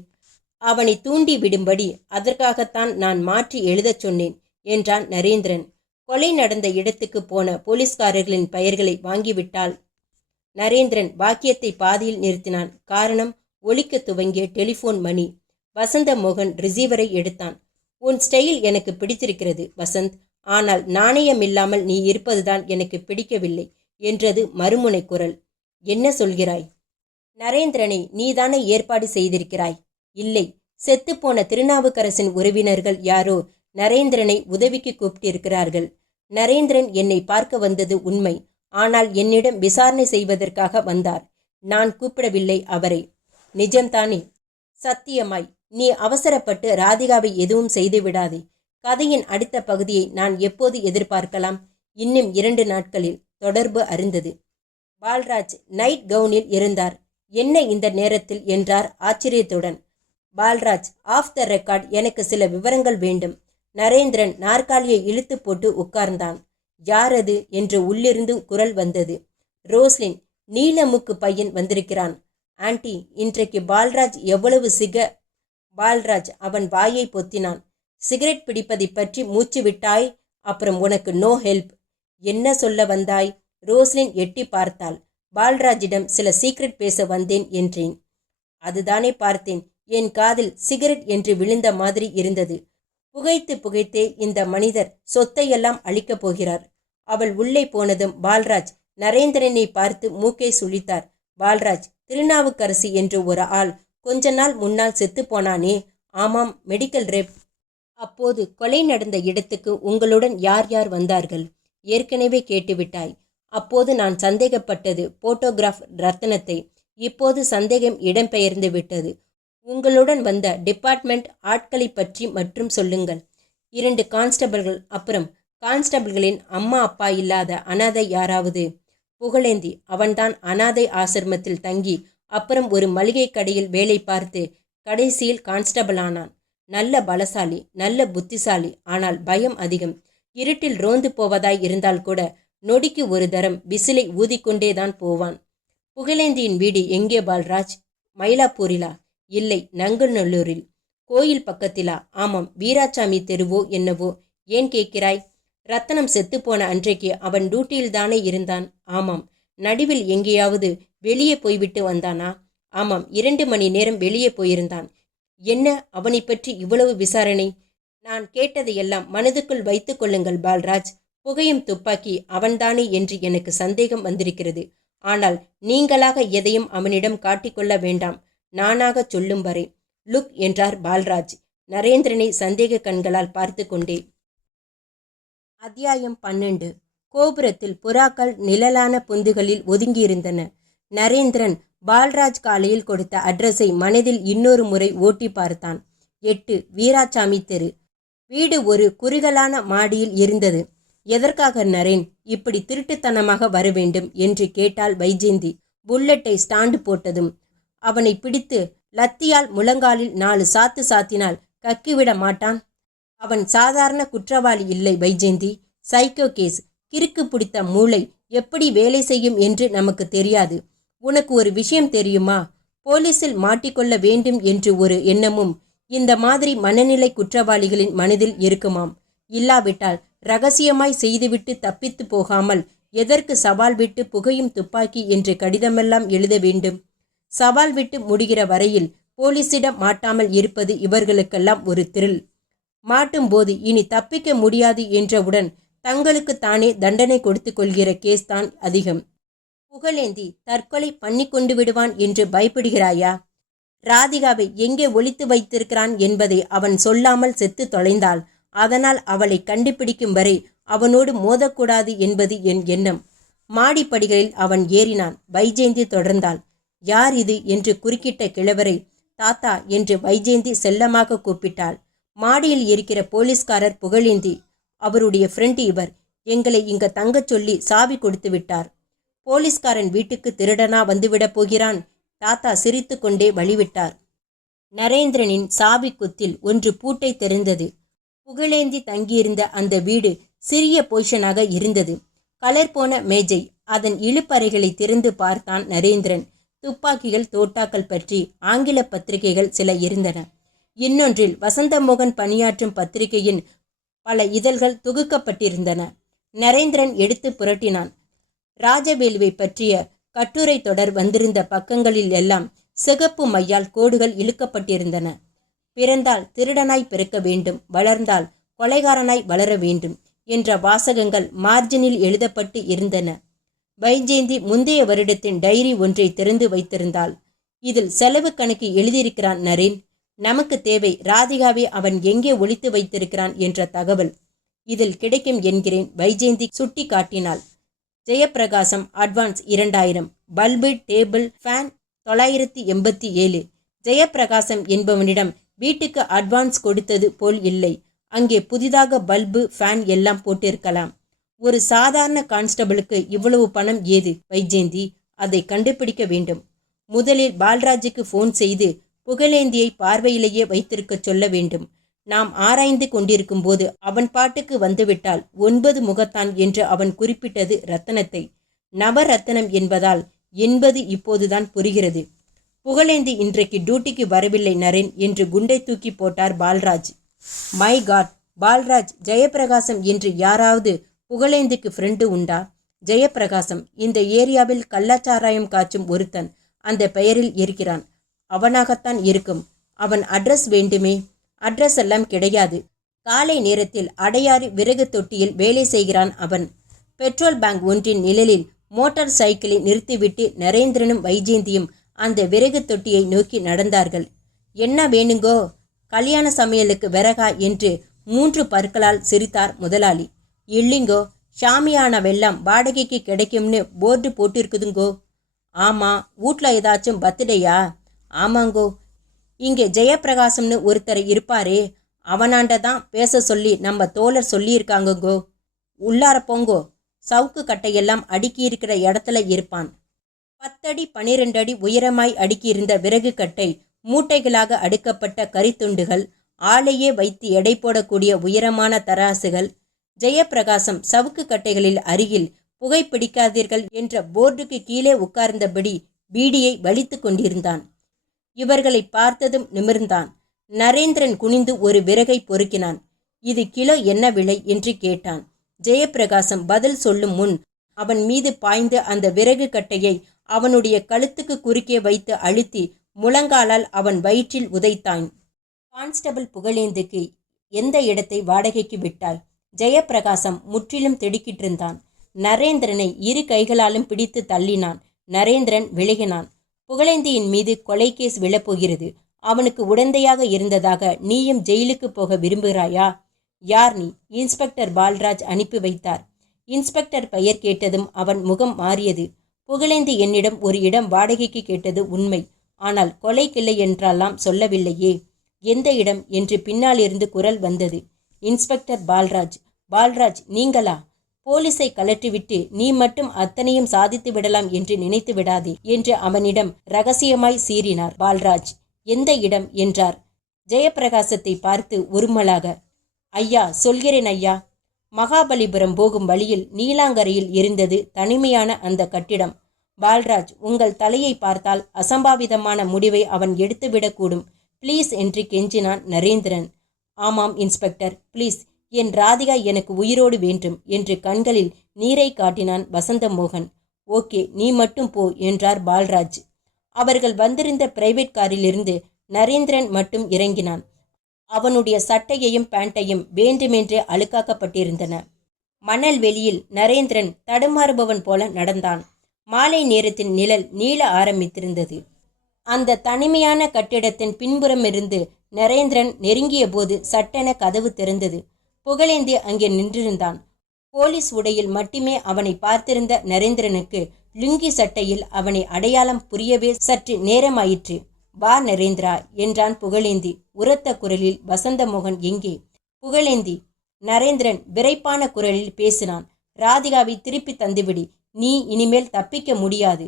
அவனை தூண்டி விடும்படி அதற்காகத்தான் நான் மாற்றி எழுதச் சொன்னேன் என்றான் நரேந்திரன். கொலை நடந்த இடத்துக்கு போன போலீஸ்காரர்களின் பெயர்களை வாங்கிவிட்டால். நரேந்திரன் வாக்கியத்தை பாதியில் நிறுத்தினான். காரணம், ஒலிக்க துவங்கிய டெலிஃபோன் மணி. வசந்தமோகன் ரிசீவரை எடுத்தான். உன் ஸ்டைல் எனக்கு பிடித்திருக்கிறது வசந்த். ஆனால் நாணயமில்லாமல் நீ இருப்பதுதான் எனக்கு பிடிக்கவில்லை என்றது மறுமுனை குரல். என்ன சொல்கிறாய்? நரேந்திரனை நீதானே ஏற்பாடு செய்திருக்கிறாய்? இல்லை, செத்துப்போன திருநாவுக்கரசின் உறவினர்கள் யாரோ நரேந்திரனை உதவிக்கு கூப்பிட்டிருக்கிறார்கள். நரேந்திரன் என்னை பார்க்க வந்தது உண்மை. ஆனால் என்னிடம் விசாரணை செய்வதற்காக வந்தார். நான் கூப்பிடவில்லை அவரை. நிஜம்தானே? சத்தியமாய். நீ அவசரப்பட்டு ராதிகாவை எதுவும் செய்து விடாதே. கதையின் அடுத்த பகுதியை நான் எப்போது எதிர்பார்க்கலாம்? இன்னும் 2 நாட்களில். தொடர்பு அருந்தது. பால்ராஜ் நைட் கவுனில் இருந்தார். என்ன இந்த நேரத்தில் என்றார் ஆச்சரியத்துடன். பால்ராஜ், ஆஃப் த ரெக்கார்ட் எனக்கு சில விவரங்கள் வேண்டும். நரேந்திரன் நாற்காலியை இழுத்து போட்டு உட்கார்ந்தான். யாரது என்று உள்ளிருந்து குரல் வந்தது. ரோஸ்லின். நீலமுக்கு பையன் வந்திருக்கிறான். ஆண்டி, இன்றைக்கு பால்ராஜ் எவ்வளவு பால்ராஜ் அவன் வாயை பொத்தினான். சிகரெட் பிடிப்பதை பற்றி மூச்சு விட்டாய், அப்புறம் உனக்கு நோ ஹெல்ப். என்ன சொல்ல வந்தாய்? ரோஸ்லின் எட்டி பார்த்தாள். பால்ராஜிடம் சில சீக்ரெட் பேச வந்தேன் என்றேன். அதுதானே பார்த்தேன். என் காதில் சிகரெட் என்று விழுந்த மாதிரி இருந்தது. புகைத்து புகைத்தே இந்த மனிதர் சொத்தையெல்லாம் அழிக்கப் போகிறார். அவள் உள்ளே போனதும் பால்ராஜ் நரேந்திரனை பார்த்து மூக்கை சுழித்தார். பால்ராஜ், திருநாவுக்கரசி என்று ஒரு ஆள் கொஞ்ச நாள் முன்னால் செத்து போனானே? ஆமாம், மெடிக்கல் ரெப். அப்போது கொலை நடந்த இடத்துக்கு உங்களுடன் யார் யார் வந்தார்கள்? ஏற்கனவே கேட்டுவிட்டாய். அப்போது நான் சந்தேகப்பட்டது போட்டோகிராஃப் ரத்தனத்தை. இப்போது சந்தேகம் இடம்பெயர்ந்து விட்டது. உங்களுடன் வந்த டிபார்ட்மெண்ட் ஆட்களை பற்றி மற்றும் சொல்லுங்கள். 2 கான்ஸ்டபிள்கள். அப்புறம் கான்ஸ்டபிள்களின் அம்மா அப்பா இல்லாத அனாதை யாராவது? புகழேந்தி. அவன்தான் அனாதை ஆசிரமத்தில் தங்கி அப்புறம் ஒரு மளிகை கடையில் வேலை பார்த்து கடைசியில் கான்ஸ்டபிள் ஆனான். நல்ல பலசாலி, நல்ல புத்திசாலி. ஆனால் பயம் அதிகம். இருட்டில் ரோந்து போவதாய் இருந்தால் கூட நொடிக்கு ஒரு தரம் விசிலை ஊதிக்கொண்டேதான் போவான். புகழேந்தியின் வீடு எங்கே பால்ராஜ்? மயிலாப்பூரிலா? இல்லை, நங்கநல்லூரில். கோயில் பக்கத்திலா? ஆமாம், வீராசாமி தெருவோ என்னவோ. ஏன் கேட்கிறாய்? ரத்தனம் செத்துப்போன அன்றைக்கு அவன் டியூட்டியில்தானே இருந்தான். ஆமாம். நடுவில் எங்கேயாவது வெளியே போய்விட்டு வந்தானா? ஆமாம், 2 மணி நேரம் வெளியே போயிருந்தான். என்ன அவனை பற்றி இவ்வளவு விசாரணை? நான் கேட்டதையெல்லாம் மனதுக்குள் வைத்து கொள்ளுங்கள் பால்ராஜ். புகையும் துப்பாக்கி அவன்தானே என்று எனக்கு சந்தேகம் வந்திருக்கிறது. ஆனால் நீங்களாக எதையும் அவனிடம் காட்டிக்கொள்ள வேண்டாம். நானாக சொல்லும் வரை. லுக் என்றார் பால்ராஜ் நரேந்திரனை சந்தேக கண்களால் பார்த்து கொண்டே. அத்தியாயம் 12. கோபுரத்தில் புறாக்கள் நிழலான பொந்துகளில் ஒதுங்கியிருந்தன. நரேந்திரன் பால்ராஜ் காலையில் கொடுத்த அட்ரஸை மனதில் இன்னொரு முறை ஓட்டி பார்த்தான். 8 வீராசாமி தெரு. வீடு ஒரு குறுகலான மாடியில் இருந்தது. எதற்காக நரேன் இப்படி திருட்டுத்தனமாக வர வேண்டும் என்று கேட்டாள் வைஜெயந்தி. புல்லட்டை ஸ்டாண்டு போட்டதும் அவனை பிடித்து லத்தியால் முழங்காலில் 4 சாத்து சாத்தினால் கக்கிவிட மாட்டான். அவன் சாதாரண குற்றவாளி இல்லை வைஜெயந்தி. Psycho case. கிறுக்கு பிடித்த மூளை எப்படி வேலை செய்யும் என்று நமக்கு தெரியாது. உனக்கு ஒரு விஷயம் தெரியுமா? போலீஸில் மாட்டிக்கொள்ள வேண்டும் என்று ஒரு எண்ணமும் இந்த மாதிரி மனநிலை குற்றவாளிகளின் மனதில் இருக்குமாம். இல்லாவிட்டால் ரகசியமாய் செய்துவிட்டு தப்பித்து போகாமல் எதற்கு சவால் விட்டு புகையும் துப்பாக்கி என்று கடிதமெல்லாம் எழுத வேண்டும்? சவால் விட்டு முடிகிற வரையில் போலீஸிடம் மாட்டாமல் இருப்பது இவர்களுக்கெல்லாம் ஒரு த்ரில். மாட்டும்போது இனி தப்பிக்க முடியாது என்றவுடன் தங்களுக்கு தானே தண்டனை கொடுத்து கொள்கிற கேஸ் தான் அதிகம். புகழேந்தி தற்கொலை பண்ணி கொண்டு விடுவான் என்று பயப்படுகிறாயா? ராதிகாவை எங்கே ஒளித்து வைத்திருக்கிறான் என்பதை அவன் சொல்லாமல் செத்து தொலைந்தாள். அதனால் அவளை கண்டுபிடிக்கும் வரை அவனோடு மோதக்கூடாது என்பது என் எண்ணம். மாடிப்படிகளில் அவன் ஏறினான். வைஜெயந்தி தொடர்ந்தாள். யார் இது என்று குறுக்கிட்ட கிழவரை தாத்தா என்று வைஜெயந்தி செல்லமாக கூப்பிட்டாள். மாடியில் இருக்கிற போலீஸ்காரர் புகழேந்தி. அவருடைய ஃப்ரெண்ட் இவர். எங்களை இங்க தங்கச் சொல்லி சாவி கொடுத்து விட்டார். போலீஸ்காரன் வீட்டுக்கு திருடனா வந்துவிடப் போகிறான். தாத்தா சிரித்து கொண்டே வழிவிட்டார். நரேந்திரனின் சாவி குத்தில் ஒன்று பூட்டை தெரிந்தது. புகழேந்தி தங்கியிருந்த அந்த வீடு சிறிய பொசிஷனாக இருந்தது. கலர் போன மேஜை, அதன் இழுப்பறைகளை திறந்து பார்த்தான் நரேந்திரன். துப்பாக்கிகள் தோட்டாக்கள் பற்றி ஆங்கில பத்திரிகைகள் சில இருந்தன. இன்னொன்றில் வசந்தமோகன் பணியாற்றும் பத்திரிகையின் பல இதழ்கள் தொகுக்கப்பட்டிருந்தன. நரேந்திரன் எடுத்து புரட்டினான். ராஜவேலுவை பற்றிய கட்டுரை தொடர் வந்திருந்த பக்கங்களில் எல்லாம் சிகப்பு மையால் கோடுகள் இழுக்கப்பட்டிருந்தன. பிறந்தால் திருடனாய் பிறக்க வேண்டும், வளர்ந்தால் கொலைகாரனாய் வளர வேண்டும் என்ற வாசகங்கள் மார்ஜினில் எழுதப்பட்டு இருந்தன. வைஜெயந்தி முந்தைய வருடத்தின் டைரி ஒன்றை திறந்து வைத்திருந்தாள். இதில் செலவு கணக்கு எழுதியிருக்கிறான் நரேன். நமக்கு தேவை ராதிகாவை அவன் எங்கே ஒளித்து வைத்திருக்கிறான் என்ற தகவல். இதில் கிடைக்கும் என்கிறேன். வைஜெயந்தி சுட்டி காட்டினாள். Jayaprakasam advance 2000. Bulb table fan 987. Jayaprakasam என்பவனிடம் வீட்டுக்கு அட்வான்ஸ் கொடுத்தது போல் இல்லை. அங்கே புதிதாக பல்பு ஃபேன் எல்லாம் போட்டிருக்கலாம். ஒரு சாதாரண கான்ஸ்டபிளுக்கு இவ்வளவு பணம் ஏது வைஜெயந்தி? அதை கண்டுபிடிக்க வேண்டும். முதலில் பால்ராஜுக்கு ஃபோன் செய்து புகழேந்தியை பார்வையிலேயே வைத்திருக்க சொல்ல வேண்டும். நாம் ஆராய்ந்து கொண்டிருக்கும் போது அவன் பாட்டுக்கு வந்துவிட்டால் 9 முகத்தான் என்று அவன் குறிப்பிட்டது ரத்தனத்தை. நவரத்தனம் என்பதால் என்பது இப்போதுதான் புரிகிறது. புகழேந்தி இன்றைக்கு டியூட்டிக்கு வரவில்லை நரேன் என்று குண்டை தூக்கி போட்டார் பால்ராஜ். மை காட் பால்ராஜ், ஜெயப்பிரகாசம் என்று யாராவது புகழேந்திக்கு ஃப்ரெண்டு உண்டா? ஜெயப்பிரகாசம் இந்த ஏரியாவில் கள்ளச்சாராயம் காய்ச்சும் ஒருத்தன் அந்த பெயரில் இருக்கிறான். அவனாகத்தான் இருக்கும். அவன் அட்ரஸ் வேண்டுமே. அட்ரஸ் எல்லாம் கிடையாது. காலை நேரத்தில் அடையாறு விறகு தொட்டியில் வேலை செய்கிறான் அவன். பெட்ரோல் பேங்க் ஒன்றின் நிழலில் மோட்டார் சைக்கிளை நிறுத்திவிட்டு நரேந்திரனும் வைஜெயந்தியும் அந்த விறகு தொட்டியை நோக்கி நடந்தார்கள். என்ன வேணுங்கோ? கல்யாண சமையலுக்கு விறகா என்று 3 பற்களால் சிரித்தார் முதலாளி. இல்லிங்கோ, ஷாமியானாவெல்லாம் வாடகைக்கு கிடைக்கும்னு போர்டு போட்டிருக்குதுங்கோ. ஆமா, வீட்ல ஏதாச்சும் பர்த்டேயா? ஆமாங்கோ. இங்கே ஜெயப்பிரகாசம்னு ஒருத்தர் இருப்பாரே, அவனாண்ட தான் பேச சொல்லி நம்ம தோழர் சொல்லியிருக்காங்கங்கோ. உள்ளார போங்கோ. சவுக்கு கட்டையெல்லாம் அடுக்கி இருக்கிற இடத்துல இருப்பான். 10 அடி 12 அடி உயரமாய் அடுக்கியிருந்த விறகு கட்டை, மூட்டைகளாக அடுக்கப்பட்ட கரித்துண்டுகள், ஆளையே வைத்து எடை போடக்கூடிய உயரமான தராசுகள். ஜெயப்பிரகாசம் சவுக்கு கட்டைகளில் அருகில் புகைப்பிடிக்காதீர்கள் என்ற போர்டுக்கு கீழே உட்கார்ந்தபடி பீடியை வலித்து கொண்டிருந்தான். இவர்களை பார்த்ததும் நிமிர்ந்தான். நரேந்திரன் குனிந்து ஒரு விறகை பொறுக்கினான். இது கிலோ என்ன விலை என்று கேட்டான். ஜெயப்பிரகாசம் பதில் சொல்லும் முன் அவன் மீது பாய்ந்து அந்த விறகு கட்டையை அவனுடைய கழுத்துக்கு குறுக்கே வைத்து அழுத்தி முழங்காலால் அவன் வயிற்றில் உதைத்தான். கான்ஸ்டபிள் புகழேந்துக்கு எந்த இடத்தை வாடகைக்கு விட்டாய்? ஜெயப்பிரகாசம் முற்றிலும் திடுக்கிட்டிருந்தான். நரேந்திரனை 2 கைகளாலும் பிடித்து தள்ளினான். நரேந்திரன் விலகினான். புகழேந்தியின் மீது கொலை கேஸ் விழப்போகிறது. அவனுக்கு உடந்தையாக இருந்ததாக நீயும் ஜெயிலுக்கு போக விரும்புகிறாயா? யார் நீ? இன்ஸ்பெக்டர் பால்ராஜ் அனுப்பி வைத்தார். இன்ஸ்பெக்டர் பெயர் கேட்டதும் அவன் முகம் மாறியது. புகழேந்தி என்னிடம் ஒரு இடம் வாடகைக்கு கேட்டது உண்மை. ஆனால் கொலைக்கில்லை என்றெல்லாம் சொல்லவில்லையே. எந்த இடம் என்று பின்னாலிருந்து குரல் வந்தது. இன்ஸ்பெக்டர் பால்ராஜ். பால்ராஜ் நீங்களா? போலீஸை கலற்றிவிட்டு நீ மட்டும் அத்தனையும் சாதித்து விடலாம் என்று நினைத்து விடாதே என்று அவனிடம் ரகசியமாய் சீறினார் பால்ராஜ். எந்த இடம் என்றார். ஜெயப்பிரகாசத்தை பார்த்து உருமலாக, ஐயா சொல்கிறேன் ஐயா. மகாபலிபுரம் போகும் வழியில் நீலாங்கரையில் இருந்தது தனிமையான அந்த கட்டிடம். பால்ராஜ், உங்கள் தலையை பார்த்தால் அசம்பாவிதமான முடிவை அவன் எடுத்துவிடக்கூடும். ப்ளீஸ் என்று கெஞ்சினான் நரேந்திரன். ஆமாம் இன்ஸ்பெக்டர், ப்ளீஸ், என் ராதிகா எனக்கு உயிரோடு வேண்டும் என்று கண்களில் நீரை காட்டினான் வசந்தமோகன். ஓகே, நீ மட்டும் போ என்றார் பால்ராஜ். அவர்கள் வந்திருந்த பிரைவேட் காரிலிருந்து நரேந்திரன் மட்டும் இறங்கினான். அவனுடைய சட்டையையும் பேண்டையும் வேண்டுமென்றே அழுக்காக்கப்பட்டிருந்தன. மணல் வெளியில் நரேந்திரன் தடுமாறுபவன் போல நடந்தான். மாலை நேரத்தின் நிழல் நீள ஆரம்பித்திருந்தது. அந்த தனிமையான கட்டிடத்தின் பின்புறமிருந்து நரேந்திரன் நெருங்கிய போது சட்டென கதவு திறந்தது. புகழேந்தி அங்கே நின்றிருந்தான். போலீஸ் உடையில் மட்டுமே அவனை பார்த்திருந்த நரேந்திரனுக்கு லுங்கி சட்டையில் அவனை அடையாளம் புரியவே சற்று நேரமாயிற்று. வா நரேந்திரா என்றான் புகழேந்தி உரத்த குரலில். வசந்தமோகன் எங்கே? புகழேந்தி. நரேந்திரன் விரைப்பான குரலில் பேசினான். ராதிகாவை திருப்பி தந்துவிடி, நீ இனிமேல் தப்பிக்க முடியாது.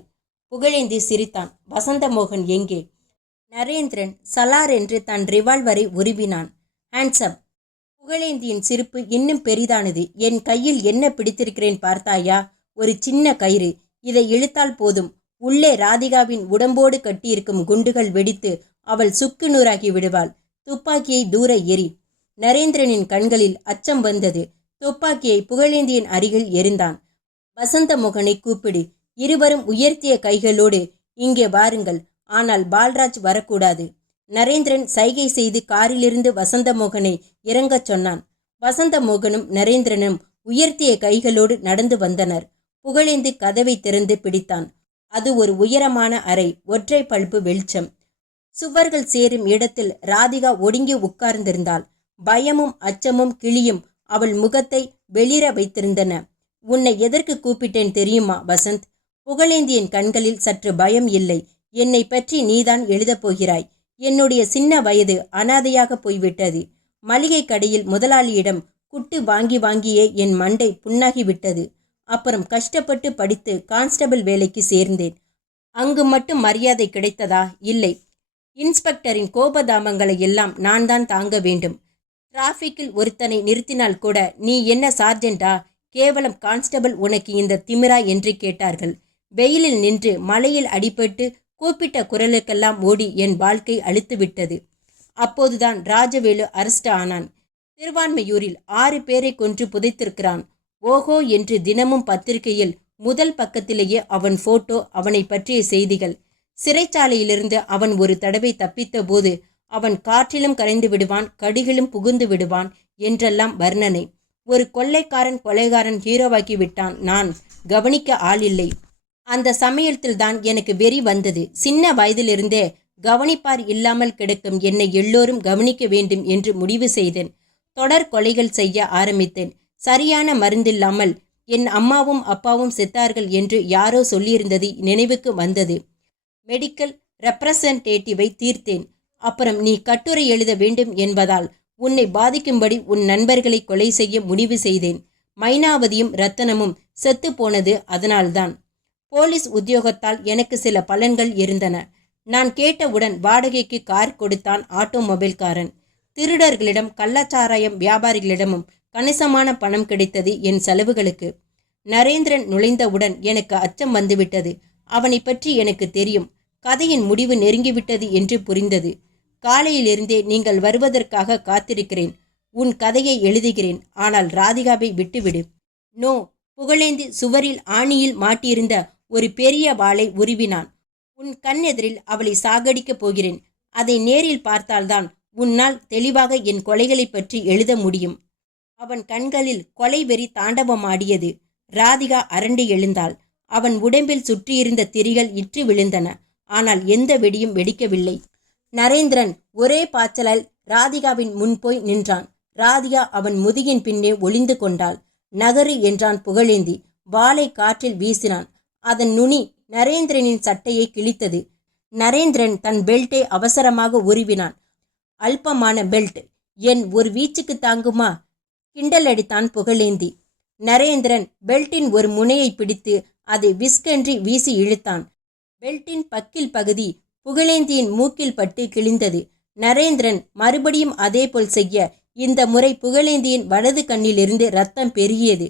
புகழேந்தி சிரித்தான். வசந்தமோகன் எங்கே? நரேந்திரன் சலார் என்று தன் ரிவால்வரை உருவினான். ஹேண்ட்ஸப். புகழேந்தியின் சிரிப்பு இன்னும் பெரிதானது. என் கையில் என்ன பிடித்திருக்கிறேன் பார்த்தாயா? ஒரு சின்ன கயிறு. இதை இழுத்தால் போதும். உள்ளே ராதிகாவின் உடம்போடு கட்டியிருக்கும் குண்டுகள் வெடித்து அவள் சுக்கு நூறாகி விடுவாள். துப்பாக்கியை தூர எறி. நரேந்திரனின் கண்களில் அச்சம் வந்தது. துப்பாக்கியை புகழேந்தியின் அருகில் எறிந்தான். வசந்தமோகனை கூப்பிடு. இருவரும் உயர்த்திய கைகளோடு இங்கே வாருங்கள். ஆனால் பால்ராஜ் வரக்கூடாது. நரேந்திரன் சைகை செய்து காரிலிருந்து வசந்தமோகனை இறங்கச் சொன்னான். வசந்தமோகனும் நரேந்திரனும் உயர்த்திய கைகளோடு நடந்து வந்தனர். புகழேந்தி கதவை திறந்து பிடித்தான். அது ஒரு உயரமான அறை. ஒற்றை பல்பு வெளிச்சம். சுவர்கள் சேரும் இடத்தில் ராதிகா ஒடுங்கி உட்கார்ந்திருந்தாள். பயமும் அச்சமும் கிளியும் அவள் முகத்தை வெளிர வைத்திருந்தன. உன்னை எதற்கு கூப்பிட்டேன் தெரியுமா வசந்த்? புகழேந்தியின் கண்களில் சற்று பயம் இல்லை. என்னை பற்றி நீதான் எழுதப் போகிறாய். என்னுடைய சின்ன வயது அனாதையாக போய்விட்டது. மளிகை கடையில் முதலாளியிடம் குட்டு வாங்கி வாங்கியே என் மண்டை புண்ணாகிவிட்டது. அப்புறம் கஷ்டப்பட்டு படித்து கான்ஸ்டபிள் வேலைக்கு சேர்ந்தேன். அங்கு மட்டும் மரியாதை கிடைத்ததா? இல்லை. இன்ஸ்பெக்டரின் கோபதாபங்களை எல்லாம் நான் தான் தாங்க வேண்டும். டிராஃபிக்கில் ஒருத்தனை நிறுத்தினால் கூட நீ என்ன சார்ஜெண்டா? கேவலம் கான்ஸ்டபிள், உனக்கு இந்த திமிரா என்று கேட்டார்கள். வெயிலில் நின்று மழையில் அடிபட்டு கூப்பிட்ட குரலுக்கெல்லாம் ஓடி என் வாழ்க்கை அழுத்துவிட்டது. அப்போதுதான் ராஜவேலு அரெஸ்ட் ஆனான். திருவான்மையூரில் 6 பேரை கொன்று புதைத்திருக்கிறான். ஓஹோ என்று தினமும் பத்திரிகையில் முதல் பக்கத்திலேயே அவன் போட்டோ, அவனை பற்றிய செய்திகள். சிறைச்சாலையிலிருந்து அவன் ஒரு தடவை தப்பித்த போது அவன் காற்றிலும் கரைந்து விடுவான், கடிகளும் புகுந்து விடுவான் என்றெல்லாம் வர்ணனை. ஒரு கொள்ளைக்காரன் ஹீரோவாக்கி விட்டான். நான் கவனிக்க ஆள் இல்லை. அந்த சமயத்தில் தான் எனக்கு வெறி வந்தது. சின்ன வயதிலிருந்தே கவனிப்பார் இல்லாமல் கிடக்கும் என்னை எல்லோரும் கவனிக்க வேண்டும் என்று முடிவு செய்தேன். தொடர் கொலைகள் செய்ய ஆரம்பித்தேன். சரியான மருந்தில்லாமல் என் அம்மாவும் அப்பாவும் செத்தார்கள் என்று யாரோ சொல்லியிருந்தது நினைவுக்கு வந்தது. மெடிக்கல் ரெப்ரசன்டேட்டிவை தீர்த்தேன். அப்புறம் நீ கட்டுரை எழுத வேண்டும் என்பதால் உன்னை பாதிக்கும்படி உன் நண்பர்களை கொலை செய்ய முடிவு செய்தேன். மைனாவதியும் ரத்தனமும் செத்து போனது அதனால்தான். போலீஸ் உத்தியோகத்தால் எனக்கு சில பலன்கள் இருந்தன. நான் கேட்டவுடன் வாடகைக்கு கார் கொடுத்தான் ஆட்டோமொபைல்காரன். திருடர்களிடம் கள்ளச்சாராயம் வியாபாரிகளிடமும் கணிசமான பணம் கிடைத்தது என் செலவுகளுக்கு. நரேந்திரன் நுழைந்தவுடன் எனக்கு அச்சம் வந்துவிட்டது. அவனை பற்றி எனக்கு தெரியும். கதையின் முடிவு நெருங்கிவிட்டது என்று புரிந்தது. காலையிலிருந்தே நீங்கள் வருவதற்காக காத்திருக்கிறேன். உன் கதையை எழுதுகிறேன். ஆனால் ராதிகாவை விட்டுவிடு. நோ. புகழேந்தி சுவரில் ஆணியில் மாட்டியிருந்த ஒரு பெரிய வாளை உருவினான். உன் கண்ணெதிரில் அவளை சாகடிக்கப் போகிறேன். அதை நேரில் பார்த்தால்தான் உன்னால் தெளிவாக என் கொலைகளை பற்றி எழுத முடியும். அவன் கண்களில் கொலை வெறி தாண்டவமாடியது. ராதிகா அரண்டு எழுந்தாள். அவன் உடம்பில் சுற்றியிருந்த திரிகள் இற்று விழுந்தன. ஆனால் எந்த வெடியும் வெடிக்கவில்லை. நரேந்திரன் ஒரே பாய்ச்சலால் ராதிகாவின் முன் போய் நின்றான். ராதிகா அவன் முதுகின் பின்னே ஒளிந்து கொண்டாள். நகரு என்றான் புகழேந்தி. வாளை காற்றில் வீசினான். அதன் நுனி நரேந்திரனின் சட்டையை கிழித்தது. நரேந்திரன் தன் பெல்ட்டை அவசரமாக உருவினான். அல்பமான பெல்ட். என் ஒரு வீச்சுக்கு தாங்குமா? கிண்டல் அடித்தான் புகழேந்தி. நரேந்திரன் பெல்ட்டின் ஒரு முனையை பிடித்து அதை விஸ்கென்றி வீசி இழுத்தான். பெல்ட்டின் பக்கில் பகுதி புகழேந்தியின் மூக்கில் பட்டு கிழிந்தது. நரேந்திரன் மறுபடியும் அதேபோல் செய்ய இந்த முறை புகழேந்தியின் வலது கண்ணிலிருந்து ரத்தம் பெருகியது.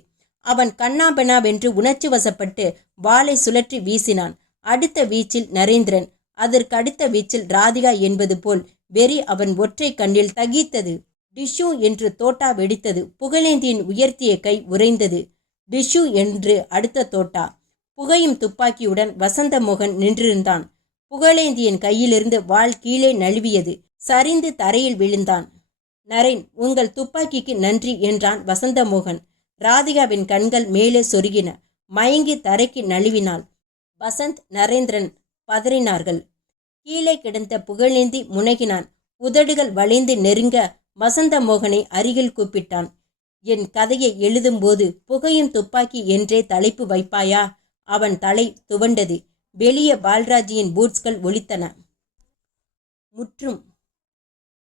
அவன் கண்ணாபெனாவென்று உணர்ச்சி வசப்பட்டு வாளை சுழற்றி வீசினான். அடுத்த வீச்சில் நரேந்திரன், அதற்கடுத்த வீச்சில் ராதிகா என்பது போல் வெறி அவன் ஒற்றை கண்ணில் தகித்தது. டிஷ்யூ என்று தோட்டா வெடித்தது. புகழேந்தியின் உயர்த்திய கை உறைந்தது. டிஷ்யூ என்று அடுத்த தோட்டா. புகையும் துப்பாக்கியுடன் வசந்தமோகன் நின்றிருந்தான். புகழேந்தியின் கையிலிருந்து வாள் கீழே நழுவியது. சரிந்து தரையில் விழுந்தான். நரேன், உங்கள் துப்பாக்கிக்கு நன்றி என்றான் வசந்தமோகன். ராதிகாவின் கண்கள் மேலே சொருகின. மயங்கி தரைக்கு நழுவினாள். வசந்த், நரேந்திரன் பதறினார்கள். கீழே கிடந்த புகழேந்தி முனகினான். உதடுகள் வளைந்து நெருங்க வசந்தமோகனை அருகில் கூப்பிட்டான். என் கதையை எழுதும்போது புகையும் துப்பாக்கி என்றே தலைப்பு வைப்பாயா? அவன் தலை துவண்டது. வெளியே பால்ராஜியின் பூட்ஸ்கள் ஒலித்தன. முற்றும்.